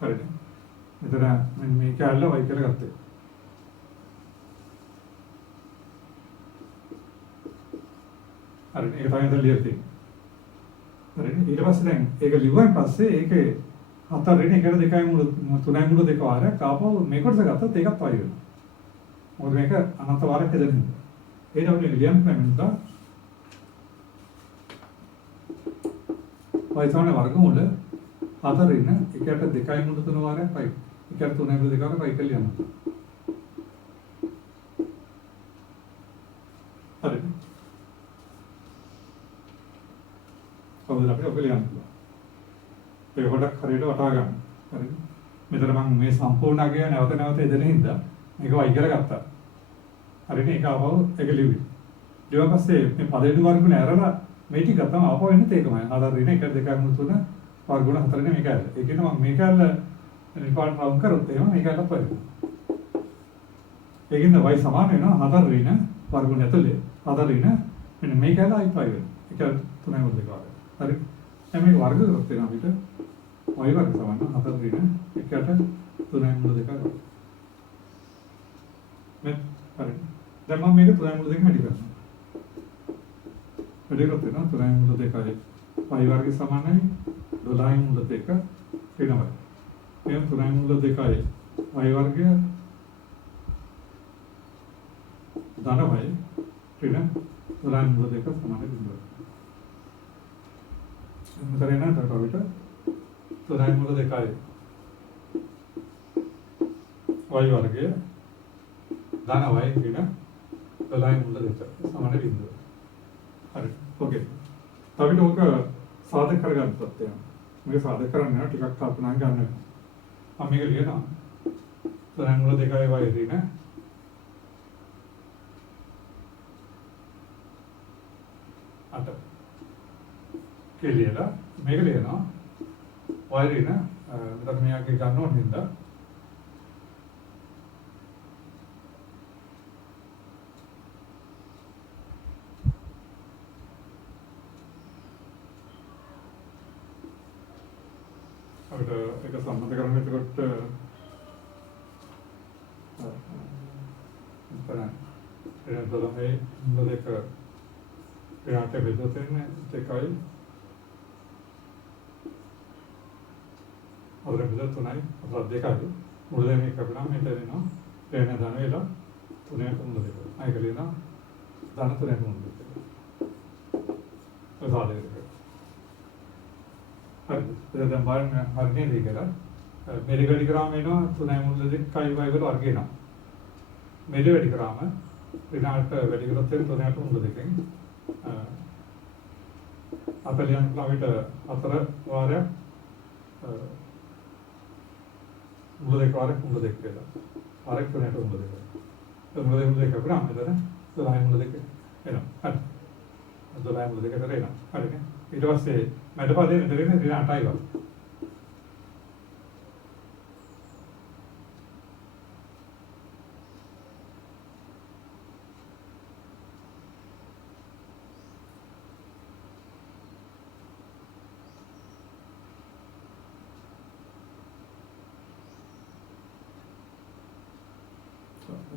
හරිද? මෙතන මෙන්න මේ කැලල y කියලා ගත්තේ. හරිද? ඒක තමයි දැන් ලියලා තියෙන්නේ. හරිද? ඊට පස්සේ දැන් ඒක ලිව්වන් පස්සේ ඒකේ 4 වෙනි 1 2 3 මුල 2 වාරයක් ආපහු මේ කොටස ගත්තොත් ඒකත් y වෙනවා. මොකද මේක අනන්ත වාරයක් හදන්න හින්දා. ඒ තමයි ලියන්න බැහැ. y තමයි වර්ගමූල 4 ඉන්න 1ට 2 මුල 3 වාරයක් y. 1ට 3 මුල 2 වාරයක් y කියලා යනවා. හරිද? කොහොමද අපිට ඔක ලියන්න පුළුවන්? ඒක පොඩක් හරියට වටහා ගන්න. හරිද? මෙතන මම මේ සම්පූර්ණ අගය නැවත නැවත එදෙන හින්දා මේක y කියලා ගත්තා. හරිද? ඒක ආවව ඒක ලිව්වේ. ඊට පස්සේ මේ පදේදු වර්ගුණ ඇරලා මේ ටික ගත්තම ආපහු වෙන්නේ ඒකමයි. ආදාර රින 1 2 3 වර්ගුණ 4 නේ මේක ඇල්ල. ඒ කියන්නේ මම මේක ඇල්ල රිකාඩ් රවුන්ඩ් කරොත් එහෙම මේක ඇල්ලක් වෙනවා. ඒකින්ද y සමාන වෙනවා 4 රින වර්ගුණ ඇතුලේ 4 රින මෙන්න මේක ඇල්ල i5 වෙනවා. ඒක 3 වල දෙක වගේ. හරි. දැන් මේක වර්ග කරොත් එනවා අපිට y වර්ග සමාන 4 රින 1ට 3 මුල 2 වගේ. මේ හරි. දැන් මම මේක 3 මුල 2 වැඩි කරනවා. වැඩි කරොත් එනවා 3 මුල 2යි y වර්ග සමානයි 12 මුල 2 වෙනවා. මේ 3 මුල 2යි y වර්ගය ධනවයි ඍණ 12 මුල 2 සමාන බිඳුව. මෙතන එන දඩවිට 3 මුල 2යි y වර්ගය ධනවයි ඍණ 12 මුල 2 සමාන බිඳුව. හරි. ඕකේ. තවිට ඕක සාධක කරගන්නත් යනවා. මේක සාධක කරන්න ටිකක් කල්පනා ගන්න වෙනවා. මම මේක ලියනවා. 3 මුල 2යි y ඍණ 8 කියලා මේක ලියනවා y ඍණ මෙතන මෙයාගේ ගන්න ඕන හින්දා අපිට ඒක සම්බන්ධ කරන්න එතකොට එතන 12 මුල 2 එයාට බෙදලා තියෙන්නේ දෙකයි අතර බෙදලා තුනයි අතර දෙකයි මුල දෙකේ කපලා මෙතන එනවා එන ධන වේලා තුනේ මුල දෙක අය කලිනා ධන තුනේ මුල දෙක ඒ සාධක හරි දැන් බලන්න හරිනේ දෙකලා මෙලි වැඩි කරාම එනවා තුනේ මුල දෙකයි වයිවල වර්ග එනවා මෙලි වැඩි කරාම ඍණාට වැඩි කරොත් තුනේ මුල දෙකෙන් අපලියන් ක්ලාවිට 4 වාරයක් මුල 2 වාරයක් මුල 2 කියලා. වාරයක් 3ට මුල 2. ඒ මුල 2 කරා මෙතන 12 මුල 2 එනවා. හරි. 12 මුල 2 කරේ එනවා. හරිනේ. ඊට පස්සේ මැද පදේ මෙතන ඍණ 8යි වගේ.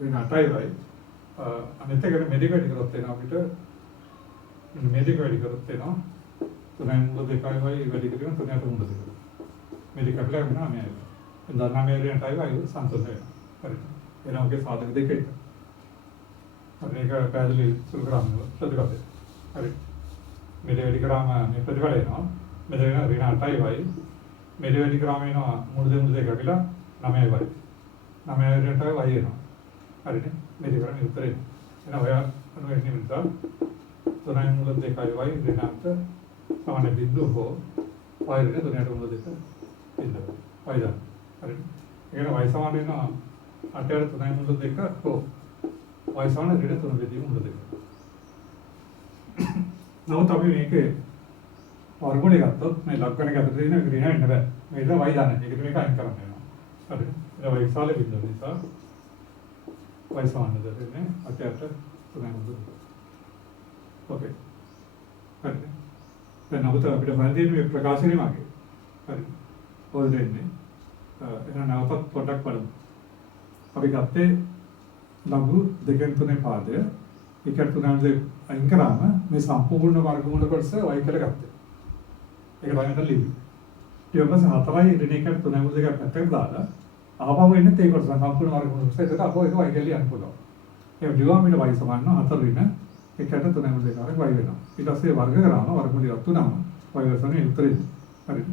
ऋण 8යි අනිත් එක මෙදික වැඩි කරොත් එනවා අපිට මෙදික වැඩි කරොත් එනවා 3යි මුල 2යි වැඩි කරගෙන 3ට මුල 2. මෙදික අපිට වෙනවා 9යි. දැන් 9යි ऋण 8යි සම්තුලනය වෙනවා. හරි. එහෙනම් ඔගේ සාධක දෙක එක. හරි මේක පැහැදිලි සුළු කරාම ප්‍රතිපදේ. හරි. මෙලෙ වැඩි කරාම මේ ප්‍රතිඵල එනවා. මෙලෙ වෙන ඍණ 8යි. මෙලෙ වැඩි කරාම එනවා මුළු දෙක කියලා 9යි. 9යි ඍණ 8යි එනවා. හරිනේ. මෙලෙ කරන්නේ උත්තරේ. එහෙනම් ඔය අනුව එන්නේ නිසා 3යි මුල 2යි ඍණ 8 සමාන බිඳුව හෝ y ඍණ 3ට මුල 2 බිඳුව. y දාන්න. හරිනේ. ඒ කියන්නේ y සමාන වෙනවා 8ට 3යි මුල 2 හෝ y සමාන ඍණ 3 බෙදීම මුල 2. නමුත් අපි මේකේ වර්ගමූලය ගත්තොත් මේ ලක්වන එක ඇතුලේ තියෙන ඍණ වෙන්න බෑ. මේක y දාන්න. ඒකට මේක අයින් කරන්න වෙනවා. හරිද? ඒක y සාලේ බිඳුව නිසා y සමාන දෙන්නේ 8ට 3යි මුල 2. ඕකේ. හරිද? දැන් අපිට බලන්න තියෙන මේ ප්‍රකාශනය මාගේ. හරි. ඔය දෙන්නේ. එහෙනම් නැවතත් පොඩ්ඩක් බලමු. අපි ගත්තේ ලඝු දෙකෙන් තුනේ පාදය. එකට තුනට අයින් කරාම මේ සම්පූර්ණ වර්ගමූල කොටස y කියලා ගත්තේ. ඒක තමයි මෙතන ලිව්වේ. ඊට පස්සේ 4යි ඍණ 1ට 3යි මුල 2ක් පැත්තකට දාලා ආපහු එන්නේ ඒ කොටස සම්පූර්ණ වර්ගමූල කොටස. ඒක අපෝ ඒක y කියලා ලියන්න පුළුවන්. ඒ ඩිනෝමිනේටර් y සමාන 4 ඍණ 1ට 3යි මුල 2ක් y වෙනවා. ඊට පස්සේ වර්ග කරාම වර්ගමූල ඉවත් වුණාම y වර්ගනේ උත්තරේ. හරිද?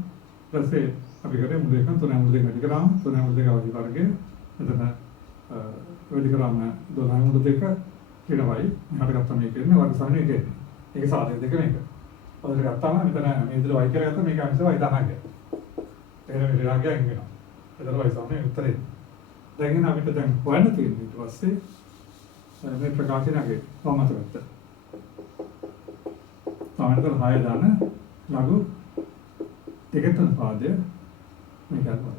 ඊට පස්සේ අපි කරේ මුල 1 3යි මුල 2 වැඩි කරාම 3යි මුල 2 වර්ගය වර්ගය එතන වැඩි කරාම 12යි මුල 2 ඊට වයි මෙහාට ගත්තා මේක එන්නේ වර්ග සමනය එක එන්නේ. ඒක සාධක දෙක මේක. ඔතන ගත්තාම මෙතන මේ විදිහට y කියලා ගත්තා මේක අංශය y දානවා. එහෙනම් මේ විරාගය අයින් වෙනවා. එතන y සමනය උත්තරේ. දැන් අපිට දැන් හොයන්න තියෙන්නේ ඊට පස්සේ මේ ප්‍රකාශනයේ කොහොමද ගත්තා. සාමාන්‍යයෙන් 6 දාන ලඝු දෙක තුන පාදය මේක ගන්නවා.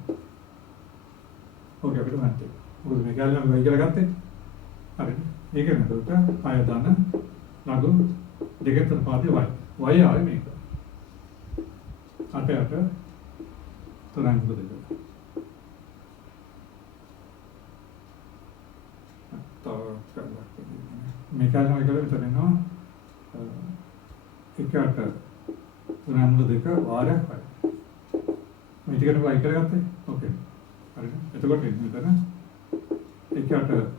ඕකේ අපිට මතකයි. මොකද මේක ගාලා y කියලා ගත්තේ. හරිද? ඒක නේද? 6 දාන ලඝු දෙක තුන පාදය y. y ආවේ මේක. 8ට 3යි මුල 2. මේක ගාලා y කියලා මෙතන එනවා. එකට 3යි මුල 2 වාරයක් y. මේ ටිකට y කියලා ගත්තේ. ඕකේ. හරිද? එතකොට මෙතන එකට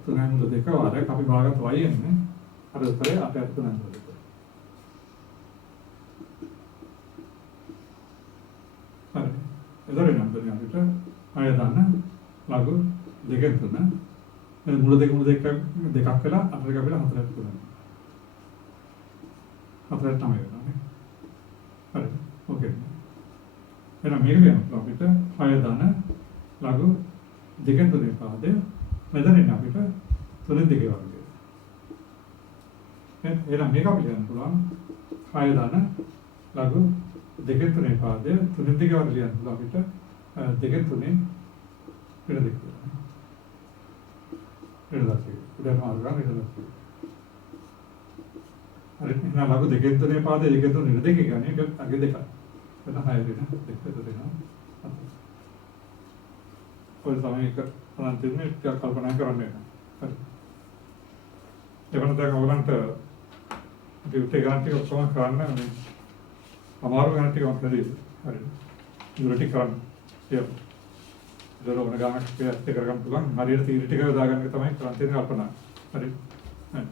3යි මුල 2 වාරයක් අපි බාගත් y එන්නේ අර උත්තරේ 8ට 3යි මුල 2. හරි. එතකොට නම් දෙන්නේ අපිට 6 දාන්න ලඝු දෙකෙන් තුන මේ මුල දෙක දෙකක් වෙලා 8 එකක් වෙලා 4ට 3. 4ට තමයි වෙනවා. හරි. ඕකේ. එහෙනම් මේක වෙනවා අපිට 6 දාන ලඝු දෙකෙන් තුනේ පාදය මෙතන ඉන්න අපිට 3 2 වර්ගය. එහෙනම් මේක අපිට ලියන්න පුළුවන් 6 දාන ලඝු දෙකෙන් තුනේ පාදය 3 2 වර්ගය ලියන්න පුළුවන් අපිට දෙකෙන් තුනේ ඍණ 2. ඍණ 10. උඩට මාර්ග ඍණ 10. හරි. එහෙනම් ලඝු දෙකෙන් තුනේ පාදය දෙකෙන් තුනේ ඍණ 2 කියන්නේ ඒක අගේ දෙකක්. එතන 6 ඍණ 2 දෙනවා. ඔය තමයි එක අන්තිමේ ටිකක් කල්පනා කරන්න වෙනවා. හරි. එවන දැන් ඔයගලන්ට ඩියුටි ගන්න ටික ඔක්කොම කරන්න මේ අමාරු ගන්න ටික මම කරේ. හරි. ඩියුටි කරන්න. ඒක. දරෝන ගානක් පියත් කරගන්න පුළුවන්. හරියට තීර ටික දාගන්න එක තමයි කරන් තියෙන කල්පනා. හරි. හරි.